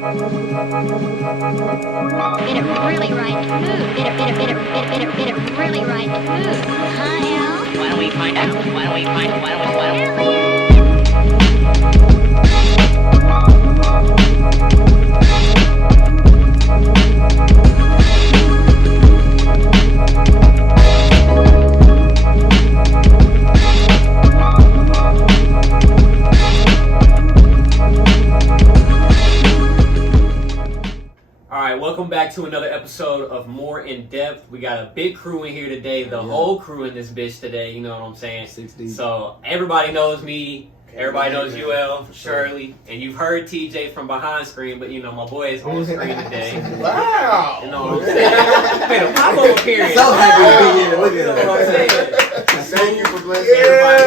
Bit of really right food. Bit of really right food. Huh, Al? Why don't we find out? Welcome back to another episode of More In Depth. We got a big crew in here today, the whole crew in this bitch today, you know what I'm saying? 60. So everybody knows me, everybody knows UL, Shirley, and you've heard TJ from behind screen, but you know my boy is on screen today. Wow! You know what I'm saying? Made a pop-up appearance. So happy to be here. Look You know at what I'm saying? Thank you for blessing everybody.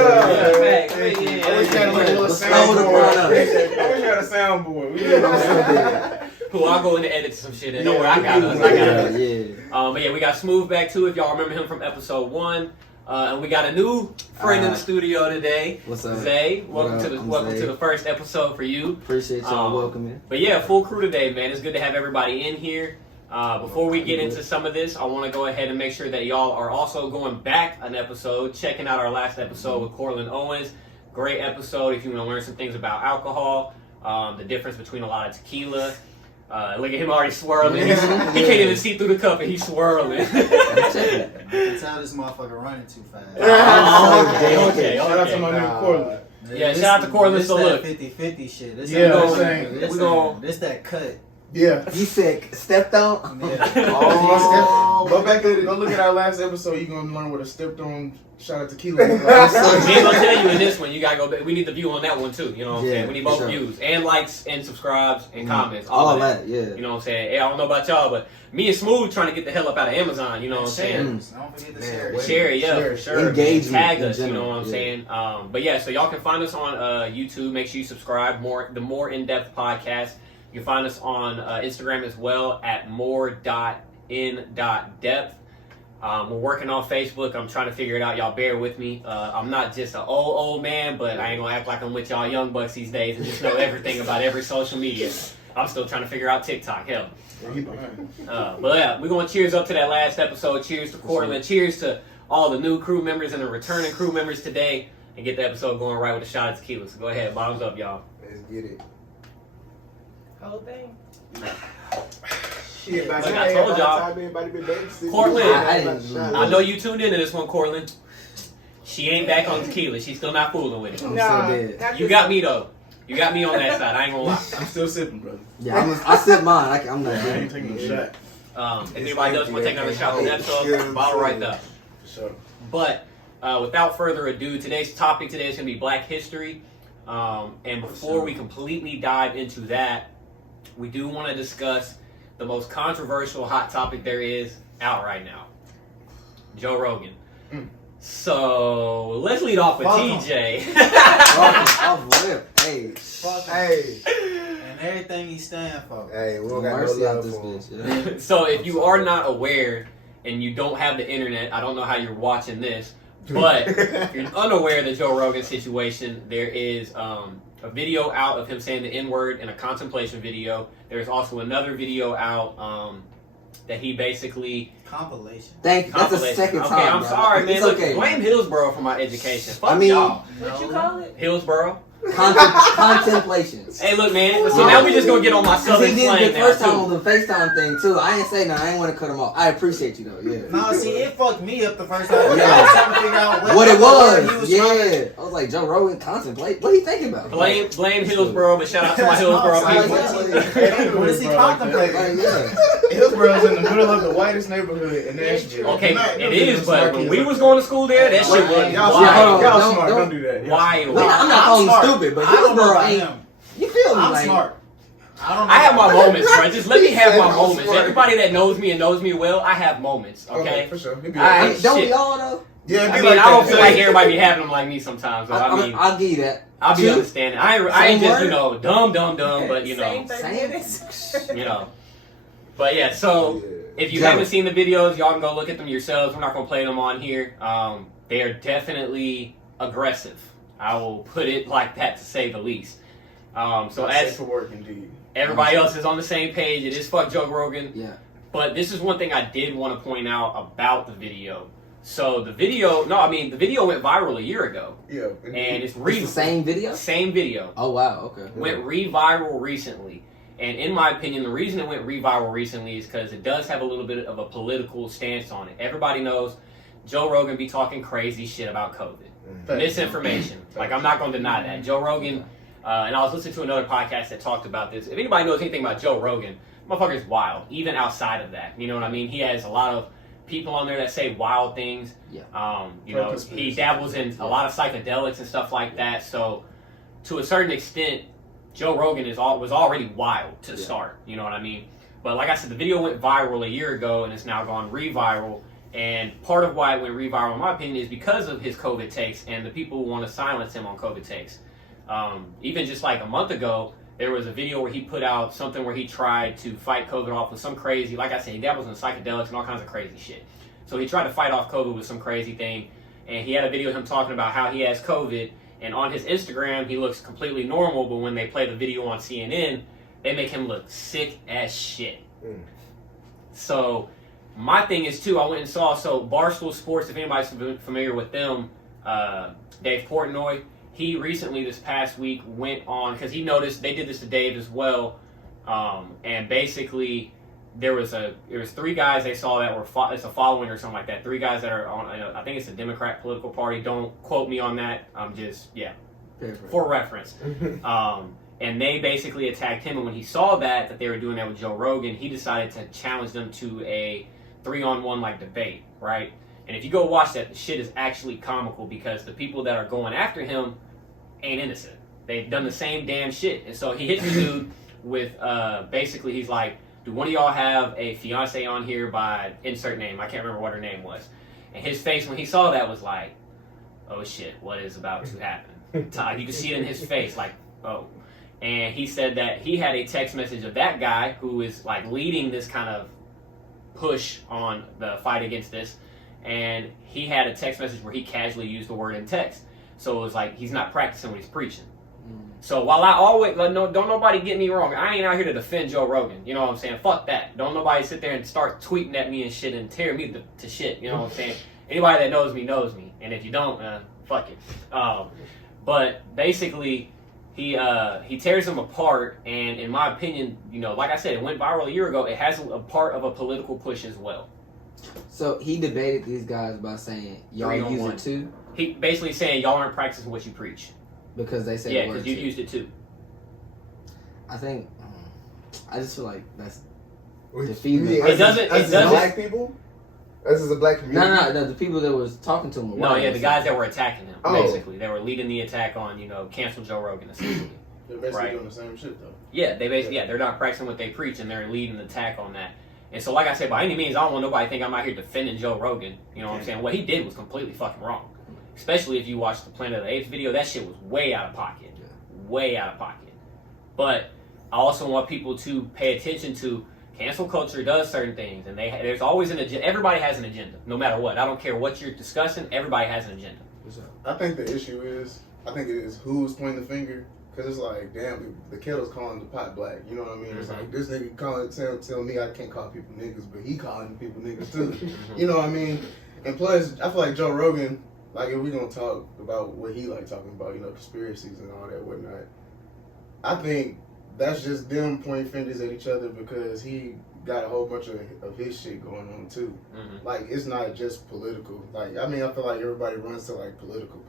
I wish I had a little soundboard. I wish I had a soundboard. Cool, I'll go in and edit some shit in. Don't worry, I got us. Yeah. But yeah, we got Smooth back too, if y'all remember him from episode 1. And we got a new friend in the studio today. What's up? Zay. Welcome Zay. to the first episode for you. Appreciate y'all welcoming. But yeah, full crew today, man. It's good to have everybody in here. Before we get into some of this, I want to go ahead and make sure that y'all are also going back an episode, checking out our last episode with Cortland Owens. Great episode if you want to learn some things about alcohol, the difference between a lot of tequila. Look at him already swirling. He can't even see through the cup and he's swirling. I can tell this motherfucker running too fast. Okay. Shout out to my nigga Cortland. Yeah, shout out to Cortland. So look, 50-50 shit. This this that cut. Yeah. You said stepped on? Oh, go look at our last episode. You're gonna learn what a stepped on shot of tequila is. We ain't gonna tell you in this one. You gotta go back. We need the view on that one too. You know what I'm saying? We need both views and likes and subscribes and comments. All that, yeah. You know what I'm saying? Yeah, I don't know about y'all, but me and Smooth trying to get the hell up out of Amazon. You know what I'm saying? Don't forget to share. Share it, yeah, for sure. Engagement. Tag us. You know what I'm saying? But yeah, so y'all can find us on YouTube. Make sure you subscribe. The More In Depth podcast. You can find us on Instagram as well at more.in.depth. We're working on Facebook. I'm trying to figure it out. Y'all bear with me. I'm not just an old man, but I ain't going to act like I'm with y'all young bucks these days and just know everything about every social media. I'm still trying to figure out TikTok. Hell. But yeah, we're going to cheers up to that last episode. Cheers to Cortland. Cheers to all the new crew members and the returning crew members today. And get the episode going right with a shot of tequila. So go ahead. Bottoms up, y'all. Let's get it. Whole thing. Shit, Like I told y'all, Cortland, I know you tuned into this one, Cortland. She ain't back on tequila. She's still not fooling with it. I'm so dead. You got me, though. You got me on that side. I ain't gonna lie. I'm still sipping, brother. Yeah, I sip mine. I'm not I ain't taking no shot. If anybody does want to take another shot from that episode, bottle right there. For sure. But without further ado, today's topic today is going to be Black History. And before we completely dive into that, we do want to discuss the most controversial hot topic there is out right now. Joe Rogan. So let's lead off with TJ. Off rip. Hey. And everything he stand for. Hey, we don't got no Mercy out love this for him. bitch. Yeah. So if you are not aware and you don't have the internet, I don't know how you're watching this, but if you're unaware of the Joe Rogan situation, there is a video out of him saying the N-word in a contemplation video. There's also another video out that he basically... Compilation. Thank you. That's the second time. Okay, I'm bro. sorry, man. It's Look, okay. blame Hillsborough for my education. Fuck I mean, y'all. What you call it? Hillsborough. Contemplations. Hey, look, man. So now we just gonna get on my southern He did slang the now, first time too. on the FaceTime thing too. I ain't say nothing. I ain't want to cut him off. I appreciate you though. Yeah. No, see, it fucked me up the first time. Yeah. I was trying to figure out What it was. he was trying to- Yeah. I was like, Joe Rogan contemplate. What are you thinking about? Blame Hillsborough, but shout out to my Hillsborough people. What is he contemplating? Like, yeah. Hillsborough's in the middle of the whitest neighborhood in Nashville. Okay, it is, but when we was going to school there, that shit was Y'all wild. smart. Y'all smart. Don't do that. Wild. I'm not calling him stupid, but I don't know Hillsborough about ain't. him. You feel me? I'm like, smart. I don't know. I have my about moments, bro. Just let me have my I'm moments. smart. Everybody that knows me and knows me well, I have moments, okay? For sure. He'll be I- like, Don't shit. we all though? yeah, I mean, I don't feel like everybody be having them like me sometimes, so I mean, I'll give you that. I'll be Two? understanding. I ain't Same just, word? you know, dumb, but, you know, Same 30 minutes. you know. But yeah, so if you haven't seen the videos, y'all can go look at them yourselves. We're not going to play them on here. They are definitely aggressive. I will put it like that to say the least. So Safe for work, indeed. Everybody else is on the same page. It is fuck Joe Rogan. Yeah. But this is one thing I did want to point out about the video. So the video went viral a year ago. Yeah. And it's The same video? Same video. Oh, wow. Okay. Went re-viral recently. And in my opinion, the reason it went re-viral recently is because it does have a little bit of a political stance on it. Everybody knows Joe Rogan be talking crazy shit about COVID. Misinformation. Like, I'm not going to deny that. Joe Rogan, and I was listening to another podcast that talked about this. If anybody knows anything about Joe Rogan, motherfucker's wild, even outside of that. You know what I mean? He has a lot of people on there that say wild things. Yeah. You know, he dabbles in a lot of psychedelics and stuff like that. So, to a certain extent, Joe Rogan was already wild to start. You know what I mean? But like I said, the video went viral a year ago, and it's now gone re-viral. And part of why it went re-viral, in my opinion, is because of his COVID takes and the people who want to silence him on COVID takes. Even just like a month ago, there was a video where he put out something where he tried to fight COVID off with some crazy, like I said, he dabbles in psychedelics and all kinds of crazy shit. So he tried to fight off COVID with some crazy thing, and he had a video of him talking about how he has COVID, and on his Instagram, he looks completely normal, but when they play the video on CNN, they make him look sick as shit. So my thing is, too, I went and saw, so Barstool Sports, if anybody's familiar with them, Dave Portnoy, he recently this past week went on, because he noticed, they did this to Dave as well, and basically there was three guys they saw that were, it's a following or something like that, three guys that are on, I think it's a Democrat political party, don't quote me on that, I'm just, for reference. And they basically attacked him, and when he saw that they were doing that with Joe Rogan, he decided to challenge them to a 3-on-1 like debate, right? And if you go watch that, the shit is actually comical because the people that are going after him ain't innocent. They've done the same damn shit. And so he hits the dude with, basically he's like, do one of y'all have a fiance on here by insert name? I can't remember what her name was. And his face when he saw that was like, oh shit, what is about to happen? You can see it in his face, like, oh. And he said that he had a text message of that guy who is like leading this kind of push on the fight against this. And he had a text message where he casually used the word in text. So it was like he's not practicing what he's preaching. So while I always, don't nobody get me wrong, I ain't out here to defend Joe Rogan. You know what I'm saying? Fuck that. Don't nobody sit there and start tweeting at me and shit and tear me to shit. You know what I'm saying? Anybody that knows me knows me. And if you don't, fuck it. But basically, he tears him apart. And in my opinion, you know, like I said, it went viral a year ago. It has a part of a political push as well. So he debated these guys by saying, y'all use it too? He basically saying, y'all aren't practicing what you preach. Because they say yeah, the word because you too. used it too. I think, I just feel like that's It defeating. It doesn't. Black people? This is a black community? No, the people that was talking to him. No, yeah, the guys that were attacking him, Oh. basically. They were leading the attack on, cancel Joe Rogan, essentially. They're basically Right. doing the same shit though. Yeah, they basically, they're not practicing what they preach, and they're leading the attack on that. And so, like I said, by any means, I don't want nobody to think I'm out here defending Joe Rogan. You know what I'm saying? What he did was completely fucking wrong. Especially if you watch the Planet of the Apes video, that shit was way out of pocket. Way out of pocket. But I also want people to pay attention to cancel culture does certain things, and there's always an agenda. Everybody has an agenda, no matter what. I don't care what you're discussing. Everybody has an agenda. I think the issue is, it is who's pointing the finger. Because it's like, damn, the kettle's calling the pot black. You know what I mean? It's like, this nigga tell me I can't call people niggas, but he calling people niggas too. You know what I mean? And plus, I feel like Joe Rogan, like if we gonna talk about what he like talking about, conspiracies and all that whatnot, I think that's just them pointing fingers at each other because he got a whole bunch of his shit going on too. Mm-hmm. Like, it's not just political. Like, I feel like everybody runs to like political.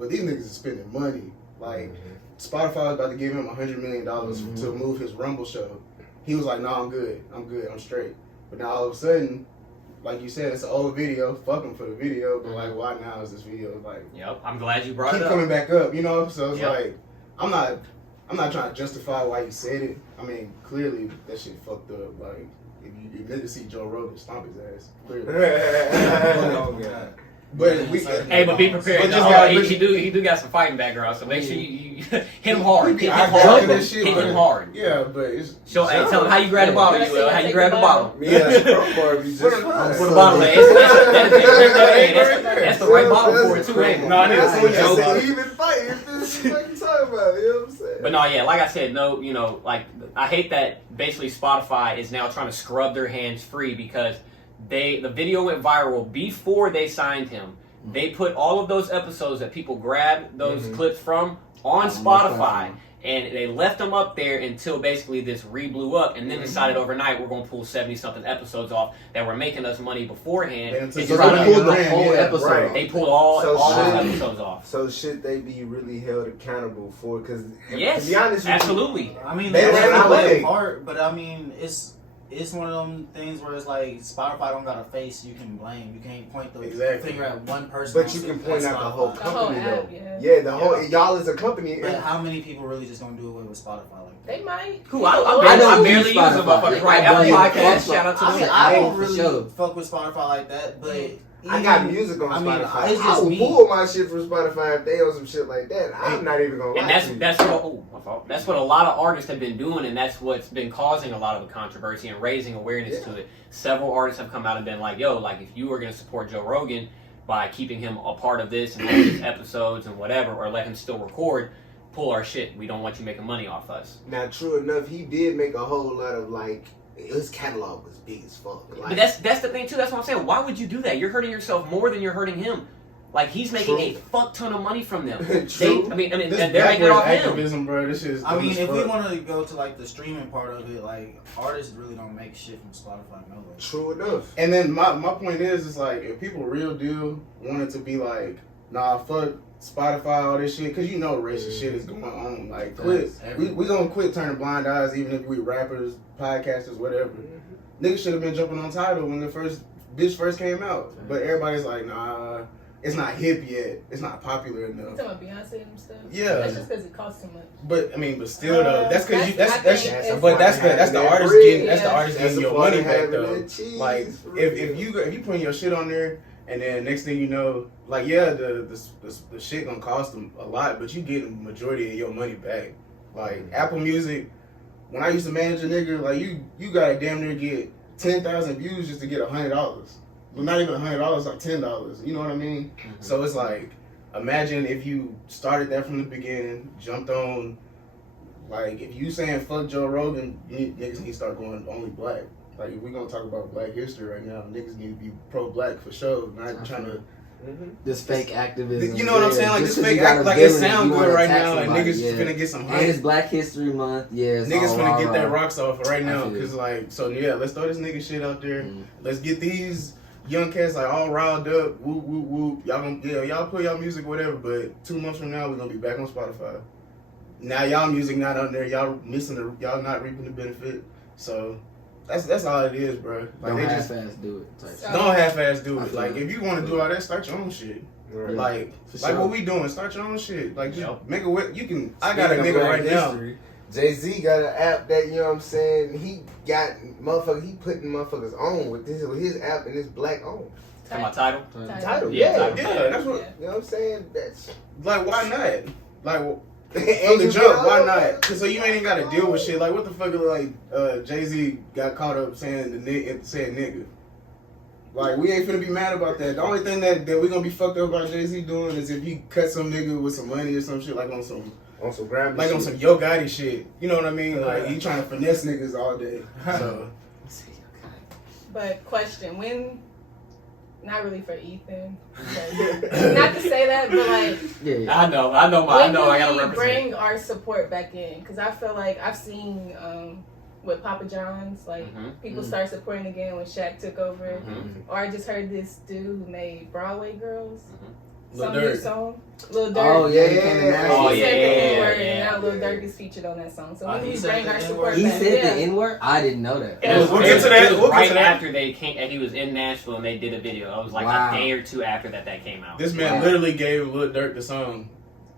But these niggas is spending money. Like, Spotify was about to give him $100 million to move his Rumble show. He was like, no, I'm good, I'm straight. But now all of a sudden, like you said, it's an old video. Fuck him for the video, but like, why now is this video like? Yep, I'm glad you brought it keep up. coming back up, So it's like, I'm not trying to justify why he said it. Clearly that shit fucked up. Like, if you niggas see Joe Rogan stomp his ass, clearly. Oh, God. But we, Hey, but be prepared. But No, just gotta he do got some fighting background, so make sure you hit him hard. Hit him I hard. got this shit, Hit but- him hard. yeah, but it's Show, hey, tell him how you grab the bottle. You will. How you grab the bottle. Yeah, Pro just Put fine. the bottle in. That's the right bottle for it too, ain't it? No, I need That's to what see you Joe. say. Even fight if this is what you talking about. You know what I'm saying? But no, yeah, like I said, no, you know, like I hate that basically Spotify is now trying to scrub their hands free because the video went viral before they signed him. They put all of those episodes that people grabbed those clips from on Spotify, and they left them up there until basically this re-blew up, and then decided overnight we're going to pull 70-something episodes off that were making us money beforehand. And And so just So try they to- pulled the whole episode. right. they pulled all So those shit. episodes off. So should they be really held accountable for? Because Yes, to be honest, with you, absolutely. I mean, They that's ran not away. that part, but I mean, it's one of them things where it's like Spotify don't got a face you can blame. You can't point the Exactly. finger at one person. but you can point out the whole Spotify. The whole company app, though. yeah. Yeah, the whole y'all as a company. But how many people really just gonna do away with Spotify like that? They might. Who I I don't barely use use a Spotify. motherfucker. Right, I Apple don't Podcast. use Shout out to I them. mean, I don't for really sure. fuck with Spotify like that, but I got music on I mean, Spotify. it's I just will me. pull my shit from Spotify if they on some shit like that. I'm not even gonna lie And to you. that's what my fault. That's what a lot of artists have been doing, and that's what's been causing a lot of the controversy and raising awareness to it. Several artists have come out and been like, "Yo, like if you were going to support Joe Rogan by keeping him a part of this and all his episodes and whatever, or let him still record, pull our shit. We don't want you making money off us." Now, true enough, he did make a whole lot of like his catalog was big as fuck. Like, But that's the thing too. That's what I'm saying. Why would you do that? You're hurting yourself more than you're hurting him. Like he's making True. a fuck ton of money from them. True. I mean, This they're making it backwards off him. activism, bro. This shit is. I mean, dumb as if we fuck. want to go to like the streaming part of it, like artists really don't make shit from Spotify, no way. true enough. And then my point is, it's like if people real deal wanted to be like, nah, fuck Spotify, all this shit, because you know racist shit is going on. Like, quit. We gonna quit turning blind eyes, even if we rappers, podcasters, whatever. Niggas should have been jumping on Tidal when the bitch first came out, but everybody's like, nah, it's not hip yet. It's not popular You enough. talking about Beyonce and stuff? Yeah. That's just because it costs too much. But I mean, but still though, that's because you. I That's think it's- but that's the Having artist that getting that's the bread. artist That's getting the your part money of back having though. that cheese, Like for if real. you putting your shit on there and then next thing you know, like yeah, the shit gonna cost them a lot, but you getting majority of your money back. Like Apple Music, when I used to manage a nigga, like you gotta damn near get 10,000 views just to get $100. Well, not even $100, like $10. You know what I mean? So it's like, imagine if you started that from the beginning, jumped on. Like, if you saying fuck Joe Rogan, niggas need to start going only black. Like, if we gonna talk about black history right now, niggas need to be pro-black for sure, not trying to. This fake activism. You know what I'm saying? Like, Just this 'cause you fake got act, a like it villain, sound you good wanna right attack now, and somebody, niggas yeah. finna get some And it's hype. Black History Month. Yeah, it's Niggas all finna get rah-rah. that rocks off right now, I feel cause you. like, so yeah, let's throw this nigga shit out there. Mm. Let's get these young cats like all riled up, whoop whoop whoop. Y'all put y'all music whatever, but 2 months from now we're gonna be back on Spotify. Now y'all music not on there, y'all y'all not reaping the benefit. So that's all it is, bro. Like Don't they just half-ass do it. type shit. don't half-ass do I it. feel Like it. if you want to do all that, start your own shit. Right. Like For like sure. what we doing, start your own shit. Like just Yep. make a way. You can. I got a Speaking of nigga Black right now. history, Jay-Z got an app that, you know what I'm saying, he got motherfuckers, he putting motherfuckers on with his app and it's black on. To my title. Title, Yeah, yeah. title. Yeah, that's what. You know what I'm saying? That's Like why not? Like from and the you jump, get why all not? that- 'Cause so you ain't even gotta deal with shit. Like what the fuck? Like Jay-Z got caught up saying saying nigga. Like we ain't finna be mad about that. The only thing that we gonna be fucked up about Jay-Z doing is if he cut some nigga with some money or some shit, like on some grab like on some Yo Gotti shit. You know what I mean? Like he trying to finesse niggas all day. So But question, when, not really for Ethan, because- not to say that, but like, Yeah. I know. I when know. I do gotta we represent. bring our support back in? Because I feel like I've seen with Papa John's, like people start supporting again when Shaq took over. Or I just heard this dude who made Broadway Girls. Lil Some new Durk. song. Lil Durk. Oh yeah, he Yeah. came to Nashville. Oh, He yeah, said the N-word, yeah. and now Lil Durk is featured on that song. So when do he we said bring the our N-word? support He back? said Yeah. the N-word? I didn't know that. It was, We'll it get was- to that. it was We'll get right to that. after they came, and he was in Nashville, and they did a video. It was like Wow. a day or two after that came out. this man Wow. literally gave Lil Durk the song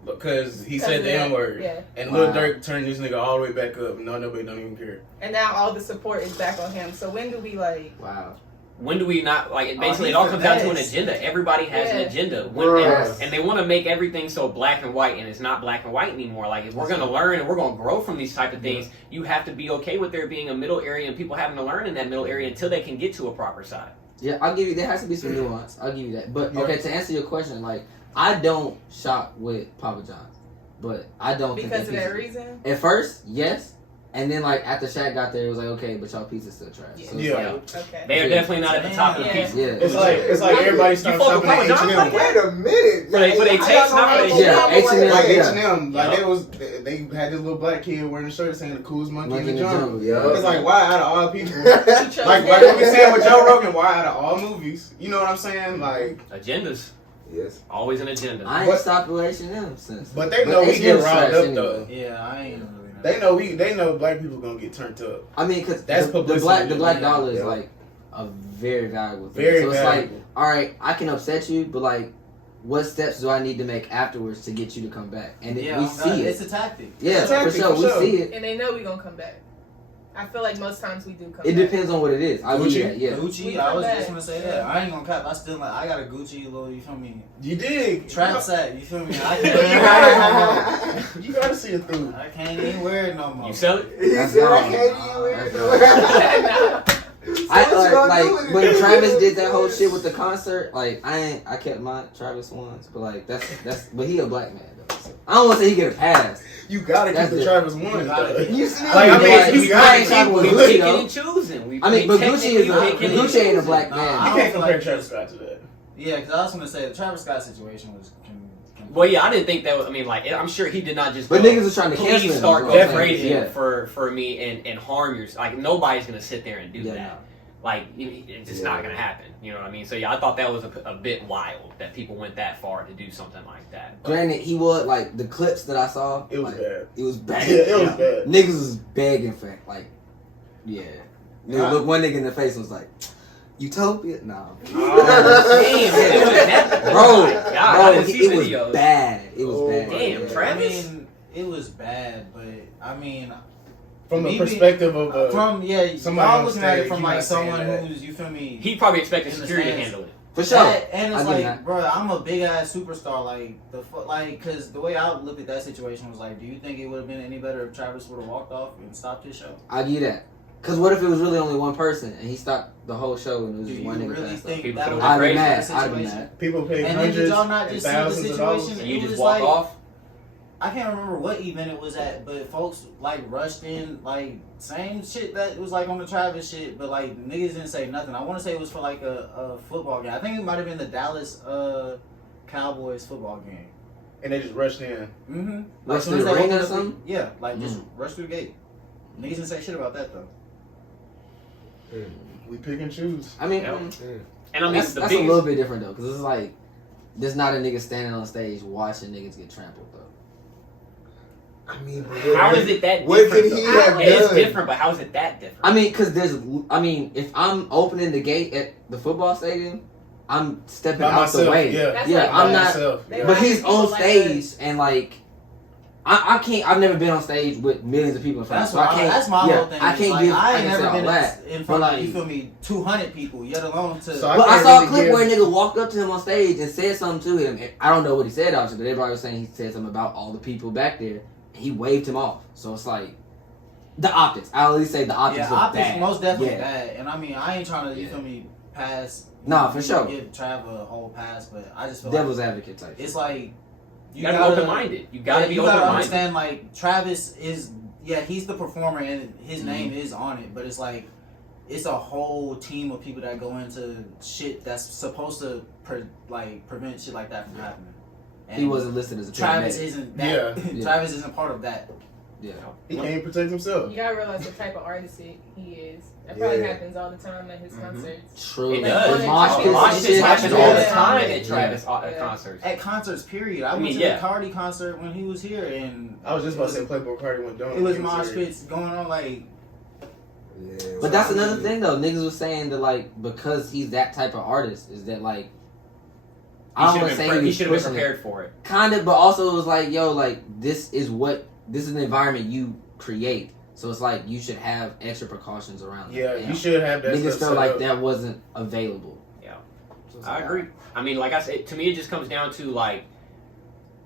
because he said the N word. Yeah. And Wow. Lil Durk turned this nigga all the way back up. No, nobody don't even care. And now all the support is back on him. So when do we like? Wow. when do we not like? Basically, he's it all the comes down to an best. agenda. Everybody has an Yeah. agenda, Bruh. and they want to make everything so black and white, and it's not black and white anymore. Like if we're gonna learn and we're gonna grow from these type of things, you have to be okay with there being a middle area and people having to learn in that middle area until they can get to a proper side. Yeah, I'll give you. There has to be some nuance. I'll give you that. But okay, to answer your question, like I don't shop with Papa John's, but I don't think Because of that pizza- reason? At first, yes, and then like after Shaq got there, it was like okay, but y'all pizza's still trash. So it's Yeah. like, Okay. They are definitely not at the top of the Yeah. pizza. yeah, It's like everybody starts fuck with shopping at Papa John's H&M. Wait a minute. But they I taste don't know not how really- to Yeah, go H&M, Like yeah. H&M, like Yeah. they had this little black kid wearing a shirt saying the coolest monkey in the Monkey jungle. yeah. It's like, why out of all people? You chose like that. what we saying with Joe Rogan, why out of all movies? You know what I'm saying? Like, Agendas, Yes. always an agenda. I ain't stopped with H&M since. but they know we H&M get is riled trash up anyway. though. Yeah, I ain't really know. They know black people gonna get turned up. I mean, because That's the publicity. black dollar is Yeah. like a very valuable thing. Very so it's valuable. like, all right, I can upset you, but like, what steps do I need to make afterwards to get you to come back? And Yeah, we see it. it's a tactic. Yeah, It's a tactic, for sure. for We sure. see it. And they know we gonna come back. I feel like most times we do come It back. depends on what it is. I'll give you Gucci? that. Yeah. Gucci, We I come was back. just gonna say that. I ain't gonna cap. I got a Gucci little, you feel me? You dig? Trap set, you feel me? I You can't, gotta, you gotta see it through. I can't even wear it no more. You sell it? He That's said, I wrong. hate you. That's I what you gonna like do with it, when dude? Travis did that whole shit with the concert. Like I kept my Travis ones, but like that's but he a black man though. So. I don't want to say he get a pass. You gotta keep That's the it. Travis one. gotta though. keep- You see, Like, I mean, Like, you I gotta ain't talking keep with We it. Gucci, picking though. and choosing. We I mean, but Gucci technically is a picking and Gucci ain't a choosing. black Nah, man. You I can't don't feel compare like Travis Scott to that. Yeah, because I was gonna say the Travis Scott situation was. Well, yeah, I didn't think that was. I mean, like, I'm sure he did not just. But go, niggas was trying to cancel please him, start is what I'm defrating saying. Yeah. for me and harm your. Like, nobody's gonna sit there and do Yeah, that. no. Like, it's just not gonna happen. You know what I mean? So yeah, I thought that was a bit wild that people went that far to do something like that. But, Granted, he was like the clips that I saw. It was like, bad. It was bad. Yeah, it was bad. Niggas was begging for like, yeah. Nah. Look, one nigga in the face was like, "Utopia." Nah, Oh, damn, bro, God, I didn't see it was videos. bad. It was Oh, bad. damn, Yeah. Travis. I mean, it was bad, but I mean, From the Me perspective of from somebody y'all on looking at it stage, from you like not saying someone that. who's, you feel me? He probably expected In the security to stands. handle it. For sure. And it's I get like, that. bro, I'm a big ass superstar. Like because the way I looked at that situation was like, do you think it would have been any better if Travis would have walked off and stopped his show? I give you that. Cause what if it was really only one person and he stopped the whole show and it was Do just you one nigga really passed think up? People that could've would been I'd be crazy. mad. that I'd be situation? mad. people pay And then hundreds did y'all not and just see the thousands of dollars. situation? And you It just was walk like- off. I can't remember what event it was at, but folks like rushed in, like same shit that was like on the Travis shit, but like niggas didn't say nothing. I want to say it was for like a football game. I think it might have been the Dallas Cowboys football game. And they just rushed in. Mm-hmm. Rushed through the arena or something? Yeah, like just rush through the gate. Niggas didn't say shit about that though. We pick and choose. I mean, Yeah. mm, And I mean, that's the a biggest. little bit different though, because it's like there's not a nigga standing on stage watching niggas get trampled though. I mean, but How is it that what different? could he though? have It is done? different, but how is it that different? I mean, if I'm opening the gate at the football stadium, I'm stepping By out myself, the way. yeah. That's Yeah, like I'm us. not- Myself, They yeah. But hire he's people on like stage us. and like I can't. I've never been on stage with millions of people in front. That's So I can't. that's my yeah, whole thing. I It's can't like, give. I I ain't can say never all been that. in front But, of like- you feel me 200 people, yet alone to. So I But I can't saw a really clip give- where a nigga walked up to him on stage and said something to him. And I don't know what he said, obviously, but everybody was saying he said something about all the people back there. And he waved him off. So it's like the optics. I'll at least say the optics. yeah, look optics bad. most definitely Yeah. bad. And I mean, I ain't trying to, you Yeah. feel me, pass. Nah, for sure. Give Trav a whole pass, but I just feel Devil's like advocate type. it's like You gotta be open-minded. You gotta be you gotta open-minded. understand, like, Travis is, yeah, he's the performer and his name is on it, but it's like, it's a whole team of people that go into shit that's supposed to prevent shit like that from happening. And He wasn't listed as a Travis paramedic. isn't that. Yeah. Travis isn't part of that. Yeah. He can't protect himself. You gotta realize the type of artist he is. That probably Yeah. happens all the time at his concerts. True. It Like, does. the mosh pits Mosh and pits shit. happen all the Yeah. time Yeah. at Travis Yeah. concerts. At concerts, period. I I went mean, to yeah. the Cardi concert when he was here, and I was just about to say Playboy Cardi went down. it was mosh pits going on like. Yeah. But that's another thing though. Niggas was saying that like because he's that type of artist is that like I don't want to say he he was should have been pushing it. prepared for it. Kind of, but also it was like, yo, like this is an environment you create. So it's like you should have extra precautions around that. Yeah, you should have that. Niggas stuff felt set like up. that wasn't available. Yeah. So it's I like, agree. I mean, like I said, to me, it just comes down to like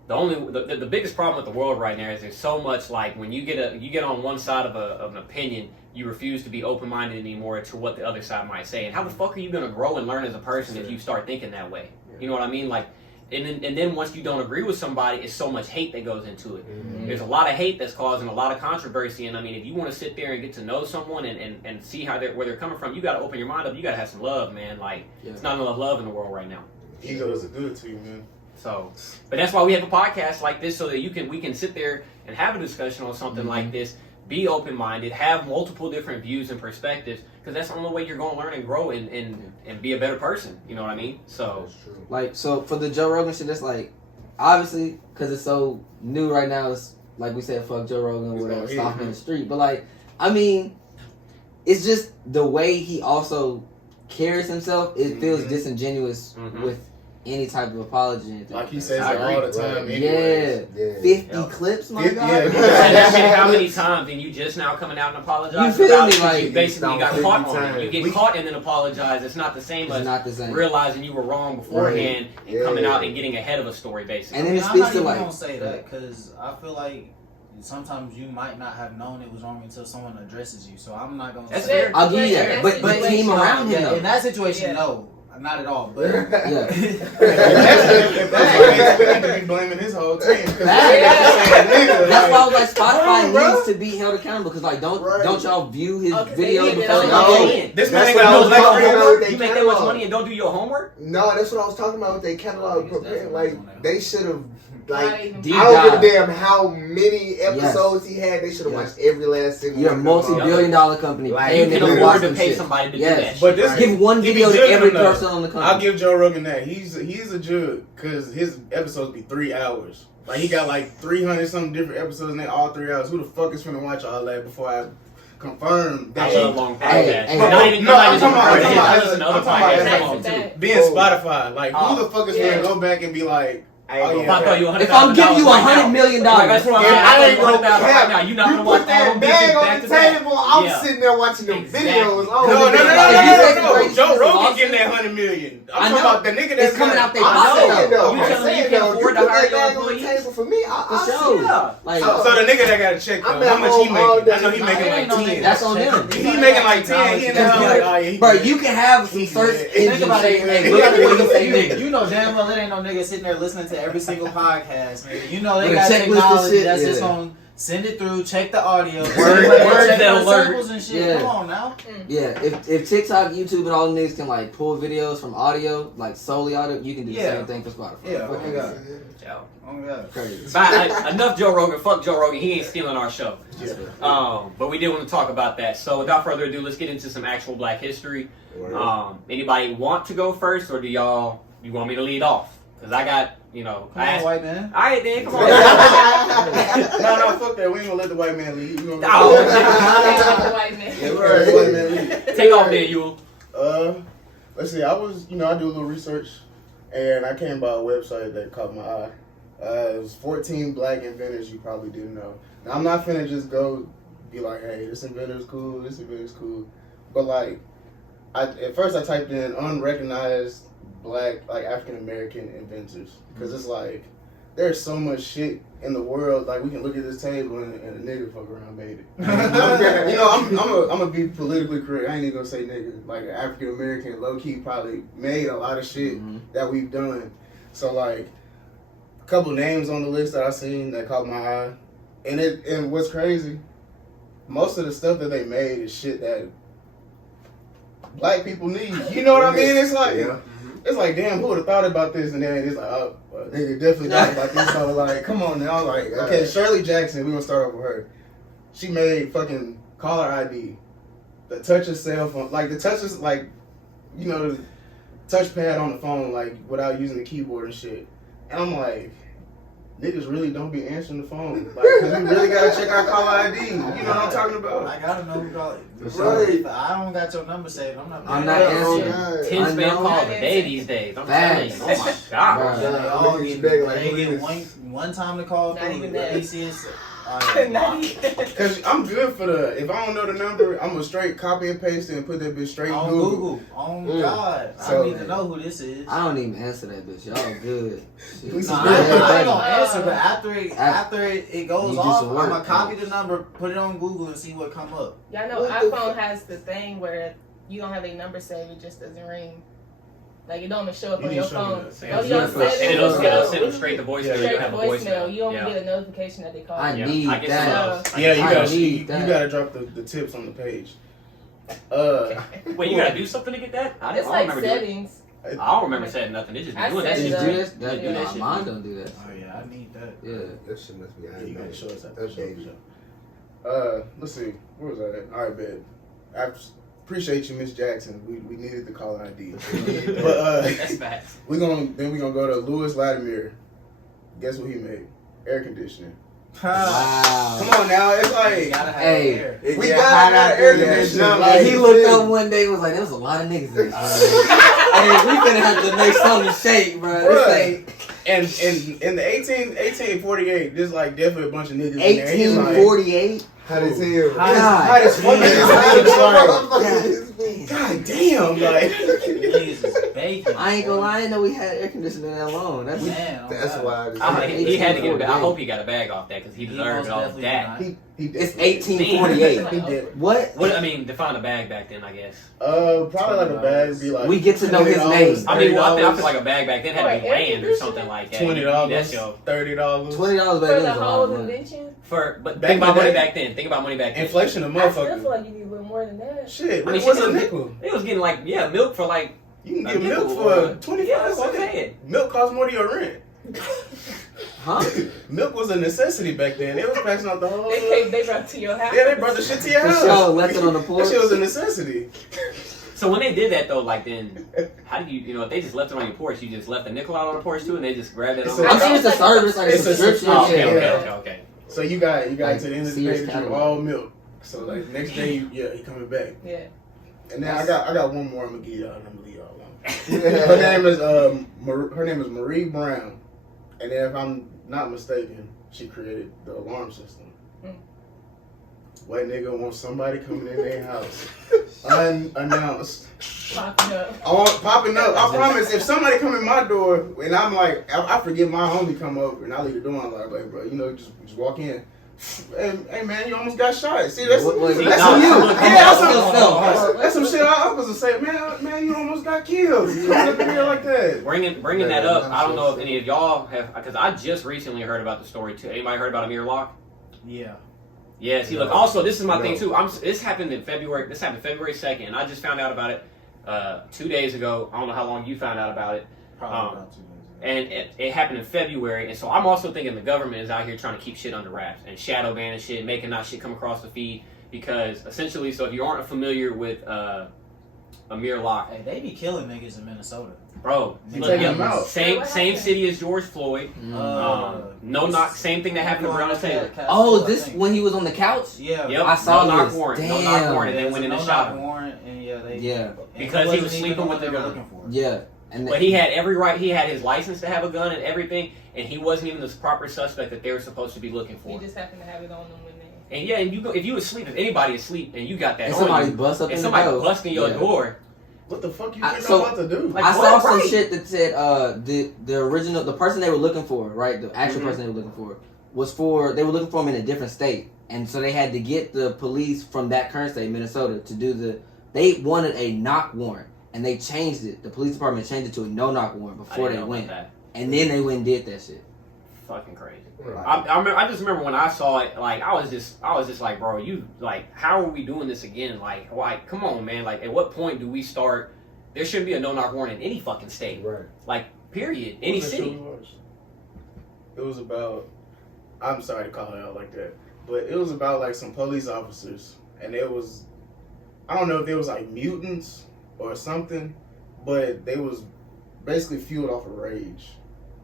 the biggest problem with the world right now is there's so much like when you get on one side of an opinion, you refuse to be open minded anymore to what the other side might say. And how the fuck are you gonna grow and learn as a person if you start thinking that way? You know what I mean? Like, and then once you don't agree with somebody, it's so much hate that goes into it. There's a lot of hate that's causing a lot of controversy. And I mean, if you want to sit there and get to know someone and see how where they're coming from, you got to open your mind up. You got to have some love, man. Like, it's not enough love in the world right now. Ego is good to you, man. So, but that's why we have a podcast like this, so that we can sit there and have a discussion on something like this, be open-minded, have multiple different views and perspectives, because that's the only way you're going to learn and grow and be a better person. You know what I mean? So, like, so for the Joe Rogan shit, that's like, obviously, because it's so new right now, it's like we said, fuck Joe Rogan or whatever, stop him in the street. But like, I mean, it's just the way he also carries himself. It feels disingenuous with any type of apology. Like he says that all the time. Yeah. 50 clips, my God. You said that shit how many times, and you just now coming out and apologizing? You feel about me? it, Like, you basically got 50 caught on it. times. You get caught and then apologize. It's not the same as not the same. realizing you were wrong beforehand and coming out and getting ahead of a story, basically. And then it I'm speaks not to even like, gonna say that because I feel like sometimes you might not have known it was wrong until someone addresses you. So I'm not gonna That's say fair. I'll give you that. But But team around him though. in that situation, no, not at all. But Yeah. If that's the case, we need to be blaming his whole team. That's why I was like, Spotify needs to be held accountable because like don't y'all view his videos before No. This man That's ain't what I got was no talking about homework. with You their make that much catalog. money and don't do your homework? No, that's what I was talking about with their catalog. Preparing. Like they should have. Like Deep I don't give a dive. damn how many episodes he had. They should have watched every last single. You're a one. multi-billion-dollar company. Like, Paying You them can to watch afford to some pay shit. somebody to do Yes. that But shit, this- right? Give one He be video to judging every him, though. person on the company. I'll give Joe Rogan that. He's a judge because his episodes be 3 hours. Like he got like 300 something different episodes and they all 3 hours. Who the fuck is finna watch all that before I confirm that? I love long Hey, podcasts. hey. Not even No, I'm talking about- I listen to other I'm talking about- podcasts I'm long too. talking Being Spotify, like who the fuck is Yeah. gonna go back and be like, oh If I throw you $100,000 If I'm giving you right now, $100 million, like, that's what I'm If saying. I I ain't gonna $100,000 right cap, now. You're not you gonna watch put all that them bag bitches on back the to back. table. I'm Yeah. sitting there watching them Exactly. videos. No, no, no, If you no, no. take Joe the Rogan lawsuit- getting that $100 million. I I'm know. talking about the nigga that's It's coming out their I'm pocket saying though. though. You I'm telling me saying you can't though. afford You to put hire that your bag on the employees? table for me. For I'll sure. see it. Yeah. Like, So the nigga that got a check though, I'm how at much home he all making? day. I know he making like 10. That's on them. If he making like 10, he in the house like, oh yeah, he Bro, good. you can have some search Think engine about say, it. hey, look at the way you say nigga. You know damn well it ain't no nigga sitting there listening to every single podcast, nigga. You know they With a got checklist and technology shit, that's just yeah. gonna send it through, check the audio, Words check that the alert. samples and shit. Yeah. Come on now. Yeah, if TikTok, YouTube, and all the niggas can like pull videos from audio, like solely audio, you can do the Yeah. same thing for Spotify. Yeah, Fuck oh it. God. Yeah. Oh my God. Crazy. But enough Joe Rogan. Fuck Joe Rogan. He ain't stealing our show. But we did want to talk about that. So without further ado, let's get into some actual Black history. Anybody want to go first, or you want me to lead off? Because I got, Come on, I asked, white man. all right, then, come on. No, fuck that. We ain't gonna let the white man lead. We gonna Oh, Yeah, right, the white man lead. Take off there, you. Let's see. I do a little research, and I came by a website that caught my eye. It was 14 black inventors you probably didn't know. Now, I'm not finna just go be like, hey, this inventor's cool, this inventor's cool. But like, at first I typed in unrecognized black, like African American inventors, because it's like there's so much shit in the world. Like we can look at this table and a nigga fuck around made it. I'm gonna be politically correct. I ain't even gonna say nigga. Like African American, low key probably made a lot of shit that we've done. So like a couple names on the list that I seen that caught my eye, and what's crazy, most of the stuff that they made is shit that black people need. You know what I mean? It's like. Yeah. It's like, damn, who would have thought about this? And then it's like, oh, well, nigga definitely thought about this. So, like, come on now. Like, okay, Shirley Jackson, we're going to start off with her. She made fucking caller ID. The touch of cell phone. Like, the touch is, like, the touchpad on the phone, like, without using the keyboard and shit. And I'm like, niggas really don't be answering the phone. Like, because we really got to check our caller ID. You know what I'm talking about? I gotta know who called it. Right. If I don't got your number saved. I'm not answering. 10 I spam know. calls a day these days. I'm telling you. Facts. Oh my god. Right. They all Niggas get, begging like, they who get is- one time to call Not through. even At that. least it's Not even. Cause I'm good for if I don't know the number, I'm gonna straight copy and paste it and put that bitch straight in On Google. Google. Oh God. So- I need to know who this is. I don't even answer that bitch. Y'all good. Shit. We No, some I good ain't ass gonna answer, but after it goes You do off, some work, I'm gonna copy man. the number, put it on Google, and see what come up. Y'all know What the iPhone has the thing where you don't have a number saved, it just doesn't ring. Like it don't even show up You on need your to show me phone. that. Oh, you Yeah, don't for save sure. And it. it'll send them straight to voicemail. Yeah. You Straight have to a voicemail. voicemail. You only Yeah. get a notification that they call I you. need I get that. some of those. Yeah, you I gotta need you that. gotta drop the tips on the page. Wait, you gotta do something to get that? I It's don't like remember doing it. settings. I don't remember setting nothing. They just be I doing that set You it shit. do up. this? Yeah, do that Nah, shit. mine don't do that. Oh yeah, I need that. Yeah. That shit must be. Yeah, you gotta show us that. Updated. Let's see. Where was that at? All right, bet. I appreciate you, Miss Jackson. We needed the caller ID. But That's facts. we gonna go to Louis Latimer. Guess what he made? Air conditioning. Wow. Come on now, it's You like gotta have Hey. air. It we get gotta hot have out air there, conditioning. yeah. Like, He looked up one day and was like, there was a lot of niggas in this. Hey, we finna have to make something shake, bro. This Bruh. ain't and in the 1848, there's like definitely a bunch of niggas in there. He's like, 1848. Hot as hell. Hot hot as fuck. God. God damn, like. Niggas is baking. I ain't gonna lie, I didn't know we had air conditioning that long. That's Man, oh That's God. why. He had to get a bag. I hope he got a bag off that because he He deserved most it off definitely that. did He it's definitely- 1848. He did. What? What I mean, define a bag back then, I guess. Probably like a bag would be like. We get to know his $20, name. I mean, well, I $30, feel like a bag back then had to be Or air land or conditioning? something like that. $20, That's your $30. $20 For back then the was a lot whole of money. invention, but Back think about in the money day? back then. Think about money back then. Inflation, a I still motherfucker. feel like you need a little more than that. Shit, I mean, it was a shit, nickel. They was getting like milk for like You can a get milk nickel, for 25 yeah, that's what I'm cents. saying. Milk costs more than your rent. Huh? Milk was a necessity back then. They was passing out the whole. They brought it to your house. Yeah, they brought the shit to your For house. sure, left it on the porch. That shit was a necessity. So when they did that though, like then, how do you know if they just left it on your porch, you just left the nickel out on the porch too, and they just grabbed it It's on. a- I'm sure it's a service, like a It's a subscription. Oh, okay, Yeah. okay, okay. So you got Like, to the end of the Sears day to drink catalog. all milk. So like next day, he coming back. Yeah. And then I got one more. I'm gonna give y'all. I'm gonna leave y'all alone. Her name is Marie Brown, and then if I'm not mistaken, she created the alarm system. White nigga wants somebody coming in their house unannounced. Popping up. I promise, if somebody come in my door and I'm like, I forget my homie come over and I leave the door unlocked, like, bro, just walk in. Hey man, you almost got shot. See, that's What- some that's on you. you. Yeah, that's some shit I was gonna say, man, you almost got killed. You up in here like that. Bringing that up, I don't know if any of y'all have, because I just recently heard about the story too. Anybody heard about Amir Locke? Yeah. Yeah, see, look, No. also, this is my thing, No. too. This happened February 2nd, and I just found out about it 2 days ago. I don't know how long you found out about it. Probably about 2 days ago. And it happened in February, and so I'm also thinking the government is out here trying to keep shit under wraps and shadow banning shit, making that shit come across the feed, because essentially, so if you aren't familiar with Amir Locke, Hey, they be killing niggas in Minnesota. bro, You look, taking yeah, them out. same What same happened? city as George Floyd. No knock, same thing that happened to Breonna Taylor. Oh, this when he was on the couch? Yeah. Yep, I saw no knock this. warrant, no Damn. knock warrant, and then went in and shot him. warrant, and yeah, they Yeah. and Because he wasn't was even sleeping the with one the they were gun. looking for. Yeah. And But he had every right. He had his license to have a gun and everything, and he wasn't even the proper suspect that they were supposed to be looking You for. just happen to have it on them when they. And yeah, and you go, if you asleep, if anybody is asleep, and you got that and on somebody you, bust up and in somebody the door. busting your Yeah. door, What the fuck you I- think so- I'm about to do? Like, I saw what? some Right. shit that said the person they were looking for, right? The actual Mhm. person they were looking for they were looking for him in a different state, and so they had to get the police from that current state, Minnesota, to do they wanted a knock warrant, and they changed it. The police department changed it to a no knock warrant I before didn't they know went, about that. and then they went and did that shit. Fucking crazy. Right. I just remember when I saw it, like I was just like, bro, you like, how are we doing this again? Like, come on, man. Like, at what point do we start? There shouldn't be a no knock warrant in any fucking state. Right. Like, period. Any What was that show city. we watched? It was about. I'm sorry to call it out like that, but it was about like some police officers, and it was. I don't know if they was like mutants or something, but they was basically fueled off of rage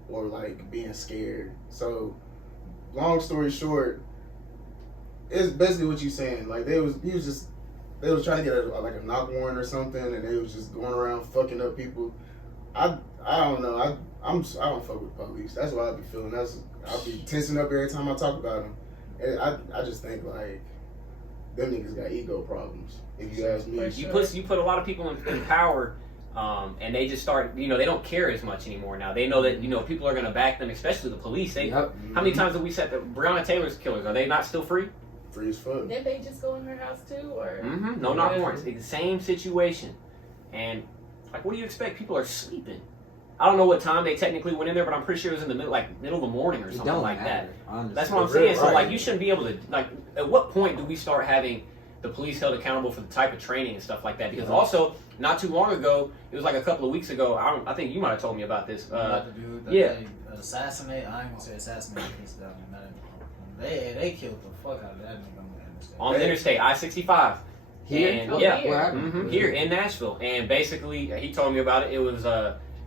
or like being scared. So, long story short, it's basically what you saying. Like they was trying to get like a knock warrant or something, and they was just going around fucking up people. I don't know. I don't fuck with police. That's why I be feeling. I be tensing up every time I talk about them. And I just think like them niggas got ego problems. If you ask me, You put a lot of people in power, and they just start. You know, they don't care as much anymore now. They know that people are gonna back them, especially the police. How many times have we said that Breonna Taylor's killers, are they not still free? Free as fuck. Did they just go in her house too, or? No, not once. It's the same situation, and like, what do you expect? People are sleeping. I don't know what time they technically went in there, but I'm pretty sure it was in the middle of the morning or something like that. Honestly. That's what I'm saying. So like, you shouldn't be able to like. At what point do we start having the police held accountable for the type of training and stuff like that? Because also, not too long ago, it was like a couple of weeks ago. I think you might have told me about this. About the dude that they assassinate. I ain't gonna say assassinate. They killed the fuck out of that nigga on the interstate I-65. Here? And, here in Nashville. And basically, he told me about it. It was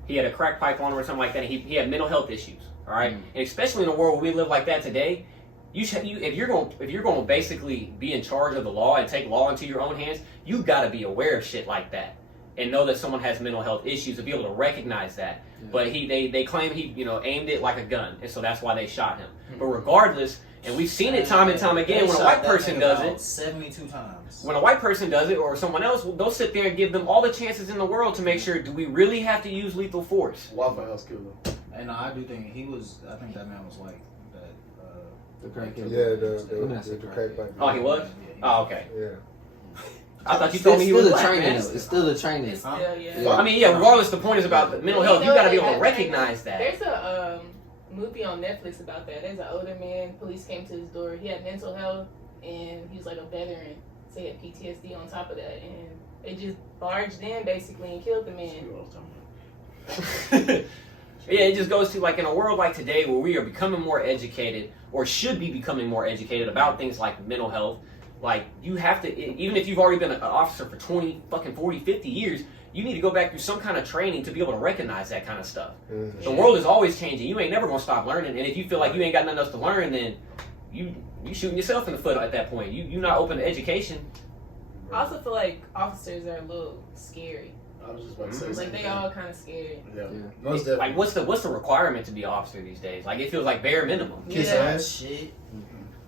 he had a crack pipe on him or something like that. And he had mental health issues. All right, and especially in a world where we live like that today, if you're going to basically be in charge of the law and take law into your own hands, you got to be aware of shit like that and know that someone has mental health issues to be able to recognize that. Yeah. But they claim he aimed it like a gun, and so that's why they shot him. But regardless. And we've seen it time and time again when a white person does it. 72 times. When a white person does it or someone else, they'll sit there and give them all the chances in the world to make sure, do we really have to use lethal force? Waffle House killed him. And I do think I think that man was white. The crack killer. Yeah, the crack pipe. Oh, he was? Oh, okay. Yeah. I thought you told me he was black, man. It's still the training. I mean, regardless, the point is about the mental health. You got to be able to recognize that. There's a movie on Netflix about that. There's an older man, police came to his door. He had mental health and he was like a veteran, so he had PTSD on top of that, and they just barged in basically and killed the man. Yeah, it just goes to like in a world like today where we are becoming more educated or should be becoming more educated about things like mental health. Like, you have to, even if you've already been an officer for 20, fucking 40, 50 years, you need to go back through some kind of training to be able to recognize that kind of stuff. Mm-hmm. The world is always changing. You ain't never gonna stop learning. And if you feel like you ain't got nothing else to learn, then you shooting yourself in the foot at that point. You not open to education. I also feel like officers are a little scary. I was just about to say like they all kind of scary. Yeah. Like what's the requirement to be an officer these days? Like, it feels like bare minimum. Kiss ass. Shit.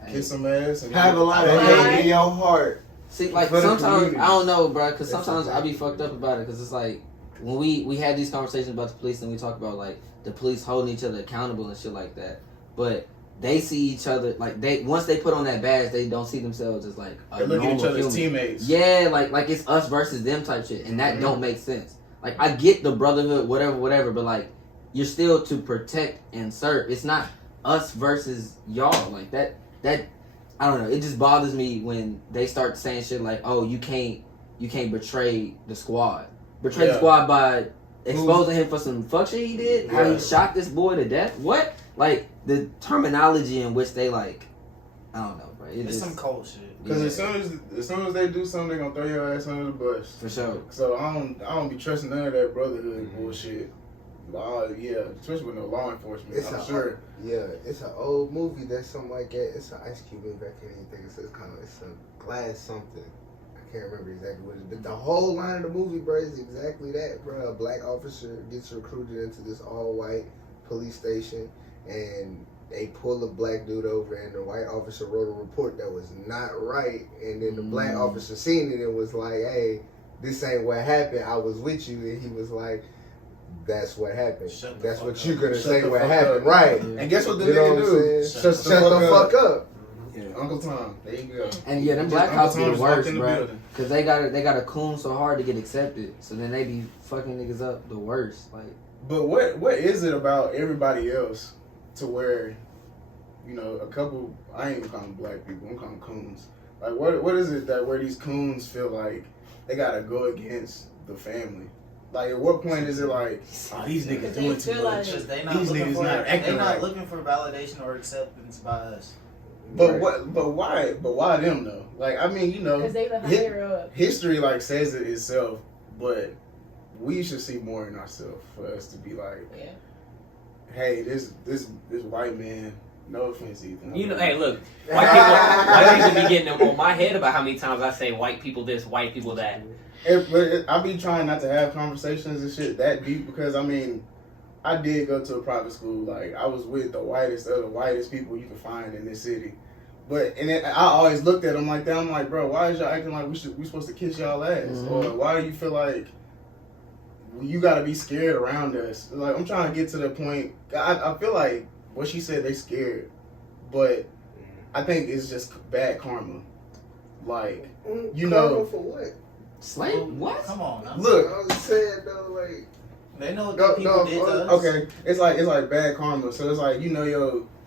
Kiss some ass. And have a lot of hate in your heart. See, like sometimes I don't know, bro. Because sometimes I be fucked up about it. Because it's like when we had these conversations about the police and we talk about like the police holding each other accountable and shit like that. But they see each other like once they put on that badge, they don't see themselves as like a look at each other as human. teammates. Yeah, like it's us versus them type shit, and that don't make sense. Like, I get the brotherhood, whatever, but like you're still to protect and serve. It's not us versus y'all. Like that I don't know. It just bothers me when they start saying shit like, "Oh, you can't betray the squad. Betray the squad by exposing him for some fuck shit he did. How he shot this boy to death. What? Like the terminology in which they like, I don't know, bro. It's some cold shit. Because as soon as they do something, they gonna throw your ass under the bus. For sure. So I don't be trusting none of that brotherhood bullshit. Yeah, especially with no law enforcement. I'm sure. It's an old movie that's something like that. It's an Ice Cube movie. I can't even think. It's a glass something. I can't remember exactly what it is. But the whole line of the movie, bro, is exactly that, bro. A black officer gets recruited into this all-white police station, and they pull a black dude over, and the white officer wrote a report that was not right, and then the black officer seen it and was like, "Hey, this ain't what happened. I was with you," and he was like, "That's what happened. That's what you're gonna say what happened, right?" And guess what the nigga do? Shut the fuck up. Yeah. Uncle Tom, there you go. And yeah, them black cops be the worst, bro. Cause they got a coon so hard to get accepted, so then they be fucking niggas up the worst. Like, but what is it about everybody else to where, a couple, I ain't even calling them black people, I'm calling them coons. Like, what is it that where these coons feel like they gotta go against the family? Like, at what point is it like, oh, these niggas doing too much? These niggas not acting right. They're not looking for validation or acceptance by us. But why them though? Like, I mean, because they the higher up. History like says it itself, but we should see more in ourselves for us to be like, hey, this white man. No offense, Ethan. Hey, look, white people be getting on my head about how many times I say white people this, white people that. I be trying not to have conversations and shit that deep because, I mean, I did go to a private school. Like, I was with the whitest of the whitest people you can find in this city. But I always looked at them like that. I'm like, bro, why is y'all acting like we supposed to kiss y'all ass? Mm-hmm. Or why do you feel like you gotta be scared around us? Like, I'm trying to get to the point. I feel like what she said, they scared, but I think it's just bad karma. Like, you karma know, for what? Slang? What? Come on. Now. Look, I was saying though, like They know what people did to us. okay, it's like bad karma. So it's like, you know,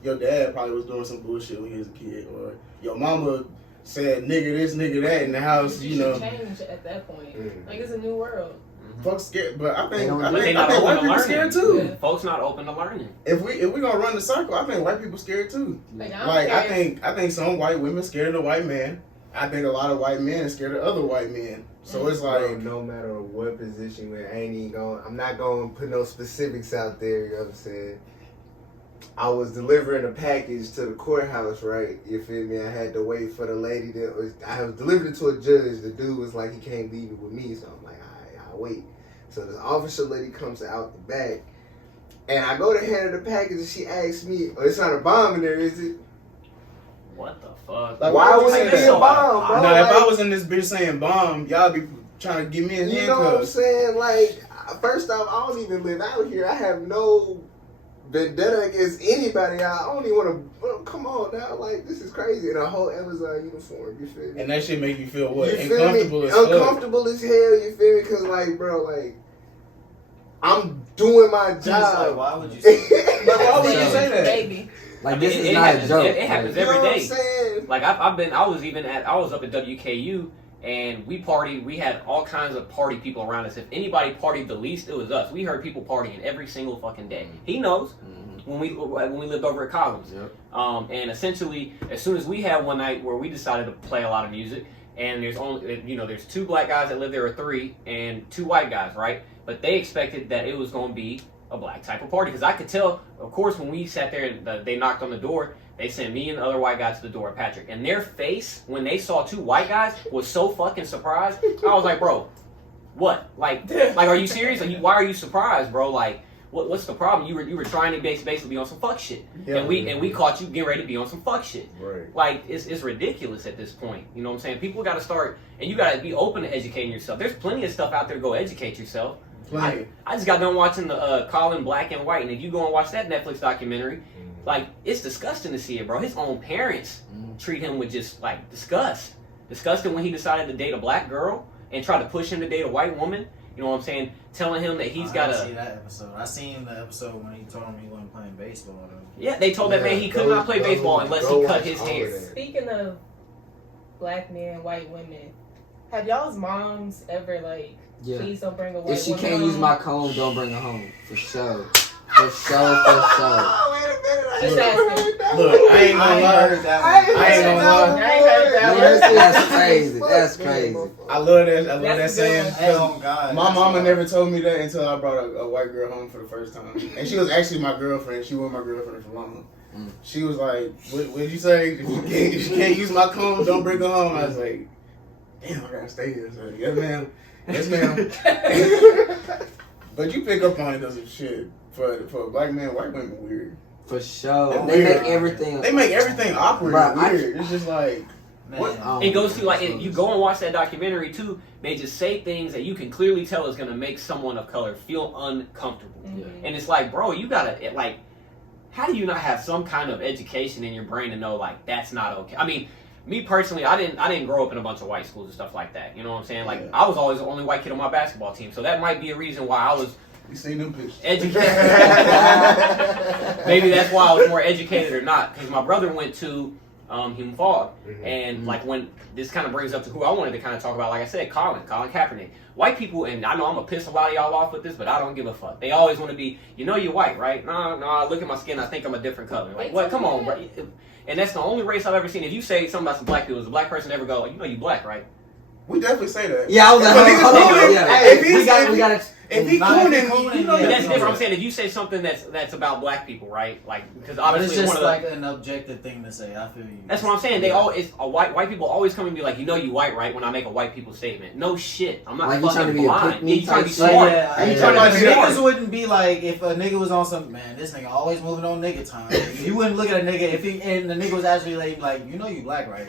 your dad probably was doing some bullshit when he was a kid, or your mama said nigga this, nigga that in the house. You know, change at that point. Like, it's a new world. folks scared, but I think they not open white to people learning. scared too. Yeah. Folks not open to learning. If we gonna run the circle, I think white people scared too. Like, I Like, don't care. I think some white women scared of the white man. I think a lot of white men are scared of other white men. So it's bro, like, no matter what position we're in, I ain't even going. I'm not going to put no specifics out there. You know what I'm saying? I was delivering a package to the courthouse, right? You feel me? I had to wait for the lady I was delivering it to a judge. The dude was like, he can't leave it with me, so I'm like, I'll wait. So this officer lady comes out the back, and I go to hand her the package, and she asks me, "Oh, it's not a bomb in there, is it?" What the fuck? Like, Why would would you it say be that? a bomb, bro? Now, if I Like, was in this bitch saying bomb, y'all be trying to get me in you know what I'm handcuffs. saying? Like, first off, I don't even live out here. I have no vendetta against anybody. I don't even want to. Come on now, like, this is crazy. In a whole Amazon uniform, you feel me? And that shit make you feel what? You feel Uncomfortable me? as fuck. Uncomfortable as hell. You feel me? Because, like, bro, like, I'm doing my Just like, job. why would you say that? Like, why would you say that? Baby. Like, I mean, this is it not happens, a joke. it happens You know every what I'm day. saying? Like I was up at WKU and we partied. We had all kinds of party people around us. If anybody partied the least, it was us. We heard people partying every single fucking day. He knows when we lived over at Collins. Yep. And essentially, as soon as we had one night where we decided to play a lot of music, and there's 2 black guys that live there, or 3, and 2 white guys, right? But they expected that it was going to be a black type of party, because I could tell, of course, when we sat there and they knocked on the door, they sent me and the other white guy to the door, Patrick, and their face when they saw 2 white guys was so fucking surprised. I was like, bro, what? Like are you serious? Why are you surprised, bro? Like, what's the problem? You were trying to basically be on some fuck shit, Yeah. and we caught you getting ready to be on some fuck shit. Right. Like, it's ridiculous at this point. You know what I'm saying? People got to start, and you got to be open to educating yourself. There's plenty of stuff out there to go educate yourself. Plenty. I just got done watching the Colin Black and White, and if you go and watch that Netflix documentary, like, it's disgusting to see it, bro. His own parents treat him with just, like, disgust. Disgusting when he decided to date a black girl and try to push him to date a white woman. You know what I'm saying? Telling him that he's got I see that episode. I seen the episode when he told him he wasn't playing baseball. Though. Yeah, they told that man he could not play baseball unless he cut his hair. Speaking of black men, white women, have y'all's moms ever, like, Yeah. please don't bring a white If she woman can't home? use my comb, don't bring her home. For sure. For sure, for sure. Oh, wait a minute. Just asking. Look, I ain't gonna lie. heard that I ain't gonna lie. I ain't heard that Man, one. that's crazy. That's crazy. I love that. I love that That's a good saying. one. Hey, oh God. My mama never told me that until I brought a white girl home for the first time, and she was actually my girlfriend. She was my girlfriend for long. She was like, "What did you say? If you can't use my comb, don't bring her home." I was like, "Damn, I gotta stay here." So, yes, ma'am. Yes, ma'am. But you pick up on it, though, some shit. For black men, white women weird. For sure. They're They weird. make everything. They make everything awkward Bruh, and weird. It's just like, Man. what? It goes to, like, if you go and watch that documentary too, they just say things that you can clearly tell is gonna make someone of color feel uncomfortable. Mhm. And it's like, bro, you gotta, like, how do you not have some kind of education in your brain to know, like, that's not okay? I mean, me personally, I didn't grow up in a bunch of white schools and stuff like that. You know what I'm saying? Like, Yeah. I was always the only white kid on my basketball team, so that might be a reason why I was You seen them pictures? educated. Maybe that's why I was more educated or not, because my brother went to Hume Fog, and like, when this kind of brings up to who I wanted to kind of talk about, like I said, Colin Kaepernick. White people, and I know I'm gonna piss a lot of y'all off with this, but I don't give a fuck. They always want to be, you're white, right? No, look at my skin, I think I'm a different color. Like, what? Come on, bro. And that's the only race I've ever seen. If you say something about some black people, does a black person ever go, you black, right? We definitely say that. Yeah, I was like, But niggas hold know on. it. Yeah. Hey, if We gotta. If he Nah, cooning, if he cooning, you know yeah. That's different. I'm saying if you say something that's about black people, right? Like because But obviously it's just one of the, like an objective thing to say. I feel you. that's what I'm saying. They all it's a white people always come and be like, you know, you white, right? When I make a white people statement, no shit, I'm not Like, you trying fucking to be a blind. pick-me Yeah, you trying to be type smart. shit? Yeah, You yeah. trying to Like, be smart. niggas wouldn't be like if a nigga was on some man. This nigga always moving on nigga time. You wouldn't look at a nigga if he and the nigga was actually like you know you black, right?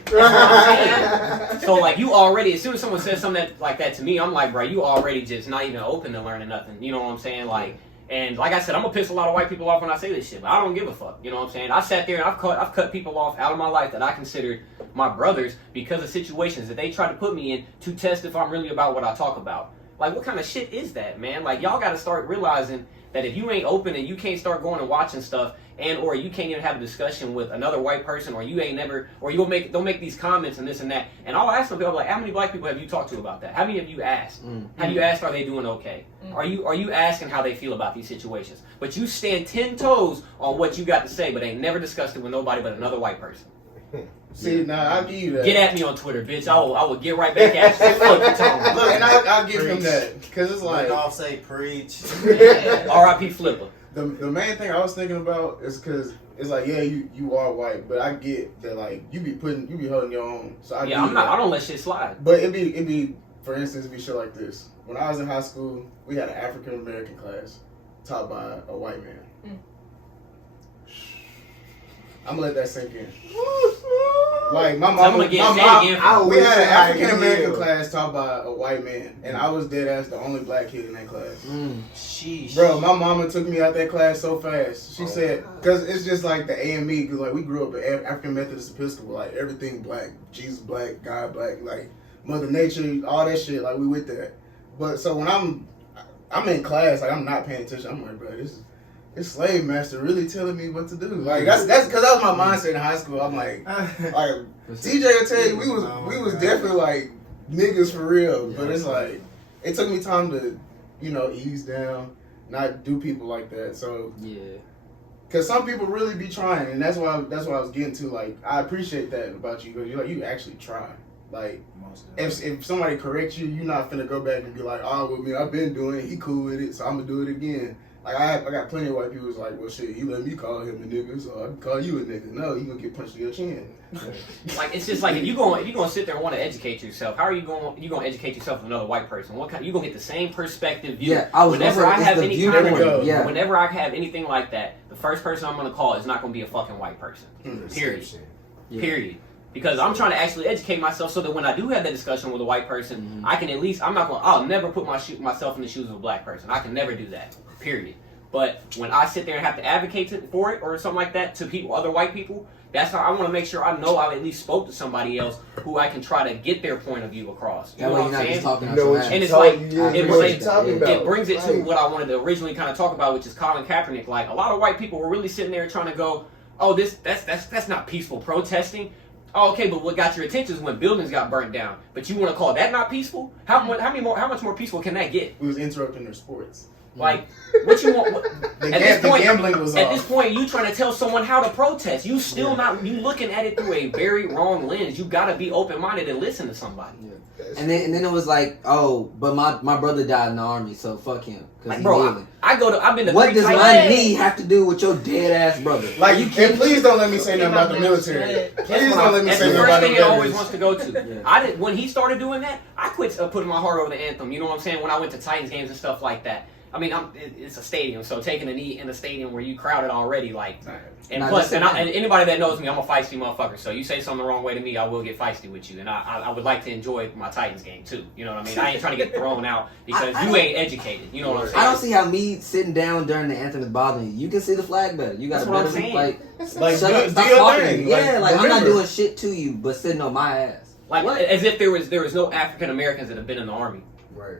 So like you already, as soon as someone says something like that to me, I'm like, bro, you already just not even open to learning nothing. You know what I'm saying? Like, and like I said, I'm gonna piss a lot of white people off when I say this shit, but I don't give a fuck. You know what I'm saying? I sat there and I've cut people off out of my life that I considered my brothers because of situations that they tried to put me in to test if I'm really about what I talk about. Like, what kind of shit is that, man? Like, y'all got to start realizing that if you ain't open and you can't start going and watching stuff, and or you can't even have a discussion with another white person, or you ain't never, or you'll make these comments and this and that, and I'll ask them, people like, how many black people have you talked to about that? How many have you asked? Have you asked, are they doing okay? Are you asking how they feel about these situations? But you stand 10 toes on what you got to say, but ain't never discussed it with nobody but another white person. See, nah, I'll give you that. Get at me on Twitter, bitch. I will get right back at you. Fuck you talking about. Look, and I'll give him that because it's like off say preach. R.I.P. Flipper. the main thing I was thinking about is because it's like yeah, you are white, but I get that like you be holding your own. So I I don't let shit slide. But it'd be for instance, it'd be shit like this. When I was in high school, we had an African American class taught by a white man. I'm gonna let that sink in. Like my mom, we had an African American class taught by a white man, and I was dead ass the only black kid in that class. Sheesh. Bro, my mama took me out that class so fast. She said, because it's just like the AME, because like we grew up at African Methodist Episcopal, like everything black, Jesus black, God black, like Mother Nature, all that shit, like we with that. But so when I'm in class, like I'm not paying attention. I'm like, bro, this slave master really telling me what to do. Like that's because that was my mindset in high school. I'm like TJ will tell you we was definitely like niggas for real. But it's like it took me time to, ease down, not do people like that. So Yeah. Cause some people really be trying, and that's why I was getting to. Like I appreciate that about you, because you actually try. Like if somebody corrects you, you're not finna go back and be like, oh, well, me, I've been doing it. He cool with it, so I'm gonna do it again. Like I got plenty of white people who's like, well, shit, he let me call him a nigga, so I can call you a nigga. No, you gonna get punched in your chin. Like it's just like if you gonna sit there and want to educate yourself, how are you gonna educate yourself with another white person? What kind you gonna get the same perspective view? Yeah, I was whenever I have any kind of yeah. whenever I have anything like that, the first person I'm gonna call is not gonna be a fucking white person. Period. Yeah. Period. Because I'm trying to actually educate myself so that when I do have that discussion with a white person, I can at least I'll never put myself in the shoes of a black person. I can never do that. Period. But when I sit there and have to advocate for it or something like that to people, other white people, that's how I want to make sure I know I at least spoke to somebody else who I can try to get their point of view across. You know what I'm saying? And it's like it brings it to what I wanted to originally kind of talk about, which is Colin Kaepernick. Like a lot of white people were really sitting there trying to go, oh, that's not peaceful protesting. Oh, okay, but what got your attention is when buildings got burnt down. But you want to call that not peaceful? How much more peaceful can that get? We was interrupting their sports. Like, what you want? Gambling was at off. this point, you trying to tell someone how to protest. You still not. You looking at it through a very wrong lens. You gotta be open minded and listen to somebody. Yeah. And then it was like, oh, but my brother died in the army, so fuck him. Like, bro, I've been to what three does times. my knee have to do with your dead ass brother? Like, you can't. Please don't let me say nothing about the military. Please don't let me That's say the nothing first about the thing it always veterans. wants to go to. I did when he started doing that. I quit putting my heart over the anthem. You know what I'm saying? When I went to Titans games and stuff like that. I mean, it's a stadium, so taking a knee in a stadium where you crowded already, like, and plus, and anybody that knows me, I'm a feisty motherfucker. So you say something the wrong way to me, I will get feisty with you, and I would like to enjoy my Titans game too. You know what I mean? I ain't trying to get thrown out because you ain't educated. You know what I'm saying? I don't see how me sitting down during the anthem is bothering you. You can see the flag better. You got That's what I'm saying. Like, shut up, do stop your talking thing. to me. Yeah, like I'm not remember. doing shit to you, but sitting on my ass. Like as if there was no African Americans that have been in the army. Right.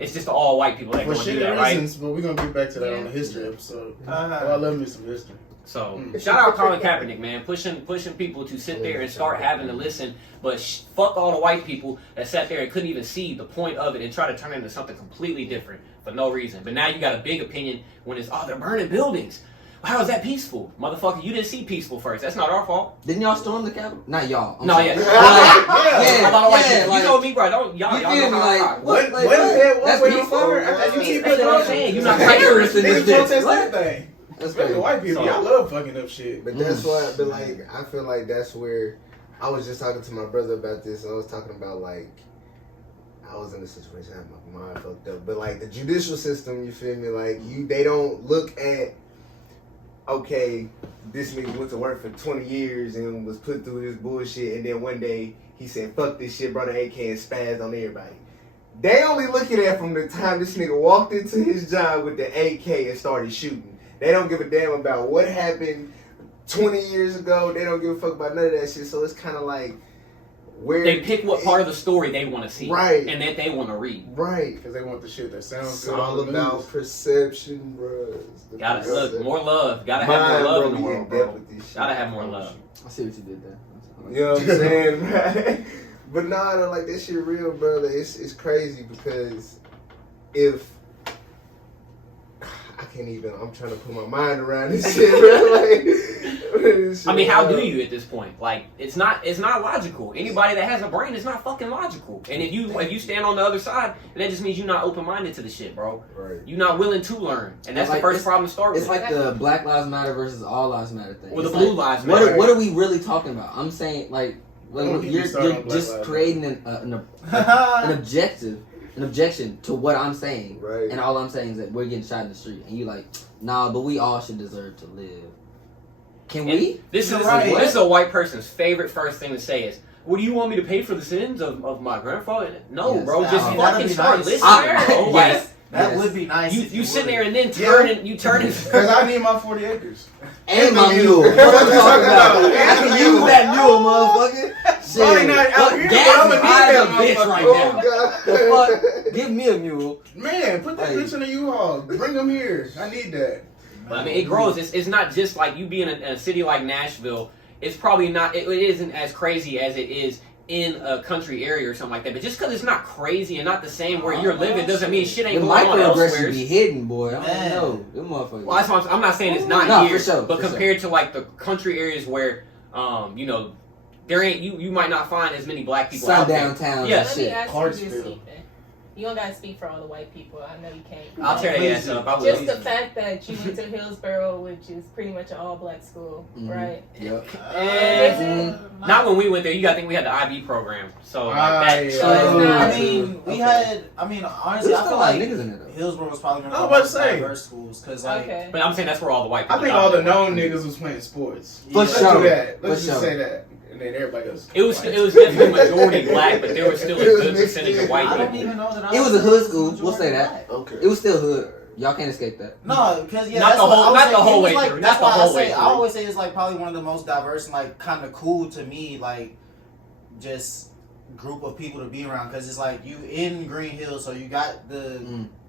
It's just all white people that For going to shit do that, right? reasons, but we're gonna get back to that on the history episode. Oh, I love me some history. So shout out Colin Kaepernick, man, pushing people to sit there and start having to listen. But fuck all the white people that sat there and couldn't even see the point of it and try to turn it into something completely different for no reason. But now you got a big opinion when it's they're burning buildings. How is that peaceful? Motherfucker, you didn't see peaceful first. That's not our fault. Didn't y'all storm the Capitol? Not y'all. I'm No, sorry. yeah. Like, A lot of white people. like, You know me, bro. Don't y'all you know feel me? how I Like, rock. what? Like, When what? did That's one peaceful. before? That's You what I'm saying. You're not terrorists in this Niggas protest bitch. What? everything. That's Especially crazy. white people. So- Y'all love fucking up shit. But that's why, but like, I feel like that's where I was just talking to my brother about this, and I was talking about like, I was in a situation, I had my mind fucked up, but like the judicial system, you feel me? Like they don't look at, okay, this nigga went to work for 20 years and was put through this bullshit, and then one day he said, fuck this shit, brought an AK and spazzed on everybody. They only look at that from the time this nigga walked into his job with the AK and started shooting. They don't give a damn about what happened 20 years ago. They don't give a fuck about none of that shit. So it's kind of like where They pick what part of the story they want to see, Right. and that they want to read. right. Because they want the shit that sounds It's good. all on the about news. perception, bro. It's the Gotta look perception. more love. Gotta have Mind, more love bro, in the we world, in depth bro. with this shit. Gotta have more love. I see what you did there. You know what I'm saying, right? But nah, though, like that shit real, brother. It's crazy because if I can't even, I'm trying to put my mind around this shit, bro. Like, this shit, I mean, how do bro. you at this point? Like, it's not logical. Anybody that has a brain is not fucking logical. And if you stand on the other side, that just means you're not open minded to the shit, bro. Right. You're not willing to learn, and that's Like, the first it's- problem to start with. It's like the Black Lives Matter versus All Lives Matter thing. Or the It's Blue like, Lives what, Matter. what are we really talking about? I'm saying like Don't get me started on you're Black just Lives creating an objection to what I'm saying, Right. and all I'm saying is that we're getting shot in the street, and you like, nah, but we all should deserve to live. Can we? This is Right. this is a white person's favorite first thing to say is, "Well, do you want me to pay for the sins of my grandfather?" No, Yes. bro. I Just mean, fucking that'd be start nice. listening, bro. Like, Yes. That Yes. would be nice. if you sitting would. there and then Yeah. turning. Because I need my 40 acres. And my mule. What I'm talking about? I can And use my that mule, motherfucker. Probably Shit. not out here, Gas but I'ma is need high as that a bitch motherfucker. right Oh now. god. The fuck? Give me a mule. Man, put that Hey. bitch in a U-Haul. Bring them here. I need that. But I mean, it grows. It's not just like you being in a city like Nashville. It's probably not. It isn't as crazy as it is in a country area or something like that. But just because it's not crazy and not the same where you're living doesn't mean shit ain't The going on microaggressions elsewhere. be hidden, boy. I don't Man. know. Them motherfuckers. Well, that's what I'm not saying it's not No, here, for sure, but for compared to like the country areas where, you know, there ain't you might not find as many black people out there. Sundown towns Yeah. and Let me shit. ask you Clarksville. this, Ethan. You don't gotta speak for all the white people. I know you can't. I'll tear their ass up. I will. Just the fact that you went to Hillsborough, which is pretty much an all-black school, Mhm. right? Yep. Not when we went there. You got to think we had the IB program, so like Ah, that. yeah. So it's not. I mean, we Okay. had. I mean, honestly, There's I still feel a lot of like niggas in there though. Hillsborough was probably I gonna was be about to say. diverse schools because like. Okay. But I'm saying that's where all the white I people. think got all the there. known niggas was playing sports. For Let's sure. do that. Let's For just sure. say that. And then everybody else. It was definitely majority black, but there was still a good percentage of white I don't people. even know that. It was a hood school, we'll say that. Okay. It was still hood. Y'all can't escape that. No, because yeah, Not that's the what whole- I would not say. the whole It was way like, through. That's Not the why whole I way say I through. always say it's like probably one of the most diverse and like kind of cool to me, like just group of people to be around because it's like you in Green Hills, so you got the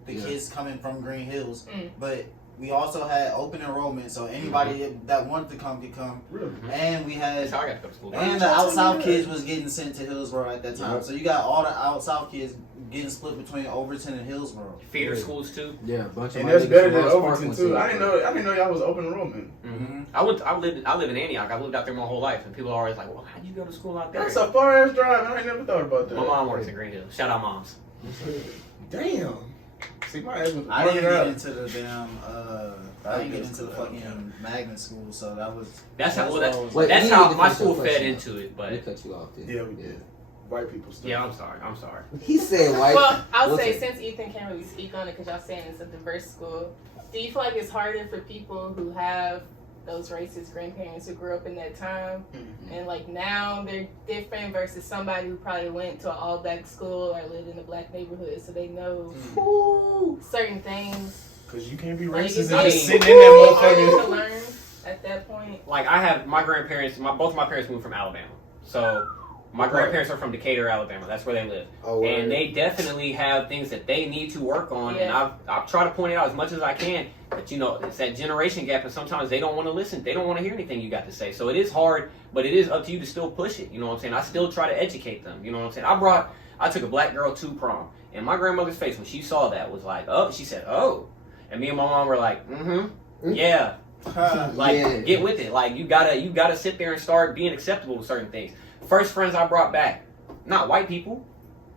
Yeah. kids coming from Green Hills, Mm. but we also had open enrollment, so anybody that wanted to come could come, Really? and we had. That's how I got to go to school. And the out south kids was getting sent to Hillsborough at that time. Yep. So you got all the out south kids getting split between Overton and Hillsborough. Feeder schools too. Yeah, a bunch of And my that's niggas better from than Ross Park Overton went too. to I it. didn't know y'all was open enrollment. Mm-hmm. I lived in Antioch. I lived out there my whole life, and people are always like, "Well, how'd you go to school out there?" That's a far ass drive, and I never thought about that. My mom works in Green Hills. Shout out moms. Damn. See, my ass was I didn't working get out. into the damn. I didn't get into the fucking magnet school, so that was. That's how. Well, Hillsborough was Wait, that's you how need to my finish school your fed question. into it. We But cut you off. Yeah, we did. White people stuff. yeah, I'm sorry. He said white. Well, I'll What's say it? since Ethan can't really speak on it because y'all saying it's a diverse school, do you feel like it's harder for people who have those racist grandparents who grew up in that time and like now they're different versus somebody who probably went to an all black school or lived in a black neighborhood so they know certain things? Because you can't be Like, racist it's and just like- sitting in that harder to motherfucker. learn at that point. Like I have my grandparents. Both of my parents moved from Alabama, so my grandparents are from Decatur, Alabama. That's where they live. Oh, And word. they definitely have things that they need to work on, and Yeah. I've tried to point it out as much as I can. But you know, it's that generation gap, and sometimes they don't want to listen. They don't want to hear anything you got to say. So it is hard, but it is up to you to still push it. You know what I'm saying? I still try to educate them. You know what I'm saying? I took a black girl to prom, and my grandmother's face when she saw that was like, oh, she said, oh, and me and my mom were like, yeah. Like, Yeah. get with it. Like, you gotta sit there and start being acceptable with certain things. First friends I brought back, not white people.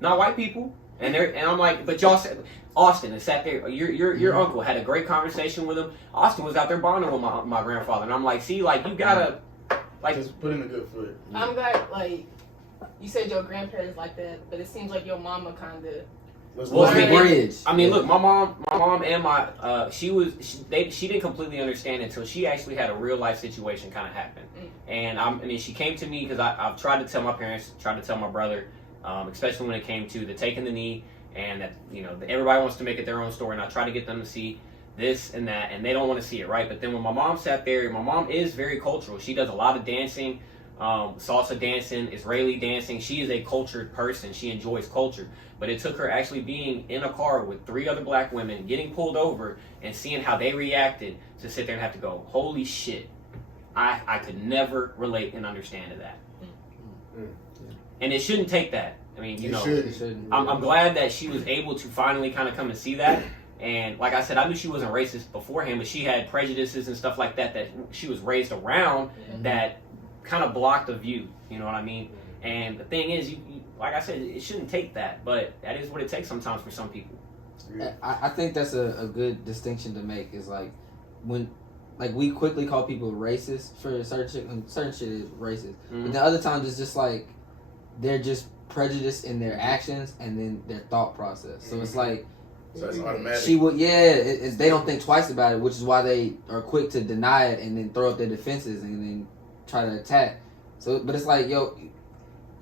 And I'm like, but y'all said Austin and sat there. Your uncle had a great conversation with him. Austin was out there bonding with my grandfather, and I'm like, see, like you gotta, like, just put in a good foot. I'm glad, like, you said your grandparents like that, but it seems like your mama kind of. Well, the bridge. I mean, look, my mom and she didn't completely understand until she actually had a real life situation kind of happen. And I mean, she came to me because I've tried to tell my parents, tried to tell my brother, especially when it came to the taking the knee, and that, you know, everybody wants to make it their own story, and I try to get them to see this and that, and they don't want to see it, right? But then when my mom sat there, my mom is very cultural. She does a lot of dancing, salsa dancing, Israeli dancing. She is a cultured person. She enjoys culture. But it took her actually being in a car with 3 other black women, getting pulled over, and seeing how they reacted to sit there and have to go, holy shit, I could never relate and understand to that. And it shouldn't take that. I mean, you know, I'm glad that she was able to finally kind of come and see that. And like I said, I knew she wasn't racist beforehand, but she had prejudices and stuff like that that she was raised around that kind of blocked the view. You know what I mean? And the thing is, you, like I said, it shouldn't take that, but that is what it takes sometimes for some people. I think that's a good distinction to make. Is like when, like, we quickly call people racist for certain shit. And certain shit is racist, but then other times it's just like they're just prejudiced in their actions and then their thought process. So it's like, so it's automatic. she would, they don't think twice about it, which is why they are quick to deny it and then throw up their defenses and then try to attack. So, but it's like, yo,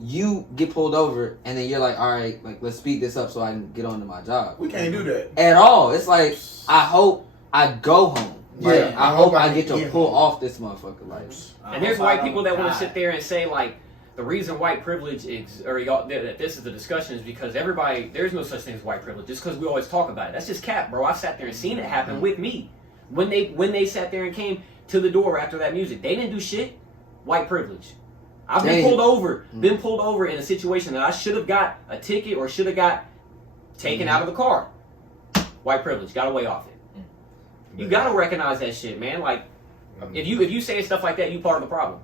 you get pulled over and then you're like, all right, like, let's speed this up so I can get on to my job. We can't do that at all. It's like, I hope I go home. Like, I hope I get to pull off this motherfucker. Like, and there's white people that want to sit there and say, like, the reason white privilege that this is the discussion is because there's no such thing as white privilege. Just because we always talk about it, that's just cap, bro. I sat there and seen it happen with me when they sat there and came to the door after that music. They didn't do shit. White privilege. I've been pulled over in a situation that I should have got a ticket or should have got taken out of the car. White privilege. Got away off it. You gotta recognize that shit, man. Like, if you say stuff like that, you part of the problem.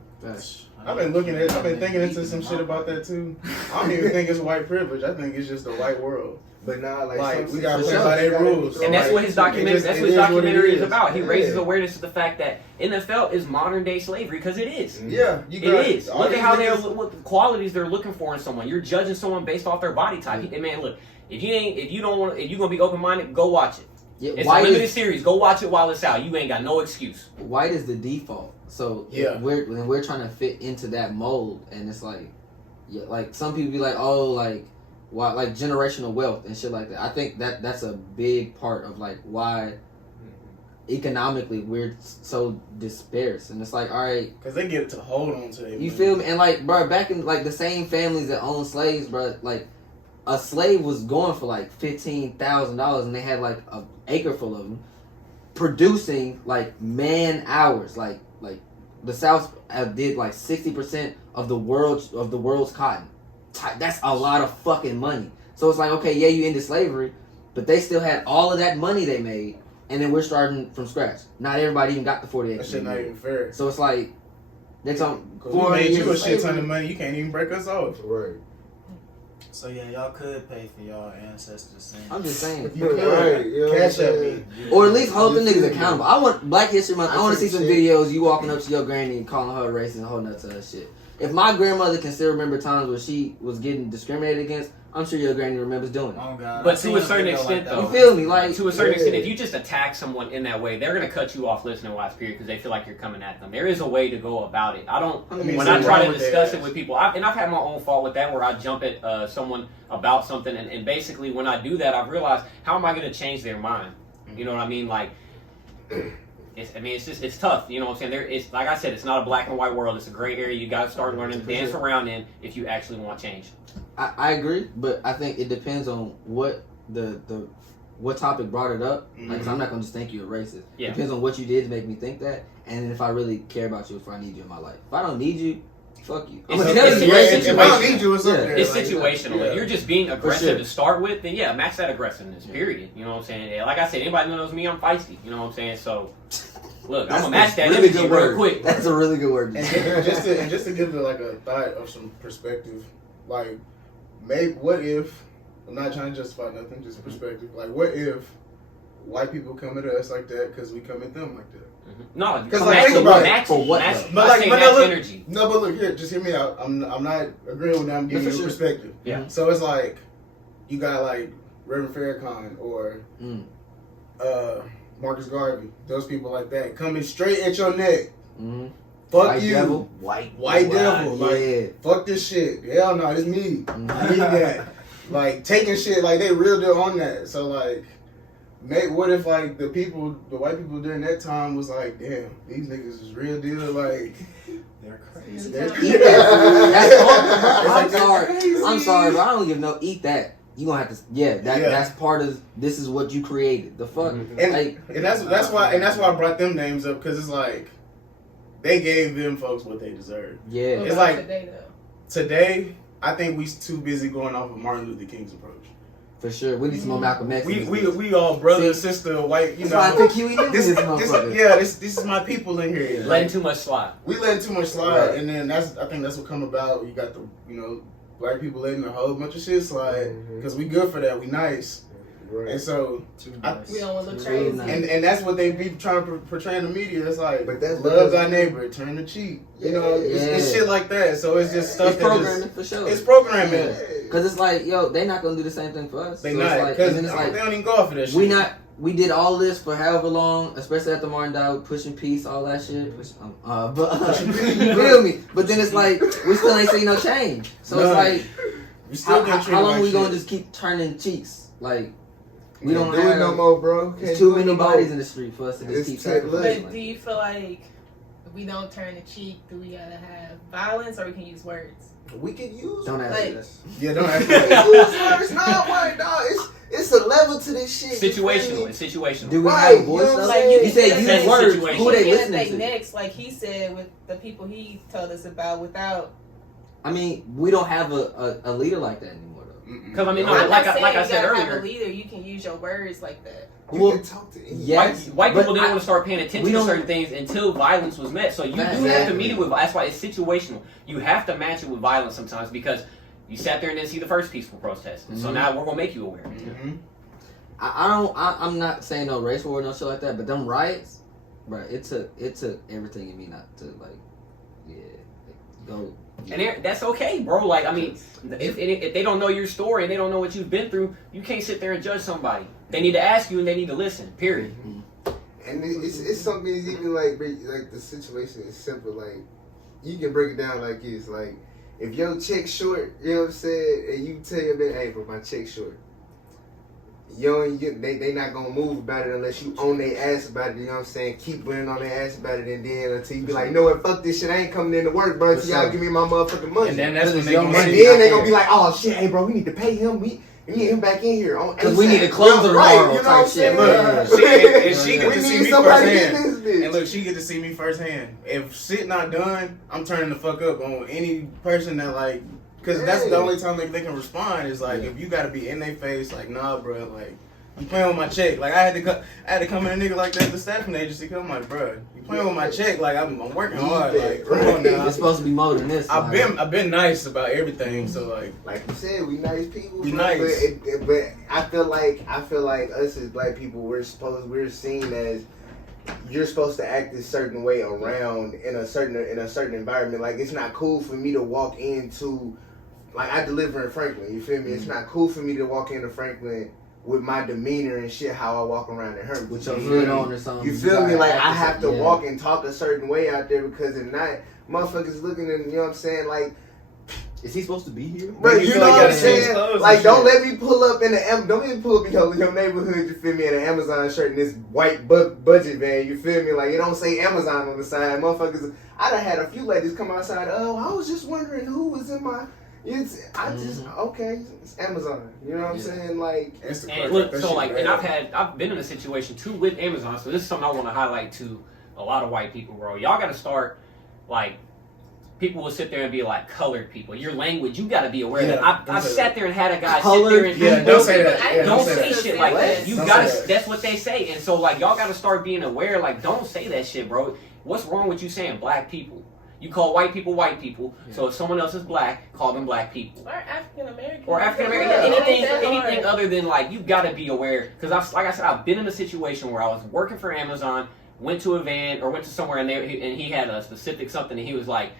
I've been thinking into some shit about that too. I don't even think it's white privilege. I think it's just the white world. But nah, like we gotta play by their rules. And that's what his documentary is about. He raises Yeah. awareness to the fact that NFL is modern day slavery, because it is. Yeah, It is. Look at how what the qualities they're looking for in someone. You're judging someone based off their body type. And man, look, if you're gonna be open minded, go watch it. yeah, It's a limited series. Go watch it while it's out. You ain't got no excuse. white is the default. So we're trying to fit into that mold, and it's like, like some people be like, oh, like, why, like generational wealth and shit like that. I think that's a big part of like why economically we're so dispersed, and it's like, all right, because they get to hold on to it. You feel me? And like, bro, back in like the same families that owned slaves, bro, like a slave was going for like $15,000, and they had like an acre full of them, producing like man hours. Like the South did like 60% of the world's cotton. That's a lot of fucking money. So it's like, okay, yeah, you into slavery, but they still had all of that money they made, and then we're starting from scratch. Not everybody even got the 40 acres. That shit not even fair. So it's like, that's on. We made you a shit ton of money. You can't even break us off. Right. So yeah, y'all could pay for y'all ancestors' sins. I'm just saying. You could. Right, you know Cash what I'm at saying? me. Or at least hold the niggas accountable. I want Black History Month. I want to see some shit. videos you walking up to your granny and calling her racist and holding up to her shit. If my grandmother can still remember times where she was getting discriminated against, I'm sure your granny remembers doing it. Oh God. But to a certain extent, though, You feel me? Like, to a certain extent, if you just attack someone in that way, they're gonna cut you off listening wise, period, because they feel like you're coming at them. There is a way to go about it. When I try to discuss it with people, and I've had my own fault with that, where I jump at someone about something, and basically when I do that, I've realized, how am I gonna change their mind? You know what I mean? Like, it's tough. You know what I'm saying? It's like I said, it's not a black and white world. It's a gray area. You gotta start learning to dance around in if you actually want change. I agree, but I think it depends on what what topic brought it up. Like, 'cause I'm not gonna just think you're a racist. Yeah. It depends on what you did to make me think that, and if I really care about you, if I need you in my life. If I don't need you, fuck you. I'm It's gonna tell you, situational. If I don't need you, it's up there. It's Like, situational. yeah. If you're just being aggressive sure. to start with, then yeah, match that aggressiveness, period. You know what I'm saying? Yeah, like I said, anybody who knows me, I'm feisty. You know what I'm saying? So, Look, That's I'm gonna match a that really energy good real word. quick. That's a really good word. And just to give it like a thought of some perspective, like, what if, I'm not trying to justify nothing, just perspective. Like, what if white people come at us like that because we come at them like that? No, because like, think about match, for what? match, But I say but match look, energy. no, but look here, just hear me out. I'm not agreeing with that. I'm giving you a perspective. Yeah. So it's like you got like Reverend Farrakhan or Marcus Garvey, those people like that coming straight at your neck. Mm-hmm. Fuck White you, devil. white devil. Yeah. Like fuck this shit. Hell no, it's me. Mhm. I need that. Like taking shit like they real deal on that. So like. What if like the white people during that time was like, damn, these niggas is real deal, like They're crazy. Eat that. That's all, It's like, I'm sorry, but I don't give no eat that. You gonna have to, that's part of. This is what you created. The fuck, and that's why I brought them names up because it's like they gave them folks what they deserve. Yeah, What it's about like today, though? Today, I think we too busy going off of Martin Luther King's approach. for sure. We need some more Malcolm X. We all brother, sister, white. You That's know, why I think Huey Newton this is motherfucker. is my people in here. Letting too much slide. We letting too much slide, Right. and then I think that's what come about. You got the black people letting a whole bunch of shit slide because we good for that. We nice, Right. and so We don't want to look Really crazy. nice. and that's what they be trying to portray in the media. It's like But that's love because- thy neighbor, turn the cheek. You know, it's Yeah. shit like that. So it's just stuff It's that programming for sure. it's programming. Cause it's like, yo, they not gonna do the same thing for us. They So not it's like, because and then it's like, they don't even go off of that shit. we did all this for however long, especially after Martin died, pushing peace, all that shit. You feel me? But then it's like we still ain't seen no change. So it's like, We still getting treated how long like we gonna shit. just keep turning cheeks? Like we We don't don't do it no have. more, bro. There's Can't too do it many no more. bodies in the street for us to just It's keep tech sacrificing. But do you feel like if we don't turn the cheek, do we gotta have violence or we can use words? We can use. Don't ask Like- us. Yeah, don't ask We me. can use words. No, wait, no. It's a level to this shit. you feel Situational. me? It's situational. Do we Right, have a voice you know what though? I'm Like, saying? You said That's use words. situation. Who they Get listening like to? next, like he said with the people he told us about, without. I mean, we don't have a leader like that anymore though. Because I mean, no, I'm like not saying I you said gotta have a earlier, leader. You can use your words like that. You Well, can talk to yes, white but people didn't I- want to start paying attention we to don't- certain things until violence was met. So you do have to Exactly. meet it with. That's why it's situational. You have to match it with violence sometimes because you sat there and didn't see the first peaceful protest. And so Mhm. now we're gonna make you aware. Mhm. I'm not saying no race war, no shit like that, but them riots, bro, it took everything in me not to like, go. And that's okay, bro. Like I mean, if they don't know your story and they don't know what you've been through, you can't sit there and judge somebody. They need to ask you and they need to listen. Period. And it's something that's even like the situation is simple. Like you can break it down like this. Like if your check short, you know what I'm saying, and you tell your man, hey, bro, my check short. They not gonna move about it unless you own their ass about it. You know what I'm saying? Keep running on their ass about it, and then until you be like, you know what, fuck this shit, I ain't coming into work, bro. Until y'all give me my motherfucking money. And then that's when And they gonna then see they gonna be like, oh shit, hey bro, we need to pay him. We need him back in here. Because we need to close her right, tomorrow you know type what I'm shit. saying? Look, Yeah. and she get We to see need me somebody in firsthand. this bitch. And look, she get to see me firsthand. If shit not done, I'm turning the fuck up on any person that like, because that's the only time they can respond is like if you gotta be in their face, like nah, bro, like you playing with my check. Like I had to come in a nigga like that at the staffing agency. Cause I'm like, bro, you playing with my check. Like I'm working hard. Like come on now. It's supposed to be more than this. I've been nice about everything. So Like you said, we nice people. We bro, nice. but I feel like us as black people, we're seen as you're supposed to act a certain way around in a certain environment. Like it's not cool for me to walk into, like I deliver in Franklin. You feel me? It's not cool for me to walk into Franklin with my demeanor and shit, how I walk around in her. with your hood on or something. You feel me? Like I have to Yeah. walk and talk a certain way out there because if not, motherfuckers looking at, you know what I'm saying? Like, Is he supposed to be here? bro, you you feel know like what you I'm gotta change saying? clothes Like, and don't shit. let me pull up in don't let me pull up in your neighborhood, you feel me, in an Amazon shirt and this white budget van, you feel me? Like, it don't say Amazon on the side. Motherfuckers, I done had a few ladies come outside, oh, I was just wondering who was in my, okay, it's Amazon. You know what I'm Yeah. saying? Like, And look, so like, and I've been in a situation too with Amazon. So this is something I want to highlight to a lot of white people, bro. Y'all got to start like people will sit there and be like, colored people. Your language, you got to be aware Yeah, that. don't I've say sat that. there and had a guy Colored sit there and Yeah, don't say that. Yeah, don't say say that. shit like that. You Don't gotta. say that. That's what they say, and so like y'all gotta start being aware. Like, don't say that shit, bro. What's wrong with you saying black people? You call white people white people. Yeah. So if someone else is black, call them black people. Or African American. Or African American, anything other than like, you gotta be aware. Because like I said, I've been in a situation where I was working for Amazon, went to a van or went to somewhere and he had a specific something and he was like,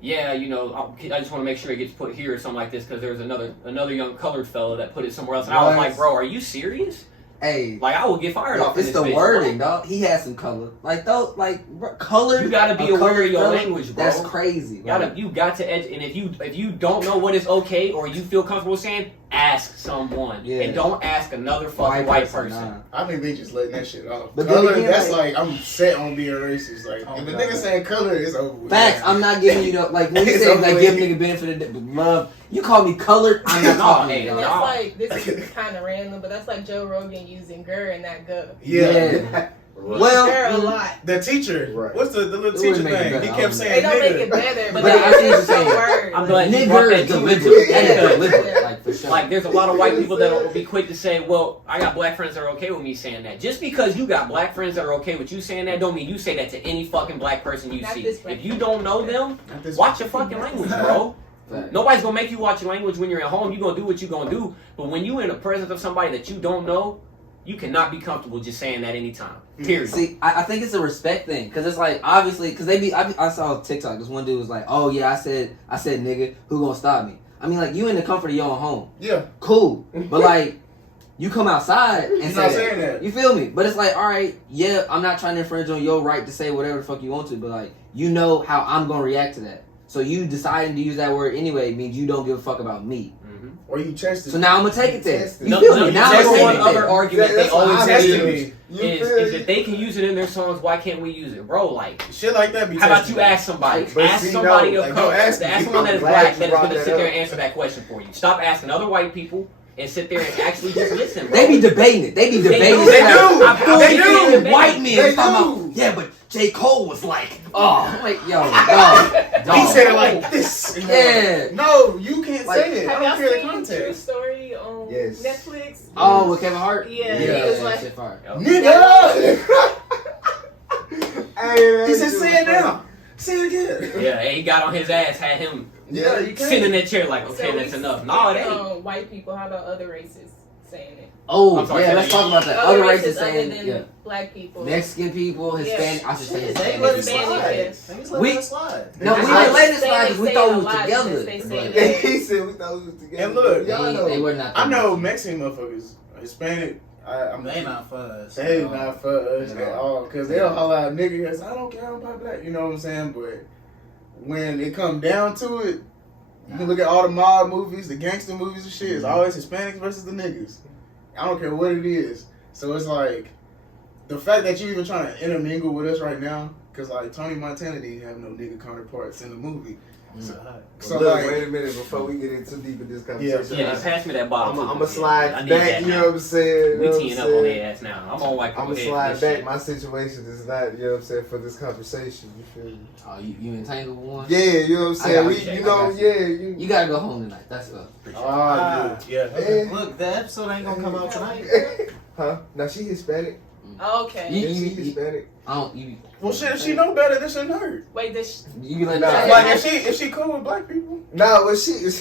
yeah, you know, I just want to make sure it gets put here or something like this because there's another young colored fellow that put it somewhere else. And I was like, bro, are you serious? Hey, Like, I will get fired off. it's the bitch. wording, dog. He had some color, like though, like color. You gotta be aware of your language, bro. That's crazy. You got to edge, and if you don't know what is okay or you feel comfortable saying, ask someone, Yeah. and don't ask another fucking white person. Nah. I think they just letting that shit off. But then Color, again, that's like- like I'm set on being racist. Like Oh, if the God. nigga saying color, it's over with. Facts. I'm not giving you the like when you It's say over like with. give nigga benefit of the love. You call me colored, I'm not No, talking to hey, you. And no. dog. that's like, this is kind of random, but that's like Joe Rogan using "gur" and not "guh." Yeah. Well, "Gur" a lot. The teacher, Right. what's the little It teacher wouldn't make it thing? better, He I kept don't They saying don't make nigga. it better, but But I see what you're it's a saying. word. I'm glad you nigger brought is that to deliberate. it. That is Yeah. deliberate, like for sure. Like, there's a lot of white people that will be quick to say, well, I got black friends that are okay with me saying that. Just because you got black friends that are okay with you saying that don't mean you say that to any fucking black person you Not see. this black If you don't know them, Not this watch your fucking language, bro. Facts. Nobody's gonna make you watch your language when you're at home. You're gonna do what you're gonna do. But when you're in the presence of somebody that you don't know, you cannot be comfortable just saying that anytime. Period. See, I think it's a respect thing because it's like obviously because I saw TikTok. This one dude was like, "Oh yeah, I said nigga, who gonna stop me?" I mean, like you in the comfort of your own home, Yeah. cool, but like you come outside and He's say not that. saying that. You feel me? But it's like, all right, yeah, I'm not trying to infringe on your right to say whatever the fuck you want to, but like you know how I'm gonna react to that. So you deciding to use that word anyway means you don't give a fuck about me. Or you tested. So now I'm gonna take it there. Tested. You feel me? Now I'm Number gonna one take it other there. argument they That's what always I'm use testing saying. me. You is feel that they can use it in their songs. Why can't we use it, bro? Like, Shit like that be how about testing you me. ask somebody? But Ask see, somebody no, of like, color. don't ask me. Ask someone that is I'm glad black you that is brought going to that sit there up. and answer that question for you. Stop asking other white people and sit there and actually just listen, bro. They be debating it. They be debating do. it. They Like, do. I They feel do. you white men They talking do. about, yeah, but J. Cole was like, oh, I'm like, yo, dog. He said it like this. Yeah. No, you can't Like, say it. Have I y'all don't care the seen True context. Story on Yes. Netflix? Oh, with Kevin Hart? Yeah, he was like- shit fire. Nigga! Hey, He said, say it now. Say it again. Yeah, and he got on his ass, had him Yeah, you sitting in can't. that chair like, okay, So that's we enough. No, it speak ain't. on white people. How about other races saying it? Oh, I'm sorry, yeah, say let's that talk about that. Other Other races other saying, than yeah. black people. Mexican people, Hispanic, I should say Shit, they Hispanic. let it people. slide. Yes. They just let We- it slide. No, we I didn't let it say slide they because we say thought it we a was lot together. since they say But that. he said we thought we was together. And look, y'all they, know. they were not. I know Mexican motherfuckers, Hispanic. I'm They not for us. They No. not for us at all. Because they'll holler out niggas. I don't care about black. You know what I'm saying? But when it come down to it, you can look at all the mob movies, the gangster movies and shit. It's always Hispanics versus the niggas. I don't care what it is. So it's like, the fact that you even trying to intermingle with us right now, because like Tony Montana didn't have no nigga counterparts in the movie. So Look, like, wait a minute before we get in too deep in this conversation. Yeah, just pass me that bottle. I'm too. gonna slide I need back. that You now. know what I'm saying? We You know teeing what up I'm on saying? their ass now. I'm on white I'm people gonna head for slide this back. shit. My situation is not, you know what I'm saying, for this conversation. You feel me? Oh, you entangled with one? Yeah, you know what I'm I saying. got We, you, you Jay, know, I got you. yeah, you. You gotta go home tonight. That's up. yeah. Yeah. Look, the episode ain't gonna come out tonight. Huh? Now she Hispanic. Okay. You- Yeah, she Hispanic. I don't. You. Well, shit, if she know better, this shouldn't hurt. Wait, this. You be like, Nah. that. Like, if she cool with black people. No, what she is.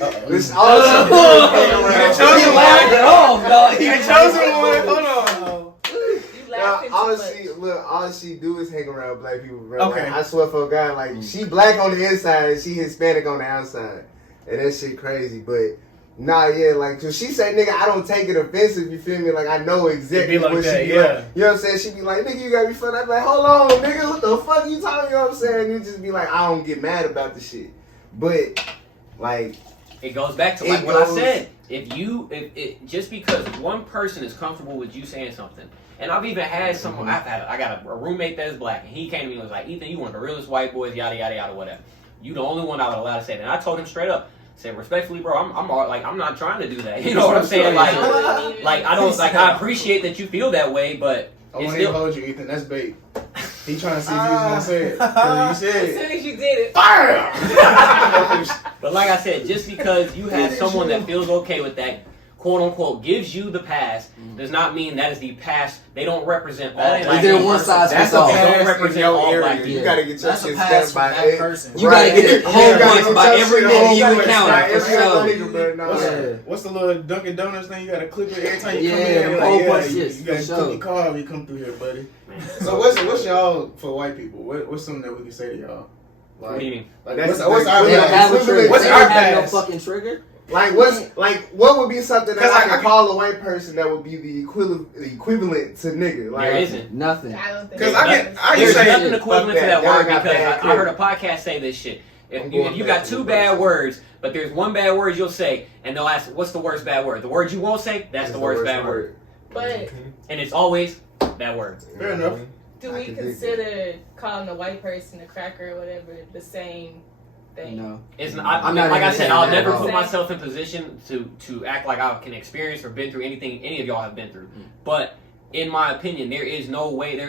Uh-oh. This all she do is hang around. The chosen one. off, dog. The chosen one. Hold on. You Nah, laughing all too she much. look, all she do is hang around black people, bro. Okay. Like, I swear for God, like she black on the inside, and she Hispanic on the outside, and that shit crazy. But nah, yeah, like so she say, nigga, I don't take it offensive. You feel me? Like I know exactly It be like what that, she be yeah. like. You know what I'm saying? She be like, nigga, you gotta be fun. I be like, hold on, nigga, what the fuck you talking? You know what I'm saying? You just be like, I don't get mad about the shit, but like. It goes back to It like what I goes- said. If just because one person is comfortable with you saying something, and I've even had someone, I got a roommate that's black, and he came to me and was like, Ethan, you one of the realest white boys, yada yada yada, whatever. You the only one I would allow to say that. And I told him straight up, said respectfully, bro, I'm not trying to do that. You know what I'm saying? Like I don't like I appreciate that you feel that way, but I it's want to still hold you, Ethan. That's bait. He trying to see if you was gonna say it. 'Cause you As said soon as you did it, fire. But like I said, just because you have someone that feels okay with that, quote unquote, gives you the pass, does not mean that is the pass. They don't represent all That ain't black Is there people. one size That's fits a all? They don't pass in represent your all black area. people. You gotta get your That's a shit pass stamped for by that person. You gotta get it You home gotta points get by your every shit nigga home you points encounter by for every sure. other nigga, bro. Yeah. What's the little Dunkin' Donuts thing? You gotta clip it every time you come Yeah, in. the Like, whole yeah, bunch of you shit, gotta for clip sure. your car when you come through here, buddy. So what's y'all for white people? What's something that we can say to y'all? Like, What do you mean? Like That's what's our They don't have a trigger. What's They our don't have no pass? fucking trigger. Like what would be something that 'Cause I I can call a white person that would be the equivalent to nigga? Like, There isn't. Nothing. I don't think. Because it's I can There's say nothing fuck equivalent to that Y'all word got because bad I heard a credit. podcast say this shit. I'm If going you back got to two the bad person. words, but there's one bad word you'll say, and they'll ask, what's the worst bad word? The word you won't say, that's the worst bad word. But And it's always that word. Fair enough. do I we can dig consider calling a white person a cracker or whatever the same thing? No. It's not, I'm not like I even said, saying I'll that never at all. put myself in position to act like I can experience or been through anything any of y'all have been through. But in my opinion, there is no word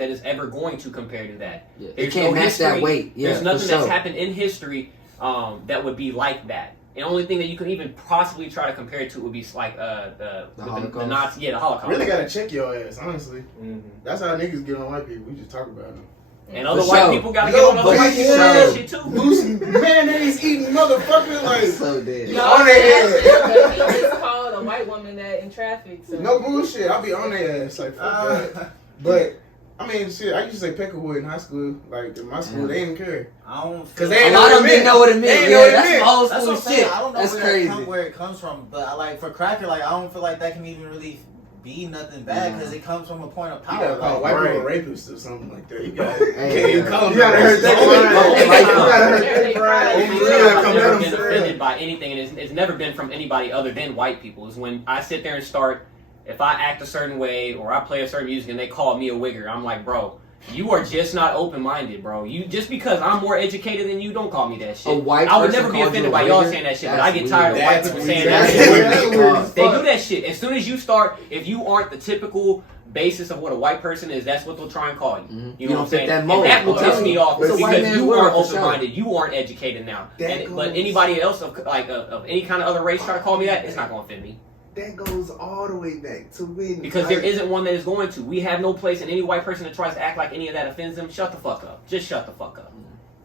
that is ever going to compare to that. Yeah. It There's can't no match that history. weight. Yeah, There's nothing for that's sure. happened in history that would be like that. The only thing that you could even possibly try to compare it to would be like the Holocaust. Nazi, the Holocaust. Really gotta check your ass, honestly. Mm-hmm. That's how niggas get on white people. We just talk about them. And other For white sure. people gotta Yo, get on other but white people for for that sure. shit too. Loose mayonnaise eating motherfucker, like So dead. you on their ass. But he just called a white woman that in traffic. So. No bullshit. I'll be on their ass, like fuck that. But I mean, shit. I used to say Peckerwood in high school. Like in my school, they didn't care. I don't Cause feel they A ain't lot know of what them it didn't meant. know what it They meant. ain't know Yeah, what it that's meant. some old That's school what I'm saying. shit. I don't know That's where crazy. where it comes from, but I like for cracker, like I don't feel like that can even really be nothing bad because it comes from a point of You power. gotta call Like, white people rapists or something like that. You got Hey, you call them. You gotta hurt that Oh, pride. my You God. gotta hurt They're that pride. they For pride. real, I've come never at been them for offended real. by anything, and it's never been from anybody other than white people. Is when I sit there and start, if I act a certain way or I play a certain music and they call me a wigger, I'm like, bro, you are just not open-minded, bro. You just because I'm more educated than you, don't call me that shit. A white I would person never be called offended you a by y'all wigger? saying that shit, but That's I get tired of weird. white That's people weird. saying that That's shit. weird as fuck. They do that shit. As soon as you start, if you aren't the typical basis of what a white person is, that's what they'll try and call you. Mhm. You You know don't what I'm fit saying? that And mold. that will I'm piss telling me you. off It's a white because man's you world, aren't for sure. open-minded. You aren't educated now. That But goes- anybody else of any kind of other race try to call me that, it's not going to offend me. That goes all the way back to when Because there isn't one that is going to. We have no place in any white person that tries to act like any of that offends them. Shut the fuck up. Just shut the fuck up.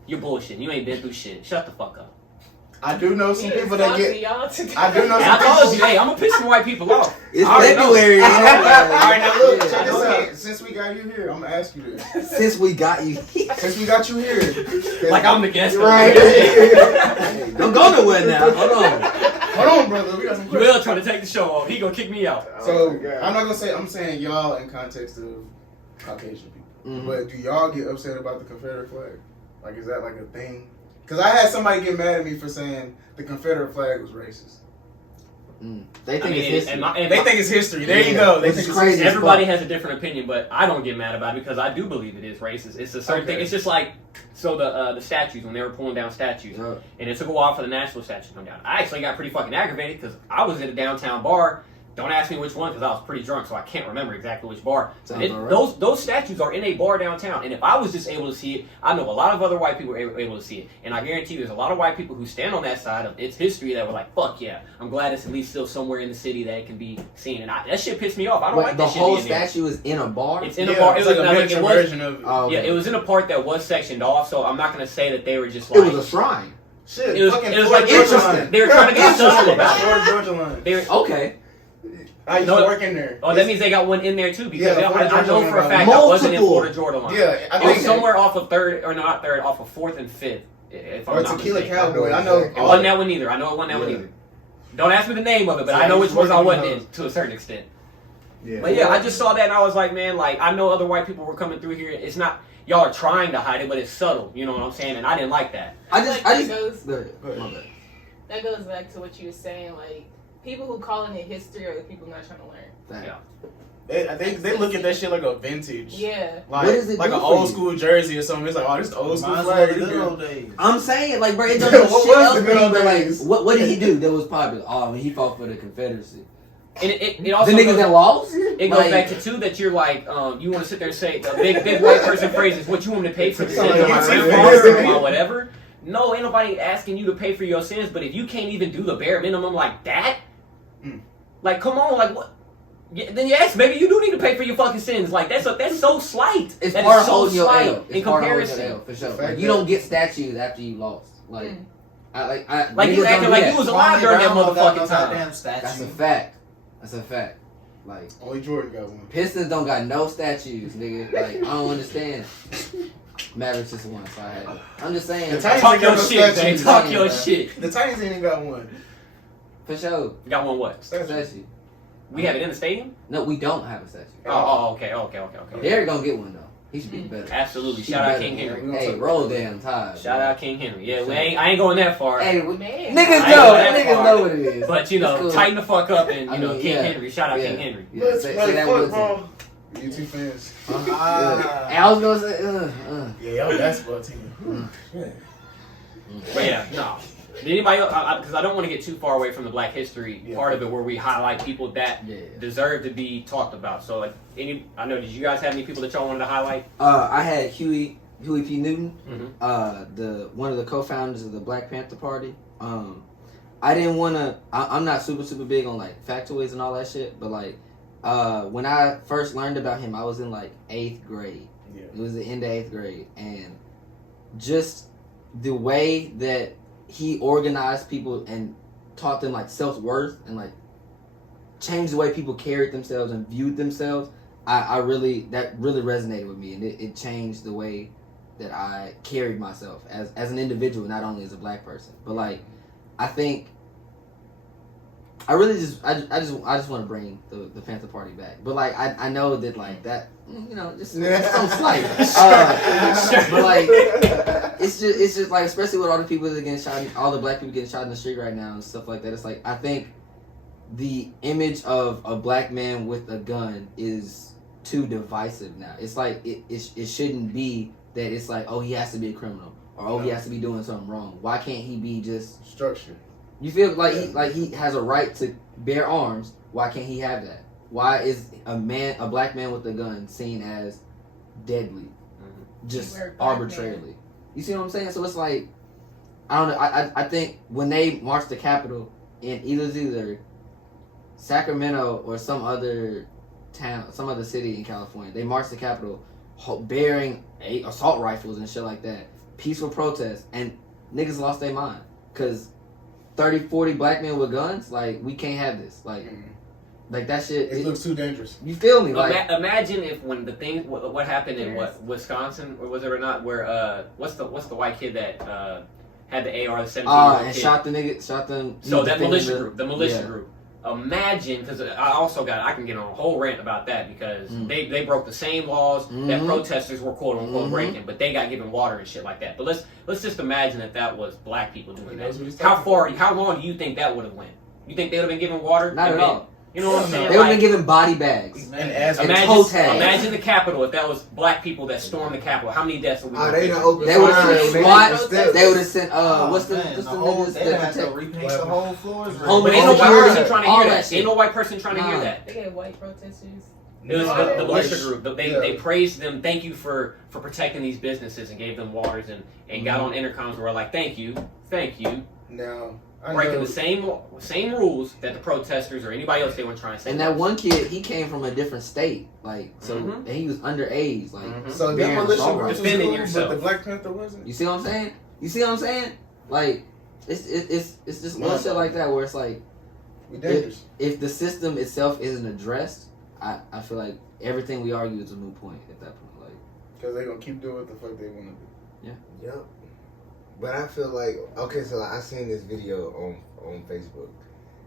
You're bullshitting. You ain't been through shit. Shut the fuck up. I do know some He is people that talking to get. y'all today. I do know And I some told you, people. hey, I'm gonna piss some white people off. It's I already know. February, you know? All right, now look, check Yeah. this Okay. out. Since we got you here, I'm gonna ask you this. Since we got you. Since we got you here, Like I'm the guest. Right. Hey, don't go nowhere now. Hold on. hold on, brother. We got some You questions. will try to take the show off. He gonna kick me out. So Oh my God. I'm not gonna say. I'm saying y'all in context of Caucasian people. Mhm. But do y'all get upset about the Confederate flag? Like, is that like a thing? Because I had somebody get mad at me for saying the Confederate flag was racist. They think it's history. They think it's history. There you Yeah, go. They which think is it's crazy. history. Everybody has a different opinion, but I don't get mad about it because I do believe it is racist. It's a certain Okay. thing. It's just like the statues when they were pulling down statues, Yeah. and it took a while for the national statue to come down. I actually got pretty fucking aggravated because I was at a downtown bar. Don't ask me which one because I was pretty drunk, so I can't remember exactly which bar. Sounds It- about right. those statues are in a bar downtown, and if I was just able to see it, I know a lot of other white people were able to see it, and I guarantee there's a lot of white people who stand on that side of its history that were like, "Fuck yeah, I'm glad it's at least still somewhere in the city that it can be seen." And that shit pissed me off. I don't Wait, like the that shit whole being there. statue is in a bar? It's in a bar. It It's was, like a I think miniature it was, version of it. Oh, okay. yeah, it was in a part that was sectioned off, so I'm not gonna say that they were just It like. was a shrine. Shit, It was- fucking it was Florida like Georgia interesting. line. They were trying to get subtle about it. Florida Georgia line. They were, Okay. I used to work in there. oh, that means they got one in there too because Yeah, Florida I know Georgia for a line. fact that wasn't in Multiple. Florida Georgia line. Yeah, I It was think somewhere off of third or not third, off of 4th and 5th. If I'm or not Tequila mistaken. Cowboy. I know. It wasn't that one either. I know it wasn't that one Yeah. either. Don't ask me the name of it, but So I know I which used to ones I work wasn't in in those. to a certain extent. Yeah. But yeah, I just saw that and I was like, man, like I know other white people were coming through here. It's not y'all are trying to hide it, but it's subtle. You know what I'm saying? And I didn't like that. I just. That goes Go ahead. My bad. that goes back to what you were saying. Like people who calling it history are the people not trying to learn. They look at that shit like a vintage. Yeah. Like, What does it like do an for old you? school jersey or something. It's like, oh, this is the old school Reminds me flag. of the You good good. old days. I'm saying, like, bro, it doesn't What shit was else the for good you, old but, like, days? what did he do that was popular? Oh, I mean, he fought for the Confederacy. And it also The niggas that lost? It goes back to, too, that you're like, you want to sit there and say, the big white person phrase is, what you want me to pay for the sins of my grandfather or my whatever? No, ain't nobody asking you to pay for your sins, but if you can't even do the bare minimum like that, like, come on, like, what? Yeah, then yes, maybe you do need to pay for your fucking sins. Like, that's so slight. It's that part of so holding your slight L. in comparison. For sure. Like, you don't get statues after you lost. Like, like you acting like you was alive during that motherfucking time. That's a fact. That's a fact. Like, only Jordan got one. Pistons don't got no statues, nigga. Like, I don't understand. Mavericks just won, so I had it. I'm just saying. Talk your shit, man. Talk your shit. The Titans ain't even got one. For sure. You got one what? Statue. We have it in the stadium? No, we don't have a statue. Oh, okay. Derek gonna get one though. He should be better. Absolutely. Shout out King Henry. Hey, roll damn tide. Shout out King Henry. Yeah, I ain't going that far. Hey, Man. niggas know what it is. But you know, cool. tighten the fuck up and King yeah. Henry. Shout out King Henry. Yeah, say that one time. You two fans. I was gonna say, Yeah, y'all basketball team. But yeah, no. Did anybody else? Because I don't want to get too far away from the Black History part of it, where we highlight people that deserve to be talked about. So, like, I know. Did you guys have any people that y'all wanted to highlight? I had Huey P. Newton, Mm-hmm. one of the co-founders of the Black Panther Party. I didn't want to. I'm not super big on like factoids and all that shit, but like when I first learned about him, I was in like 8th grade. Yeah. It was the end of 8th grade, and just the way that he organized people and taught them like self-worth and like changed the way people carried themselves and viewed themselves. That really resonated with me, and it changed the way that I carried myself as an individual, not only as a black person. But like, I think I really just want to bring the Panther Party back. But like, I know that like that, you know, just some slight. But like, it's just like, especially with all the people that are getting shot, all the black people getting shot in the street right now and stuff like that. It's like, I think the image of a black man with a gun is too divisive now. It's like it shouldn't be that it's like, oh, he has to be a criminal, or he has to be doing something wrong. Why can't he be just structured? You feel like he has a right to bear arms. Why can't he have that? Why is a black man with a gun seen as deadly, just arbitrarily? You see what I'm saying? So it's like, I don't know. I think when they marched the Capitol in either Sacramento or some other town, some other city in California, they marched the Capitol bearing assault rifles and shit like that, peaceful protest, and niggas lost their mind because 30, 40 black men with guns, like, we can't have this. Like that shit. It looks too dangerous. You feel me? Like, imagine if when the thing, what happened in Wisconsin, or was it or not, where what's the white kid that had the AR, the 17-year-old and kid. shot them. So that militia group. Imagine, because I can get on a whole rant about that, because they broke the same laws that protesters were quote unquote breaking, but they got given water and shit like that. But let's just imagine that was black people doing that. How long do you think that would have went? You think they would have been given water? Not at all. You know what I'm saying? They would have been given body bags and toe tags. Imagine the Capitol if that was black people that stormed the Capitol. How many deaths would we? They would have sent SWAT. They would have sent what's the niggas that had to repaint the whole floors. But ain't no white person trying to hear that. Ain't no white person trying to hear that. They had white protesters. It was the militia group. They praised them. Thank you for protecting these businesses, and gave them waters and got on intercoms and were like, thank you. Now, breaking the same rules that the protesters or anybody else they were trying to say. And that one kid, he came from a different state, like, so, and he was underage, like. So that militia group was defending cool, yourself. but the Black Panther wasn't. You see what I'm saying? Like, it's just little shit like that where it's like, if the system itself isn't addressed, I feel like everything we argue is a moot point at that point, like. Because they're gonna keep doing what the fuck they want to do. Yeah. Yep. But I feel like, okay, so I seen this video on Facebook.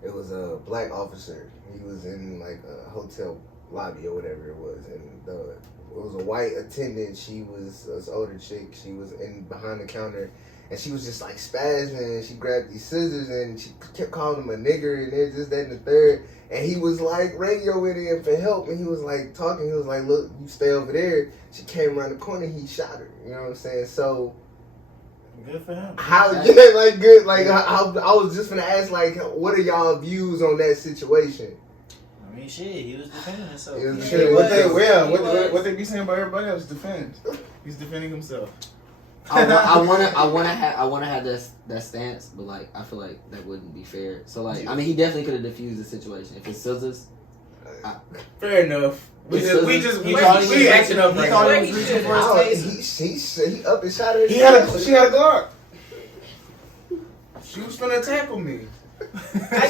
It was a black officer. He was in like a hotel lobby or whatever it was, and it was a white attendant. She was this older chick. She was in behind the counter, and she was just like spazzing. And she grabbed these scissors and she kept calling him a nigger and this, that, and the third. And he was like radioing him for help, and he was like talking. He was like, "Look, you stay over there." She came around the corner. He shot her. You know what I'm saying? So. Good for him. Good. Like, I was just gonna ask, like, what are y'all views on that situation? I mean, shit, he was defending himself. He was Shit, he what they was. what they be saying about everybody else? Defend. He's defending himself. I wanna have that stance, but like I feel like that wouldn't be fair. So like I mean, he definitely could have diffused the situation. If it's scissors, Fair enough. We He thought he was acting up He right thought now. he was reaching for Oh, his face. he up and shot her. She had a Glock. She was finna tackle me.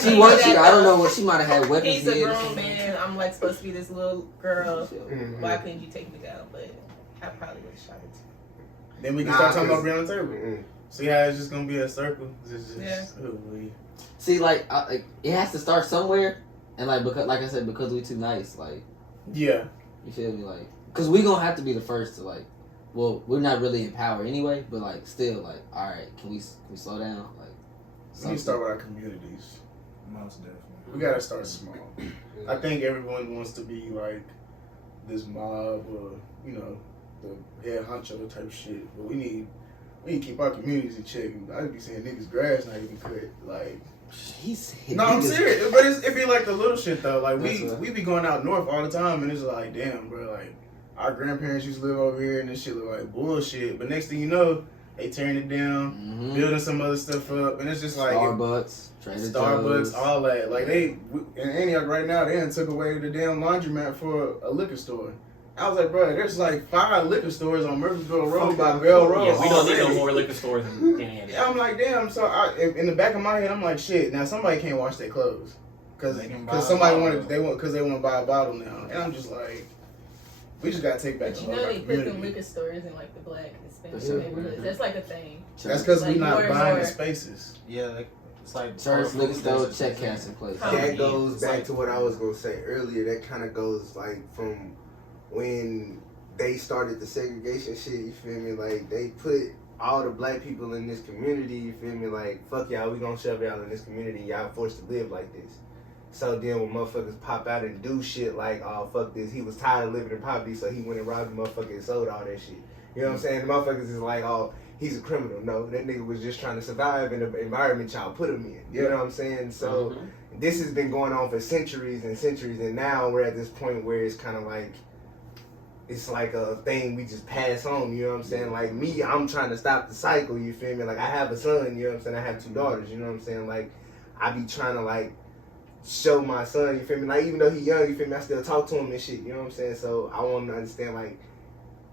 she wants you. I don't know what she might have had weapons. He's a here. grown man. I'm like supposed to be this little girl. Mhm. Why couldn't you take me down? But I probably would have shot it. Then we can Nah, start talking 'cause- about Breonna Taylor. Mm-mm. See how it's just gonna be a circle. It's just, Yeah. See, like it has to start somewhere, and like because like I said, because we too nice. Like Yeah. you feel me? Like because we gonna have to be the first to like. Well, we're not really in power anyway, but like still, like all right, can we slow down? Like We need to start with our communities. Most definitely. We gotta start small. I think everyone wants to be like this mob or the head honcho type shit, but we need to keep our communities in check. I be saying niggas grass not even cut. Like He's no, I'm serious. But it be like the little shit though. Like That's right. we be going out north all the time, and it's like damn, bro. Like our grandparents used to live over here, and this shit look like bullshit. But next thing you know, they tearing it down, Mhm. building some other stuff up, and it's just like Starbucks, Trader Starbucks, Joe's. all that. Like in Antioch right now, they done took away the damn laundromat for a liquor store. I was like, bro, there's like 5 liquor stores on Murfreesboro Road by Bell Road. Yeah, we don't need no already. more liquor stores in Indiana. I'm like, damn. So in the back of my head, I'm like, shit. Now somebody can't wash their clothes because They can buy a somebody bottle. they want to buy a bottle now, and I'm just like, we just gotta take back But the you whole know they put the community. liquor stores in like the black Hispanic For sure. neighborhoods. That's like a thing. That's because Like we not more and buying the more. spaces. Yeah, like, it's like Church, liquor store, Places. check cash in place. That goes It's back like- to what I was gonna say earlier. That kind of goes like from when they started the segregation shit. You feel me? Like they put all the black people in this community. You feel me? Like fuck y'all, we gonna shove y'all in this community. Y'all forced to live like this. So then when motherfuckers pop out and do shit like, oh fuck this, he was tired of living in poverty, so he went and robbed the motherfucker and sold all that shit. You know what I'm saying? The motherfuckers is like, oh, he's a criminal. No, that nigga was just trying to survive in the environment y'all put him in. You Yeah. know what I'm saying? So this has been going on for centuries and centuries, and now we're at this point where it's kind of like, it's like a thing we just pass on, you know what I'm saying? Like me, I'm trying to stop the cycle, you feel me? Like I have a son, you know what I'm saying? I have 2 daughters, you know what I'm saying? Like I be trying to like show my son, you feel me? Like even though he young, you feel me? I still talk to him and shit, you know what I'm saying? So I want to understand like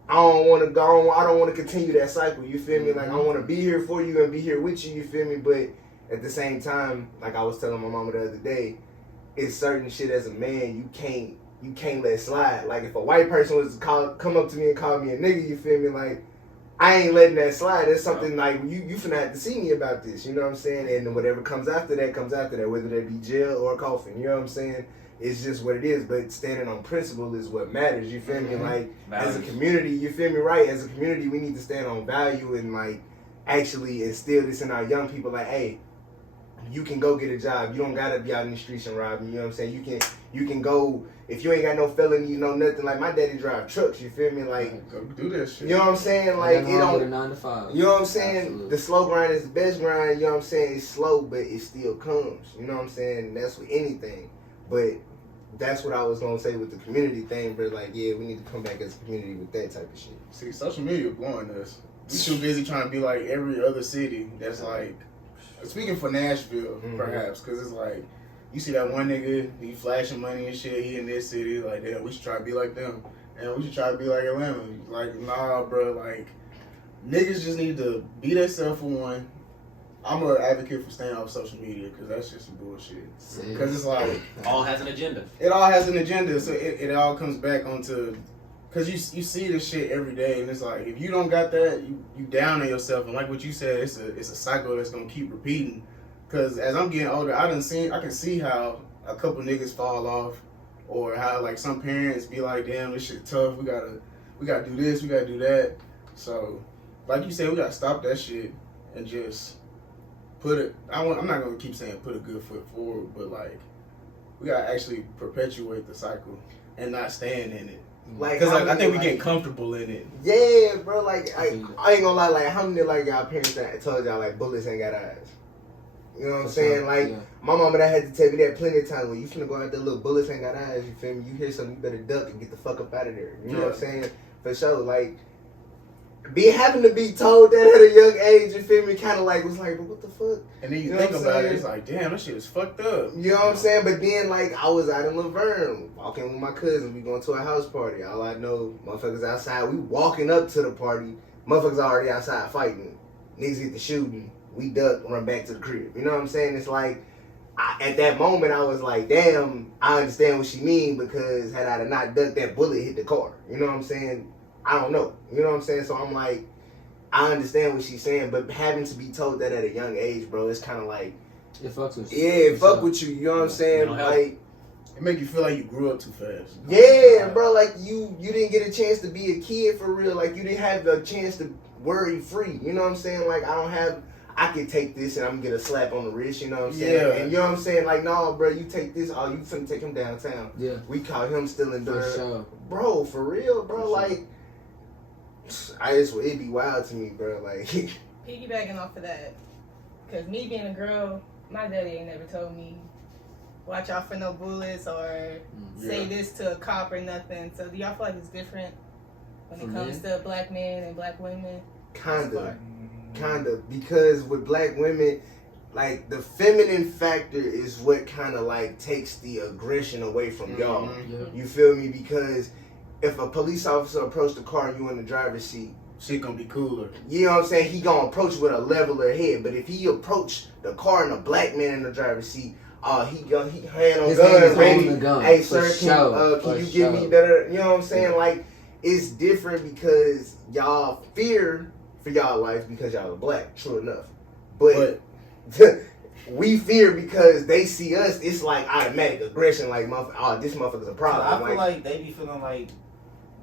I don't want to go. I don't want to continue that cycle. You feel me? Like I want to be here for you and be here with you. You feel me? But at the same time, like I was telling my mama the other day, it's certain shit as a man you can't let slide. Like if a white person was to come up to me and call me a nigga, you feel me? Like I ain't letting that slide. That's something like you finna have to see me about this. You know what I'm saying? And whatever comes after that, whether that be jail or a coffin. You know what I'm saying? It's just what it is. But standing on principle is what matters. You feel me? Like as a community, you feel me? Right? As a community, we need to stand on value and like actually instill this in our young people. Like, hey, you can go get a job. You don't gotta be out in the streets and robbing. You know what I'm saying? You can go if you ain't got no felony, no nothing. Like my daddy drive trucks. You feel me? Like Go do that shit. you know what I'm saying? Like it don't. a 9 to 5. You know what I'm saying? Absolutely. The slow grind is the best grind. You know what I'm saying? It's slow, but it still comes. You know what I'm saying? That's with anything. But that's what I was gonna say with the community thing. But like, yeah, we need to come back as a community with that type of shit. See, social media blowing us. We too busy trying to be like every other city. That's like, speaking for Nashville, perhaps, because it's like, you see that one nigga, he flashing money and shit, he in this city, like, damn, we should try to be like them. And we should try to be like Atlanta. Like, nah, bro, like, niggas just need to be themselves for one. I'm an advocate for staying off social media, because that's just some bullshit. Because it's like, All has an agenda. it all has an agenda, so it all comes back onto, because you see this shit every day, and it's like, if you don't got that, you down on yourself, and like what you said, it's a cycle that's gonna keep repeating. Because as I'm getting older, I can see how a couple niggas fall off, or how like some parents be like, damn, this shit tough, we gotta do this, we gotta do that. So like you said, we gotta stop that shit and just I'm not gonna keep saying put a good foot forward, but like we gotta actually perpetuate the cycle and not stand in it. Like, Because how I many, think we like, get comfortable in it. Yeah, bro. Like I ain't gonna lie. Like how many like y'all parents that told y'all like bullets ain't got eyes? You know what I'm For saying? sure, Like, yeah. my mama that had to tell me that plenty of times. When you finna go out there, little bullets ain't got eyes, you feel me? You hear something, you better duck and get the fuck up out of there. You know what I'm saying? For sure. Like, having to be told that at a young age, you feel me? Kind of like, was like, but what the fuck? And then you know think what I'm about it, saying? it's like, damn, that shit is fucked up. You know what I'm saying? But then, like, I was out in Laverne, walking with my cousins. We going to a house party. All I know, motherfuckers outside. We walking up to the party. Motherfuckers already outside fighting. Niggas get the shooting. We duck, run back to the crib. You know what I'm saying? It's like, at that moment, I was like, damn, I understand what she mean, because had I not ducked, that bullet hit the car. You know what I'm saying? I don't know. You know what I'm saying? So I'm like, I understand what she's saying, but having to be told that at a young age, bro, it's kind of like, It fucks with you. yeah, it fuck with you. You know what I'm saying? Mental health. Like, It make you feel like you grew up too fast. yeah, bro, like you didn't get a chance to be a kid for real. Like, you didn't have a chance to worry free. You know what I'm saying? Like, I could take this and I'm gonna get a slap on the wrist. You know what I'm saying? Yeah. And you know what I'm saying? Like, no, bro, you take this. Oh, you finna take him downtown. Yeah. We caught him stealing For dirt. sure. Bro, for real, bro. For sure. Like, it'd be wild to me, bro. Like, Piggybacking off of that, because me being a girl, my daddy ain't never told me, watch out for no bullets or say this to a cop or nothing. So do y'all feel like it's different when it comes to black men and black women? Kinda, because with black women, like, the feminine factor is what kind of like takes the aggression away from y'all. Yeah. You feel me? Because if a police officer approached the car and you in the driver's seat, Shit gonna be cooler. you know what I'm saying? He gonna approach with a leveler head. But if he approach the car and a black man in the driver's seat, he hand on His gun hand is ready. holding the gun, Hey, for sir, sure, can for you give me sure. that? You know what I'm saying? Like, it's different because y'all fear for y'all life because y'all are black. True enough, but we fear because they see us. It's like automatic aggression. Like, this motherfucker's a problem. I feel like they be feeling like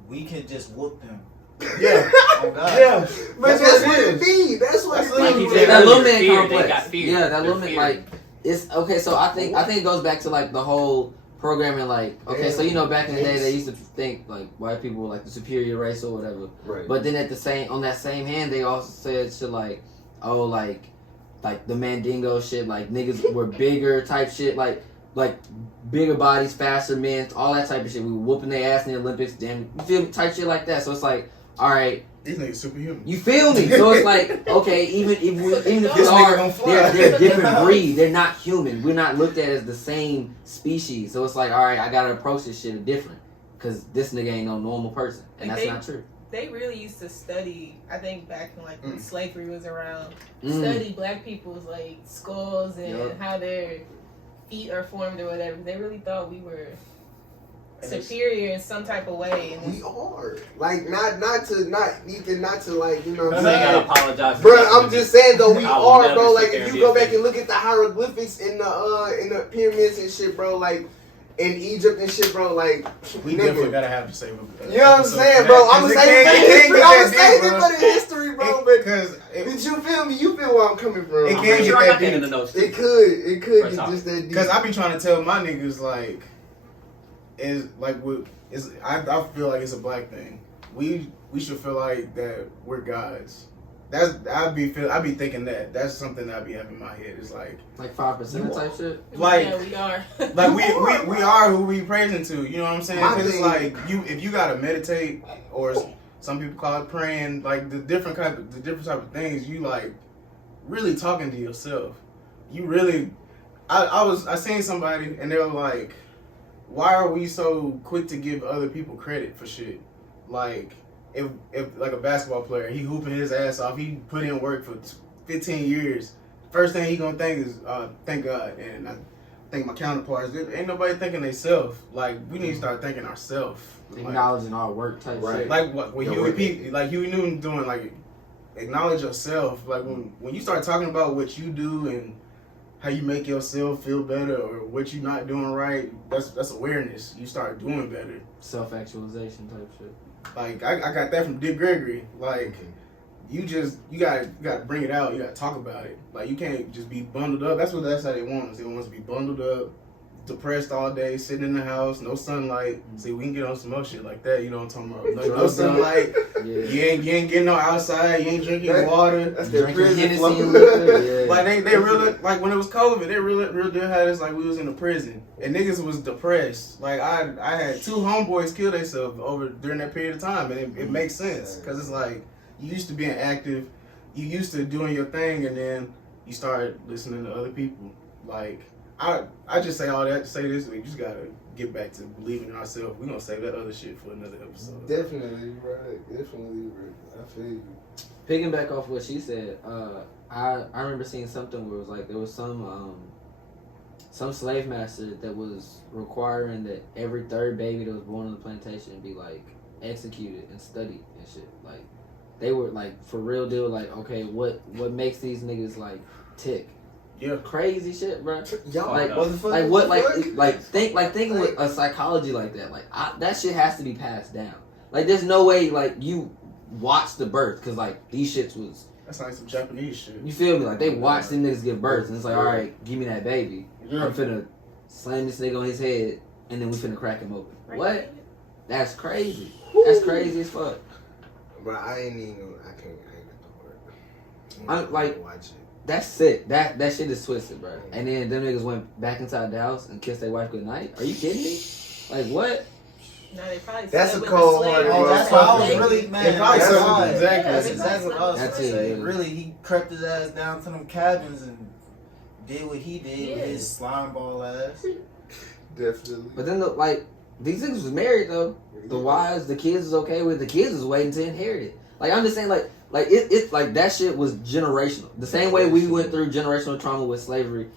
we can just whoop them. Yeah. Oh God. Yeah. but that's what it be. That's what That's it like be. you bro. said That little earlier, man fear, complex. they got fear. Yeah, that They're little man, fear. like, it's okay. So I think it goes back to like the whole programming. Like, okay, so you know, back in the day they used to think like white people were like the superior race or whatever. Right. But then on that same hand, they also said shit like, oh, like the Mandingo shit, like niggas were bigger type shit, like bigger bodies, faster men, all that type of shit. We were whooping their ass in the Olympics, damn, you feel me? Type shit like that. So it's like, all right, These niggas superhuman. you feel me? So it's like, okay, even if we This are, nigga gonna fly. they're a different breed. They're not human. We're not looked at as the same species. So it's like, all right, I gotta approach this shit different because this nigga ain't no normal person, and Like that's not true. They really used to study, I think back in like when slavery was around, Mm. study black people's like skulls and Yup. how their feet are formed or whatever. They really thought we were And it's- superior in some type of way. And We are like not to like, you know what You I'm ain't gotta saying. apologize. Bro, I'm just saying though, we I will are, never bro. sit Like, there if and you be go back offended. and look at the hieroglyphics in the pyramids and shit, bro, like in Egypt and shit, bro, like We nigga. definitely gotta have to say. You know what I'm saying, bro? I'm gonna say it for the history, bro. But Because did you feel me? You feel where I'm coming from? It I'm can't pretty get sure I that got that in deep. the notes. It too. could First get off. just that deep. Because I be trying to tell my niggas like, is like I feel like it's a black thing. We should feel like that we're gods. I be thinking that's something I be having in my head. It's like 5% type shit. Like- yeah, we are. like we are who we praising to. You know what I'm saying? My 'Cause it's thing- like if you gotta meditate or some people call it praying, like the different type of things. You like really talking to yourself. You really. I seen somebody and they were like, why are we so quick to give other people credit for shit? Like, if like a basketball player, he hooping his ass off, he put in work for 15 years. First thing he gonna think is, thank God. And I think my counterparts, ain't nobody thinking they self. Like, we need to start thinking ourselves. Acknowledging our work type shit. Like what Your Huey work P, like Huey Newton doing, like acknowledge yourself. Like when you start talking about what you do and how you make yourself feel better or what you're not doing right, that's awareness. You start doing better. Self-actualization type shit. Like I got that from Dick Gregory. Like you gotta bring it out. You gotta talk about it. Like you can't just be bundled up. That's how they want us. They want us to be bundled up, depressed all day, sitting in the house, no sunlight. See, we can get on some more shit like that. You know what I'm talking about? No sunlight. Yeah. You ain't getting no outside. You ain't drinking water. That's their Drinking prison Hennessy flow. and liquor, yeah. Like they really like when it was COVID, they real deal had us like we was in a prison and niggas was depressed. Like I had 2 homeboys kill themselves over during that period of time, and it makes sense because it's like you used to being active, you used to doing your thing, and then you start listening to other people. Like I just say all that to say this: we just gotta get back to believing in ourselves. We gonna save that other shit for another episode. Definitely, right. Definitely, right. I feel you. Picking back off what she said, I remember seeing something where it was like there was some slave master that was requiring that every 3rd baby that was born on the plantation be like executed and studied and shit. Like they were like for real deal. Like okay, what makes these niggas like tick? Yeah, Crazy shit, bro. Y'all Like, motherfuckers. like thinking with a psychology like that. Like that shit has to be passed down. Like there's no way like you watch the birth because like these shits was. that's like some Japanese shit. You feel me? Like they watch them niggas give birth, and it's like, all right, give me that baby. Yeah. I'm finna slam this nigga on his head, and then we finna crack him open. Right. What? That's crazy. That's crazy as fuck. Bro, I ain't got the word. I'm like- watch it. That's sick. That shit is twisted, bro. And then them niggas went back inside the house and kissed their wife goodnight. Are you kidding me? Like what? No, they probably That's slept a with cold the slave. hearted, Oh, bro. that's why I was really mad. They probably That's said why. exactly. That's exactly what I was That's gonna it, say. yeah. Really, he crept his ass down to them cabins and did what he did with Yeah. his slime ball ass. Definitely. But then these niggas was married though. The wives, the kids was okay with. The kids was waiting to inherit it. Like I'm just saying, like it's like that shit was generational. The same way we went through generational trauma with slavery.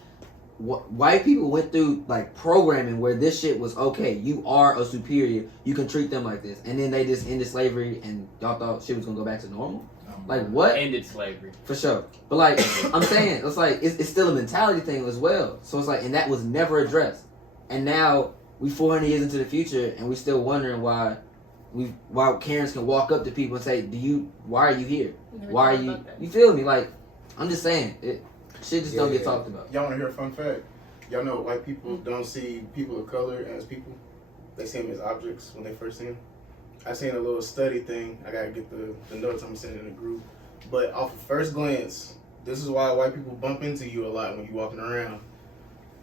White people went through like programming where this shit was okay. You are a superior. You can treat them like this, and then they just ended slavery, and y'all thought shit was gonna go back to normal. Like what? Ended slavery. For sure. But like I'm saying, it's like it's still a mentality thing as well. So it's like, and that was never addressed. And now we 400 years into the future, and we still wondering why Karens can walk up to people and say, why are you here? Never Why are thought you? about that. You feel me? Like I'm just saying, shit just don't get Yeah. talked about. Y'all want to hear a fun fact? Y'all know white people don't see people of color as people. They see them as objects when they first see them. I seen a little study thing. I gotta get the notes. I'm sending in the group. But off of first glance, this is why white people bump into you a lot when you're walking around.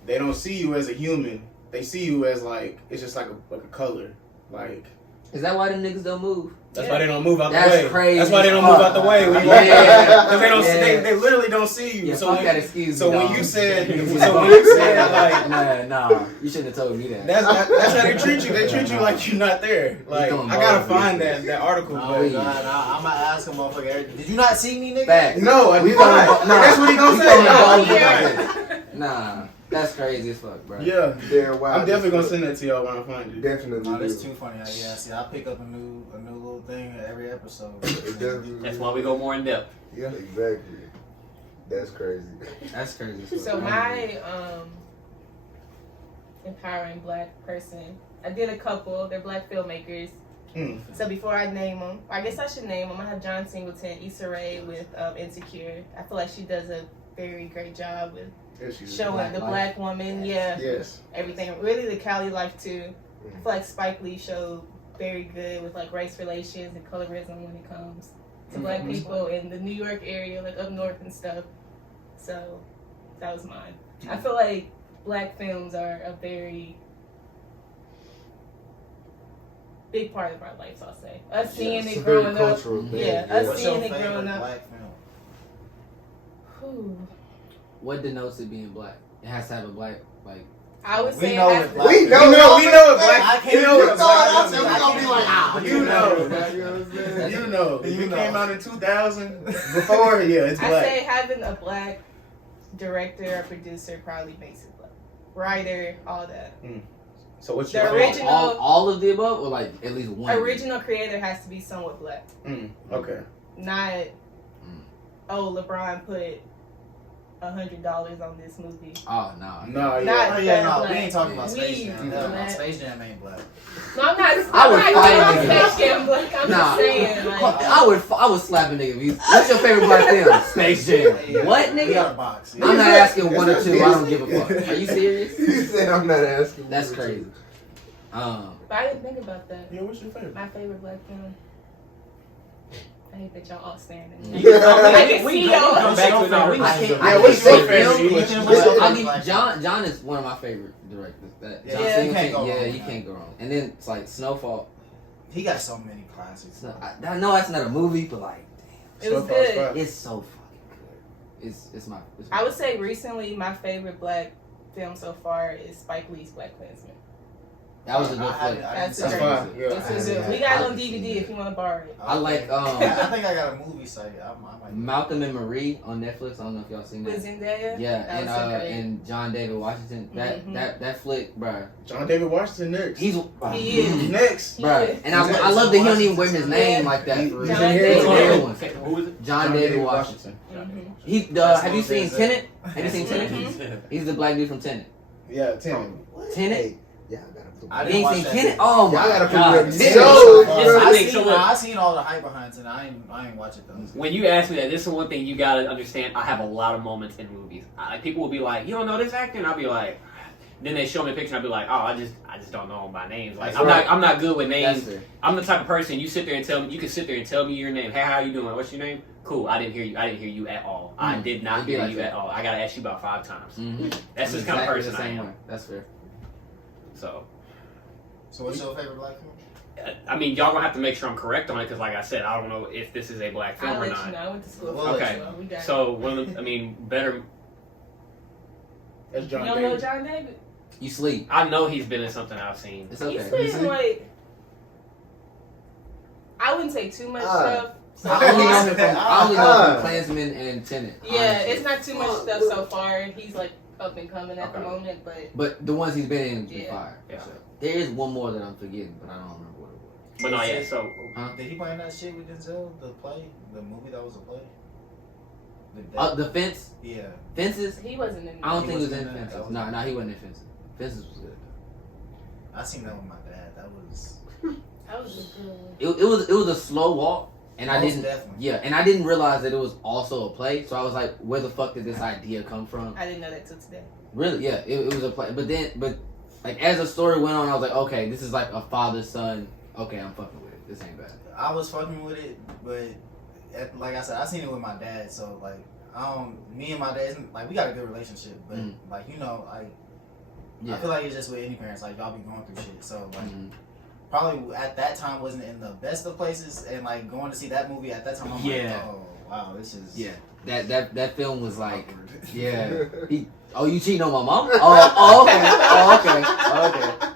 They don't see you as a human. They see you as like it's just like a color. Like Is that why them niggas don't move? that's why they don't move out the That's way. crazy. That's why they don't move out the way. When you Yeah. because they don't. Yeah. They literally don't see you. Yeah, so fuck when, that excuse. so me, when dog. you said, like. nah, you shouldn't have told me that. That's how they treat you. They treat you like you're not there. Like throwing I gotta balls. find that article. Oh but God, I'm gonna ask him, motherfucker. Did you not see me, nigga? Facts. no, I We did throwing not. ba- nah. That's what he gonna We say. throwing No, balls yeah. Nah, that's crazy as fuck, bro. Yeah, They're wild. I'm definitely gonna send that to y'all when I find it. Definitely. No, that's do. too funny. Yeah, see, I pick up a new little thing every episode. Definitely. That's why we go more in depth. Yeah, exactly. That's crazy. That's crazy as fuck. So my empowering black person, I did a couple. They're black filmmakers. Mm. So before I name them, I guess I should name them. I have John Singleton, Issa Rae with Insecure. I feel like she does a very great job with Yeah, she's showing Black the life. black woman. Yeah, Yes. everything. Really, the Cali life too. I feel like Spike Lee showed very good with like race relations and colorism when it comes to black people in the New York area, like up north and stuff. So that was mine. I feel like black films are a very big part of our lives, I'll say. Us seeing It's it a very growing up. cultural thing. Yeah, us What's seeing your it growing favorite up. black film? Whew. What denotes it being black? It has to have a black, like. I would We say know it what has- black We film- know. We know what I black. can't We know even what throw it out black. there. We gonna be like, ah, You know. You know what I'm saying? You know. If You it know. came out in 2000, before it's I black. say having a black director or producer probably makes it black. Writer, all that. So what's The your original- all of the above, or like at least one. Original creator has to be somewhat black. Okay. Not, oh, LeBron put $100 on this movie. Oh no. No, yeah. Not Oh yeah, that no, we black. ain't talking about Space We- Jam. no, No, Space Jam ain't black. No, I'm not. I would I'm fight not a doing nigga. Space Jam black. I'm Nah. just saying, like, I would slap a nigga. If he's, what's your favorite black film? Space Jam. Yeah, What, We got a nigga? box. I'm not asking one or two. I don't give a fuck. Are you serious? You said I'm not asking. That's one or crazy. two. but I didn't think about that. Yeah, what's your favorite? My favorite black film. I hate that y'all all standing. Yeah. I can see We y'all. come back to no, we I can't. Yeah, I what's can't your say favorite? film, What's but your I'll favorite give John is one of my favorite directors. That John Yeah, Singer you can't go yeah, wrong you with can't go wrong. And then it's like Snowfall. He got so many classics. I know that's not a movie, but like, It was Snowfall's good. fire. it's so fucking good. It's my. I would say recently my favorite black film so far is Spike Lee's Black Klansman. that was a good I flick. That's That's a fine. Yeah. It's a good. We got it on DVD if you want to borrow it. I like I think I got a movie site. I might. Malcolm and Marie on Netflix. I don't know if y'all seen With that. Zendaya. Yeah, That was so great. and John David Washington. Mhm. That flick, bruh. John David Washington next. He's He is. next. bruh. And Is I love that he don't even wear his Yeah. name like that. He- For he's real. John in David. He's a real one. Who is it? John David Washington. Mhm. He That's have you what seen they said. Tenet? Have you seen Tenet? Mhm. He's the black dude from Tenet. Yeah, Tenet. Tenet? Hey, yeah, I gotta put I You didn't ain't watch seen that Tenet? shit. Oh my Y'all gotta put god. me on the Tenet show. is fire. I seen all the hype behind it. I ain't watch it though. When you ask me that, this is one thing you gotta understand. I have a lot of moments in movies. People will be like, "You don't know this actor," and I'll be like, then they show me a picture, and I'll be like, "Oh, I just don't know them by names. Like, That's I'm not good with That's names. it. I'm the type of person you sit there and tell me. You can sit there and tell me your name. Hey, how you doing? What's your name? Cool. I didn't hear you. I didn't hear you at all. I did not It'd be hear like you that. at all. I gotta ask you about 5 times. Mm-hmm. That's just kind of person the I same am. way. That's fair. So, So what's your favorite black film? I mean, y'all gonna have to make sure I'm correct on it because, like I said, I don't know if this is a black film I'll or let you not. know. I went to school. We'll let Okay. you know. We got it. So, one of the, I mean, better. That's You John don't know David. John David? You sleep. I know he's been in something I've seen. It's He's okay. been like, I wouldn't say too much stuff. So I only know far. him from I only know him from Klansman and Tenet. Yeah, honestly. it's not too much stuff so far. He's like up and coming at the Okay. moment, but But the ones he's been in has been Yeah. fire. Yeah. So, there is one more that I'm forgetting, but I don't remember what it was. But no, yeah. So, Did he play in that shit with Denzel? The play, the movie that was a play. The The Fence? yeah. Fences? he wasn't in. I don't He think it was wasn't in in that. Fences. That was- No, he wasn't in Fences. Fences was good. I seen that with my dad. That was That was a good one. It was a slow walk, and I most didn't. definitely. Yeah, and I didn't realize that it was also a play. So I was like, where the fuck did this idea come from? I didn't know that till today. Really? Yeah, it was a play. But like as the story went on, I was like, okay, this is like a father son. Okay, I'm fucking with it. This ain't bad. I was fucking with it, but like I said, I seen it with my dad. So like, me and my dad, like we got a good relationship, but like you know, like I feel like it's just with any parents, like y'all be going through shit. So like. Probably at that time wasn't in the best of places, and like going to see that movie at that time, I'm Yeah. like, oh wow, this is Yeah, that film was like, awkward. yeah. You cheating on my mom? Okay.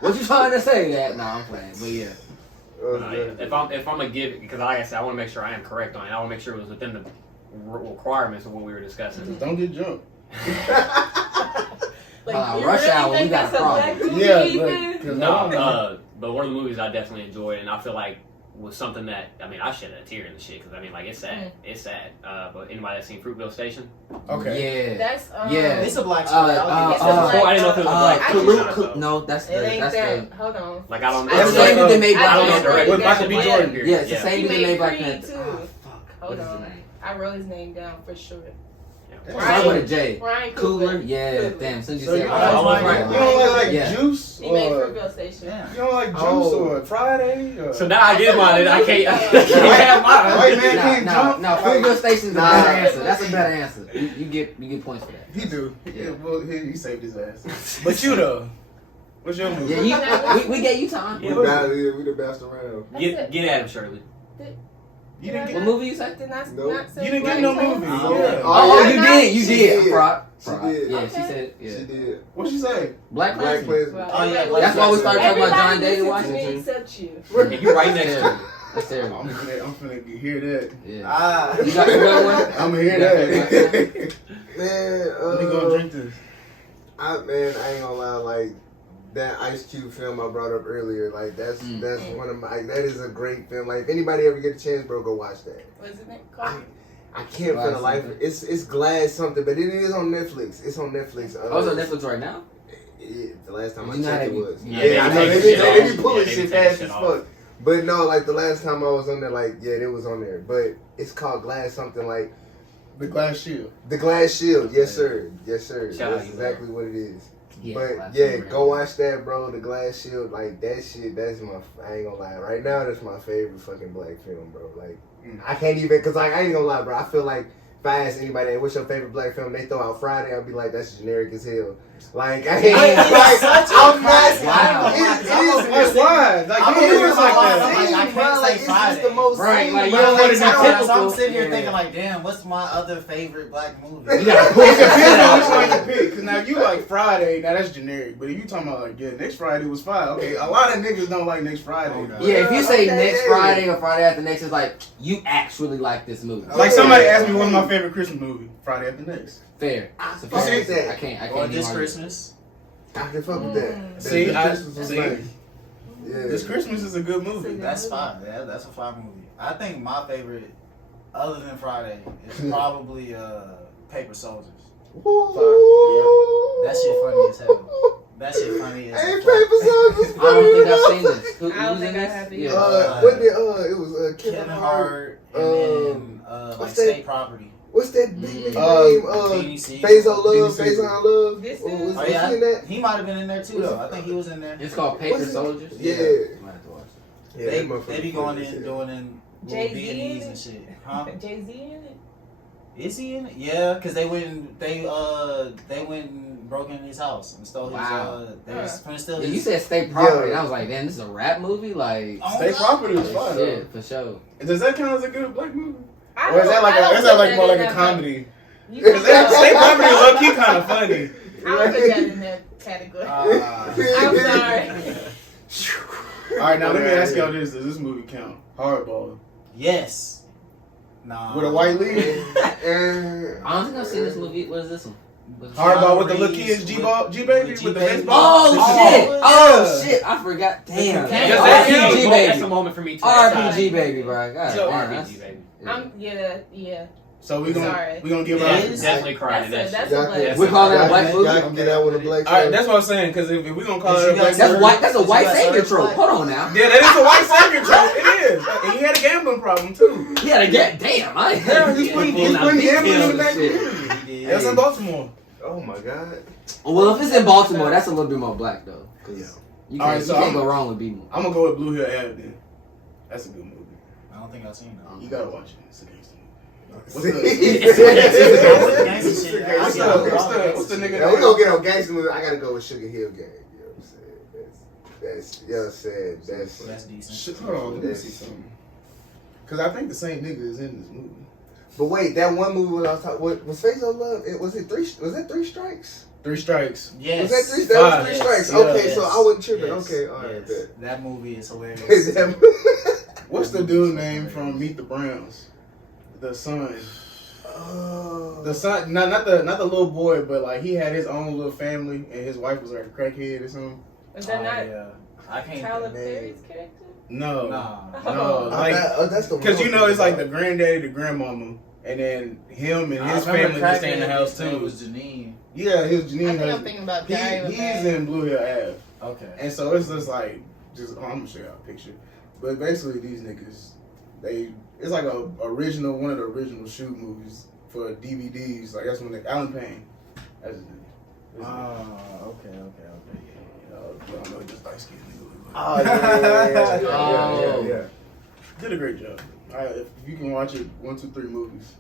What you trying to say? That? No, I'm playing, but yeah. if I'm gonna give, because like I said, I want to make sure I am correct on it. I want to make sure it was within the requirements of what we were discussing. Don't get drunk. Like, you Rush really Hour, we think got that's a a black problem. movie? Yeah, even? like, 'cause No, but one of the movies I definitely enjoyed, and I feel like was something that, I mean, I shed a tear in the shit because I mean, like it's sad, it's sad. But anybody that's seen Fruitvale Station? Okay. Yeah. That's Yeah. It's a black story. it's a Oh, black- I didn't know if it was a black I movie or just- not, though. No, that's It the ain't that's that. the. Hold on. Like I don't. I That's the just- same dude that made I Black I don't know just the Panther. wrote with it Michael B. down. Jordan period. Yeah, it's the Yeah. same He dude that made made Black Creed, Panther. too. Oh, fuck. Hold What's his on. name? I wrote his name down for sure. Start with a J. Ryan Coogler? Yeah, Coogler. damn. Since you So said you I was don't right. like Yeah. juice? He made Or, Fruitvale Station. Yeah. you don't like juice Oh. or Friday? Or, So now I get mine, and I can't White have mine. man can't jump? No, Like, Fruitvale Station's a Nah. better answer. That's a better answer. You get points for that. He do. Yeah. Yeah, well, he saved his ass. But you though, what's your movie? Yeah, we gave you time. Yeah. We the best around. Get at him, Shirley. You didn't What get. movie you say? Did not, Nope. not say You didn't get Black no Panther? movie. Oh. Yeah. Oh, you I did. You She did. did. Fraud. She did. Yeah, Okay. she said it. She Yeah. did. What she say? Black Black Klansman. Klansman. Right. Oh, yeah, Everybody- That's why we started talking about John Everybody David listen to me Washington. except you. And you right next to him. That's terrible. I'm finna hear that. Yeah. Ah. You got one? I'm gonna hear Yeah. that. Man, Let me go drink this. I ain't gonna lie, like that Ice Cube film I brought up earlier, like that's one of my, that is a great film. Like if anybody ever get a chance, bro, go watch that. What's his name called? I can't for the life. It's Glass something, but it is on Netflix. It's on Netflix. Oh, it's on Netflix right now. Yeah, the last time I You know checked, how it they- was. Yeah, I they know take they shit be pulling off. Yeah, they shit be taking fast shit as off. fuck. But no, like the last time I was on there, like yeah, it was on there. But it's called Glass something like The Glass Shield. the Glass Shield. Yes, sir. Yes, sir. Shout out That's you, exactly what it is. Yeah, But last yeah, time go around. watch that, bro. The Glass Shield, like that shit. That's my. I ain't gonna lie. Right now, that's my favorite fucking black film, bro. Like I can't even, cause like I ain't gonna lie, bro. I feel like if I ask anybody, hey, what's your favorite black film? They throw out Friday. I'll be like, that's generic as hell. Like I ain't. I'm not. Wow. That's why. Like, I'm it was like like, that. I can't say It's Friday. just the most Right, seen, like, you bro. don't want to be Like, typical. So I'm sitting here Yeah. thinking like, damn, what's my other favorite black movie? You gotta It pull depends on that which one out. you pick. Cause now if you like Friday, now that's generic. But if you talking about like, yeah, next Friday was fine. Okay, a lot of niggas don't like next Friday. Oh, no. Yeah, if you say Okay, next yeah. Friday or Friday after next, it's like you actually like this movie. Like somebody asked me what's my favorite Christmas movie. Friday After Next. Fair. It's a fuck fair with that. answer. I can't Or even this argue. Christmas. I can fuck with that. See, This I- Christmas was see. nice. Yeah. This Christmas is a good movie. That's fine. Yeah, that's a fine movie. I think my favorite, other than Friday, is probably Paper Soldiers. Ooh. That shit funny as hell. That shit funny as Hey, hell. Paper Soldiers. I don't think I've seen this. Who, I don't who's in think I this? have Yeah. either. What did it was Kevin Kevin Hart. Hart and then like what's that? State Property. What's that big nigga name? BDC. Faison Love. BDC. Faison Love. This Was is- Oh he yeah, in that? he might have been in there too though. I think he was in there. It's called Paper What's it? Soldiers. Yeah. I might have to watch it. Yeah, They that motherfucker be going funny as in hell. doing in little Jay-Z B&Es in and it? shit. Huh? Jay-Z in it? Is he in it? Yeah, because they went and broke in his house and stole his Wow. they was trying to steal Yeah, his you said State Property, Yeah. and I was like, damn, this is a rap movie? Like, Oh, State God. Property was fun. though. shit, for sure. Does that count as a good black movie? I Or is that don't- like I don't is that put like more in like a that comedy? You Because can- State Property low key kind of funny. I don't put that in that category. I'm sorry. All right, now let me ask y'all this: does this movie count? Hardball Yes. Nah. with a white lead. I don't think I've seen this movie. What is this one? What's this Hardball one? with the little kids, G baby with the baseball. Oh, shit! yeah. Oh, shit! I forgot. Damn. That's Because RPG that's, RPG that's a baby. moment for me too. RPG baby, bro. God So, damn, RPG that's- baby. Yeah. So we Sorry. gonna give It out. is. Definitely crying in that That's shit. a Y'all black. can- We call that a black y'all movie? can get that with a black. All right, that's what I'm saying. Because if we gonna call Yes, it a you black got- That's movie, white. That's a You white got savior certain trope. black- Hold on now. yeah, that is a white savior trope. It is, and he had a gambling problem too. He had to get. Damn, I ain't. Yeah, he's putting gambling in the black shit. community. He did. That's in Baltimore. Oh my god. Well, if it's in Baltimore, that's a little bit more black though. 'Cause Yeah. you All can't, right, so you can't I'm- go wrong with Baltimore. I'm gonna go with Blue Hill Ave then. That's a good movie. I don't think I've seen that. You gotta watch it. It's a gangster movie. What's What's the Gangsta shit. What's the nigga? Yeah, we gonna get on gangster movie. I gotta go with Sugar Hill Gang. You know what I'm saying? That's you know what I'm saying. That's decent. Shit, hold on, let me see something. Cause I think the same nigga is in this movie. But wait, that one movie when I was talking, was Faison Love? Was that Three Strikes? 3 Strikes. Yes. Was that three? That was Five. Three Strikes. Yeah. Okay, so I wasn't tripping. Yes. Okay, all right. Yes. bet. That movie is hilarious. Is that- What's the dude's name from Meet the Browns? The son. Oh. The son, not the little boy, but like he had his own little family, and his wife was like a crackhead or something. Is that not Yeah. I can't. Tyler man. Perry's character? No, Nah. no, I like bet- that's the because you one know it's like the about- granddaddy, the grandmama, and then him and I his remember family just stay in the Crackhead, house his name too. was Janine. Yeah, his I Janine. think I'm husband. thinking about Diary of a He's Mad. in Blue Hill Ave, Okay. and so it's just like I'm gonna show y'all a picture, but basically these niggas, it's like one of the original shoot movies for DVDs. Like that's when Alan Payne. That's his name. Okay. Y'all know just light skinned nigga. Oh yeah. Oh. Did a great job. If you can watch it, 1, 2, 3 movies.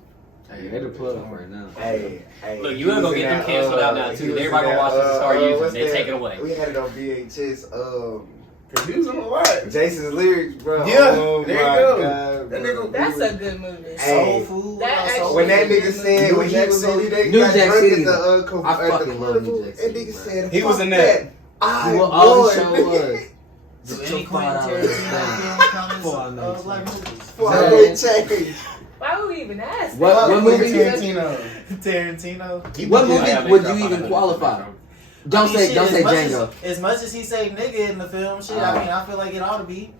Hey, they're the plug right now. Hey. Look, you ain't gonna get them canceled out now, too. Everybody gonna watch this and start using it. They take it away. We had it on VHS. Cause he was on a lot. Jason's lyrics, bro. Yeah, oh there you my go. God, That bro. nigga- That's a good movie. Hey. Soul Food. That actually- When that nigga said when he was on, they New got Jack drunk City, at the I at the fucking love New carnival, Jack that City, nigga bro. said He was "Fuck in that. I Well, all the show won." was. Do Get any your Quentin $5 down. Tarantino count as Before I make black some. movies? Before I made change. Why would we even ask? What- that? what movie? Tarantino. Tarantino. He What be movie getting- would you even qualify? Don't I mean, say shit, don't say as much Django. As much as he say nigga in the film, shit. I mean, I feel like it ought to be.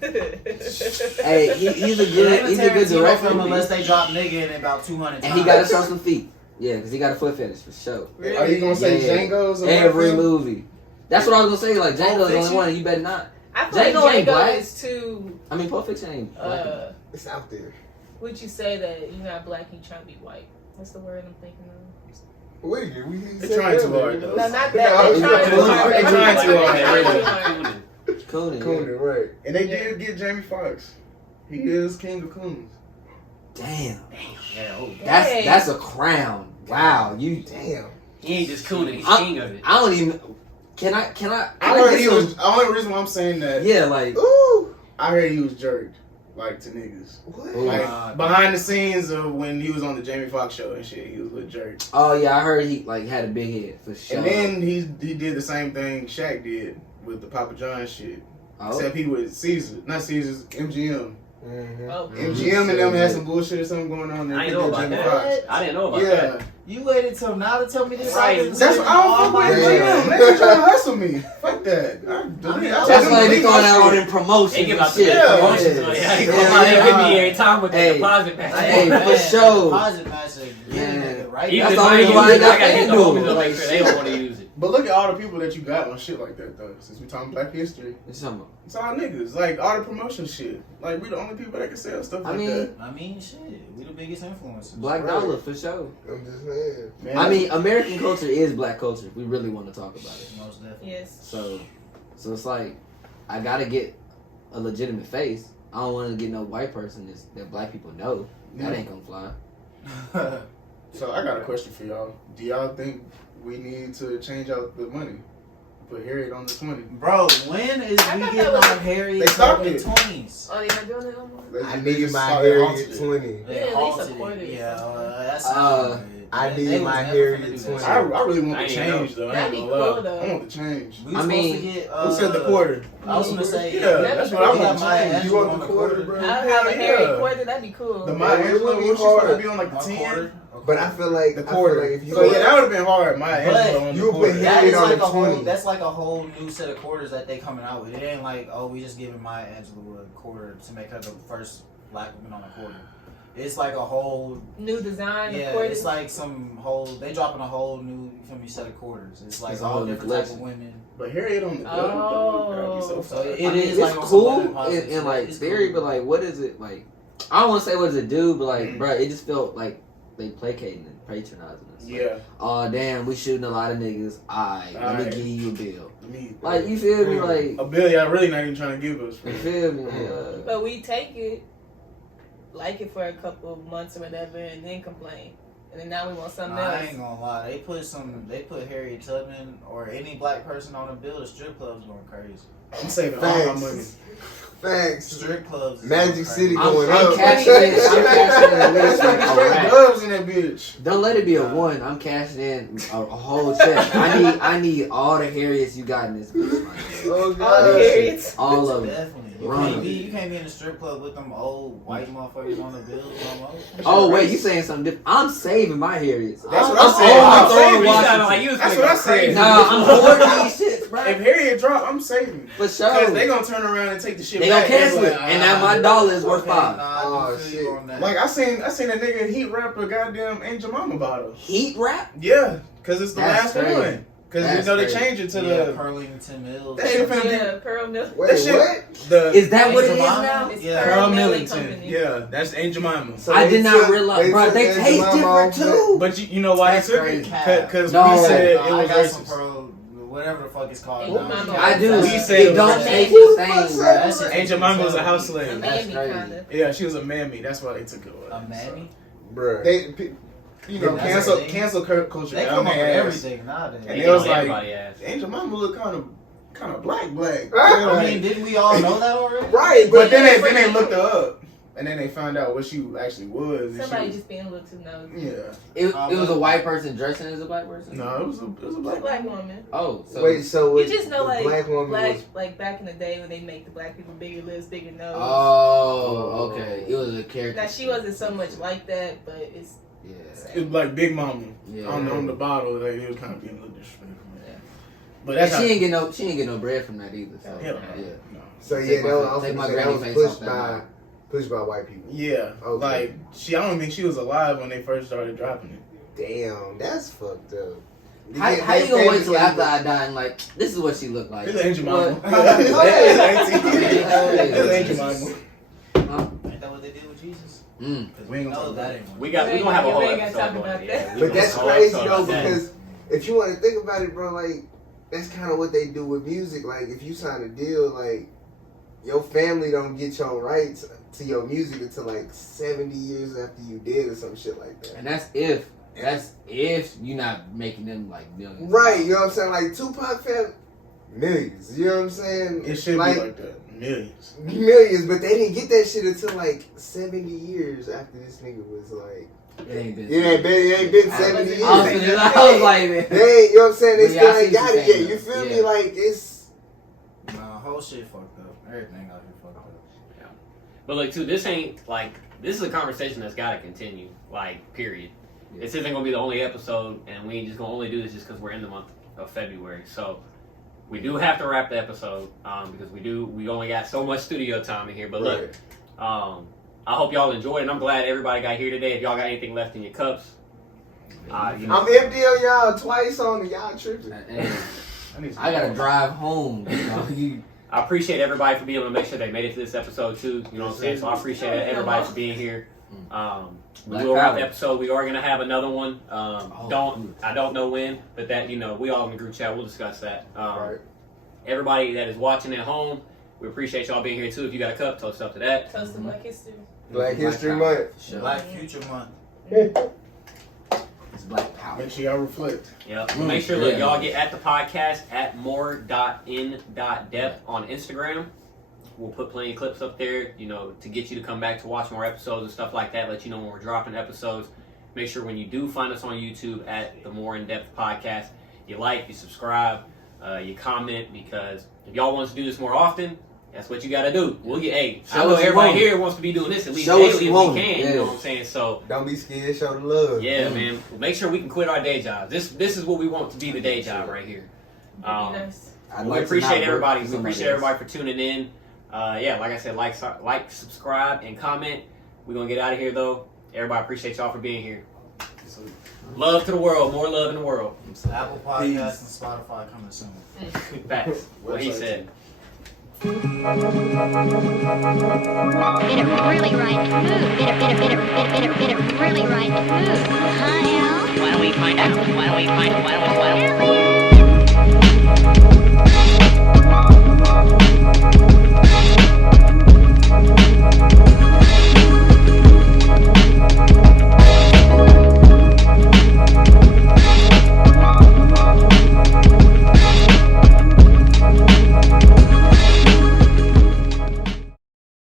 Hey, he's a good director. Unless they drop nigga in about 200 times. And he gotta show some feet. Yeah, because he got a foot fetish for sure. Really? Are you gonna say Yeah. Django's? or Every whatever? movie. That's what I was gonna say. Like Django's the only Fiction? one, and you better not. I feel like Django ain't Django black. is too. I mean, Pulp Fiction ain't black. It's out there. Would you say that you're not black and you trying to be white? What's the word I'm thinking of? They're trying too hard though. No, not that. No, They're trying too hard. They're trying too hard. Coonan. Coonan, right? And they Yeah. did get Jamie Foxx. He is king of coons. Damn. Yeah, oh, That's a crown. Wow. You. Damn. He ain't just cooning, he's I- king of it. I don't even. Can I? I heard get he some- was. The only reason why I'm saying that, Yeah, like. Ooh. I heard he was jerked, like to niggas. What? Ooh. Like behind the scenes of when he was on the Jamie Foxx show and shit, he was a jerk. Oh yeah, I heard he like had a big head for sure. And then he did the same thing Shaq did with the Papa John shit. Oh. Except he was Caesar, not Caesar's, MGM. Mm-hmm. Oh. MGM and them had some bullshit or something going on there. I didn't know about Jamie that. Foxx. I didn't know about Yeah, that. You waited till now to tell me this. Right. that's what I don't fuck with Yeah. MGM. They been trying to hustle me. Fuck that. That's why they throwing out all them promotions They give and out the shit. Yeah. promotions. Like, yeah, he come out every every time with the Hey. deposit match. Hey, Man, for sure. Deposit match, yeah, nigga, right? Even That's if the only I ain't reason why I use it, got I gotta hit the FanDuel. homies to make sure they don't want to use it. But look at all the people that you got on shit like that though. Since we talking Black History, What's you talking about? it's all niggas. Like all the promotion shit. Like we the only people that can sell stuff I like mean, that. I mean, shit, we the biggest influencers. Black Right. Dollar for sure. I'm just saying. Man, I mean, American culture is black culture. If we really want to talk about it. Most definitely. Yes. So it's like I gotta get a legitimate face. I don't want to get no white person that black people know. That Yeah. ain't gonna fly. So I got a question for y'all. Do y'all think we need to change out the money? Put Harriet on the 20. Bro, when is I we thought getting that was- our Harry They stopped in it. 20s? Oh, they're not doing it no more? They I just need my started Harriet halted it. 20. Yeah, at least halted support it. Yeah, that's I They need was my never Harriet finna do that 20. shit. I really want I the ain't change though. I That'd ain't be gonna lie. cool, though. I want the change. We I was mean, supposed to get. Who said the quarter? I was gonna say. Yeah, that's what I We want got to change. Maya You want Angelou the on quarter, bro? I'll have a Harry Yeah. quarter, that'd be cool. The Yeah, Maya it would Angelou be was supposed to hard. be on like the A 10. quarter. But I feel like The I feel quarter. like if you So yeah, that would have been hard. Maya But Angelou on you the would quarter. put That Harriet is on like the a whole. 20. That's like a whole new set of quarters that they coming out with. It ain't like, oh, we just giving Maya Angelou a quarter to make her the first black woman on a quarter. It's like a whole. New design, Yeah, of quarters. it's like some whole. They dropping a whole new, you feel me, set of quarters. It's like It's a all whole new different type of collection. women. But Harriet on the double, Oh. though, that'd be so So fire. it I mean, is it's like on some cool women positive in shit. like It's theory, cool. but like, what is it like? I don't want to say what does it do, but like, Mm. bruh, it just felt like they placating and patronizing us. Like, Yeah. oh damn, we shooting a lot of niggas. Let me Alright. give you a bill. Me. Like you feel me? Like A bill y'all really not even trying to give us. you feel me? But we take it, like it for a couple of months or whatever, and then complain. And then now we want something I else. ain't gonna lie. They put Harriet Tubman or any black person on a bill. The strip clubs going crazy. I'm saving all my money. Facts. Facts. Strip clubs. is Magic going crazy. City I'm going I'm up. cashing in. I'm cashing in at least like a Straight rack. gloves in that bitch. Don't let it be a one. I'm cashing in a whole check. I need all the Harriets you got in this bitch. My nigga. Oh All the god. periods. All of them. Definitely. You Run. can't be in the strip club with them old white motherfuckers on the bills no more. Oh wait, you saying something different? I'm saving my Harriets. That's what I'm I said. only I'm throwing saving. You Washington. sounded like you was That's finna what go I said. crazy. Nah, I'm hoarding these shits, bro. If Harriet drop, I'm saving. For Because sure. they gonna turn around and take the shit They gonna back. cancel It's it, like, and now my dollar is worth Okay, $5. nah, I Oh, feel you shit. on that. Like I seen a nigga heat rap a goddamn Angel Mama bottle. Heat rap? Yeah, because it's the That's last crazy. one. Because you That's know they crazy. changed it to yeah, the Pearlington Mills. That shit finna be Yeah, Pearl Mill. Wait, that shit- what? the Is that what it is Angel Mama? now? It's Yeah. Pearl Pearl Milling Millington. Company. Yeah, that's Angel Mama. So I they did not took- realize, bro. took They Angel taste Mama different off that. too. But you know why That's they took straight it? cap. Because No. we said it I was got some racist. Pearl, whatever the fuck it's called. Angel now. Mama. I do. We said It it don't was taste racist. the same, bro. That shit- Angel Mama was a house A slave. That's mammy, crazy. kinda. Yeah, she was a mammy. That's why they took it away. A mammy? Bruh. You know, Yeah, that's a thing. cancel culture. They down come up with their ass. everything nowadays. And They it was on like- everybody ass. Angel Mama look kind of black. I mean, didn't we all know that already? Right, But then Yeah, they looked her up, and then they found out what she actually was. and Somebody she was, just being a little too nosy. yeah. It was a white person dressing as a black person? No, it was a It's a black. black woman. Oh, so. Wait, so You just know, the like, black woman was like back in the day when they make the black people bigger lips, bigger nose. Oh, okay. It was a character. Now she wasn't so much like that, but it's Yeah. It was like Big Mama Yeah. on the bottle. Like it was kind of being a little disrespectful. But that's she ain't get no bread from that either. So hell yeah. no. So yeah, Take my that granny was face pushed off that pushed by white people. Yeah, Okay. like I don't think she was alive when they first started dropping it. Damn, that's fucked up. How you gonna wait till after I die and like this is what she looked like? It's Angel Mama. What? It's Angel Mama. Ain't that what they did with Jesus? We ain't gonna No, talk that about ain't one. We gonna have a whole We ain't gotta episode talk on about it. that. Yeah, we But gonna that's have a whole crazy episode though about that. because if you want to think about it, bro, like that's kind of what they do with music. Like if you sign a deal, like your family don't get your rights to your music until like 70 years after you did or some shit like that. And that's if you're not making them like millions. Right, you know what I'm saying? Like Tupac fam millions. You know what I'm saying? it. It should be like that. Millions. But they didn't get that shit until like 70 years after this nigga was like. It ain't been. It ain't been 70 years. I was like, They ain't, you know what I'm saying? They But yeah, still I see ain't got what it you're yet. saying, You though. feel me? Yeah. Like it's. Nah, whole shit fucked up. Everything out here fucked up. But like, too, this is a conversation that's got to continue. Like, period. Yeah. This isn't gonna be the only episode, and we ain't just gonna only do this just because we're in the month of February. So we do have to wrap the episode because we only got so much studio time in here. But look, I hope y'all enjoyed, and I'm glad everybody got here today. If y'all got anything left in your cups, you know, I'm empty on y'all twice on the y'all tripping. I gotta drive home. You know, I appreciate everybody for being able to make sure they made it to this episode too. You know what I'm saying? So I appreciate everybody for being here. We will wrap the episode. We are gonna have another one. I don't know when, but that we all in the group chat. We'll discuss that. Right. Everybody that is watching at home, we appreciate y'all being here too. If you got a cup, toast up to that. Toast to Black History. Black History Month. Sure. Black Future Month. It's Black Power. Make sure y'all reflect. Yep. Make sure y'all get at the podcast at more.in.depth on Instagram. We'll put plenty of clips up there, to get you to come back to watch more episodes and stuff like that. Let you know when we're dropping episodes. Make sure when you do find us on YouTube at the More In Depth Podcast, you like, you subscribe, you comment, because if y'all want us to do this more often, that's what you got to do. We'll get. I know everybody here wants to be doing this at least daily if we can. You know what I'm saying? So don't be scared. Show the love. Yeah, man. We'll make sure we can quit our day jobs. This is what we want to be the day job right here. We appreciate everybody. We appreciate everybody for tuning in. Like I said, like, subscribe, and comment. We're gonna get out of here though. Everybody appreciate y'all for being here. Love to the world. More love in the world. Apple Podcasts and Spotify coming soon. Facts. What he said. Get it really right smooth. Get it really right smooth. Hi, Al. Why don't we find out?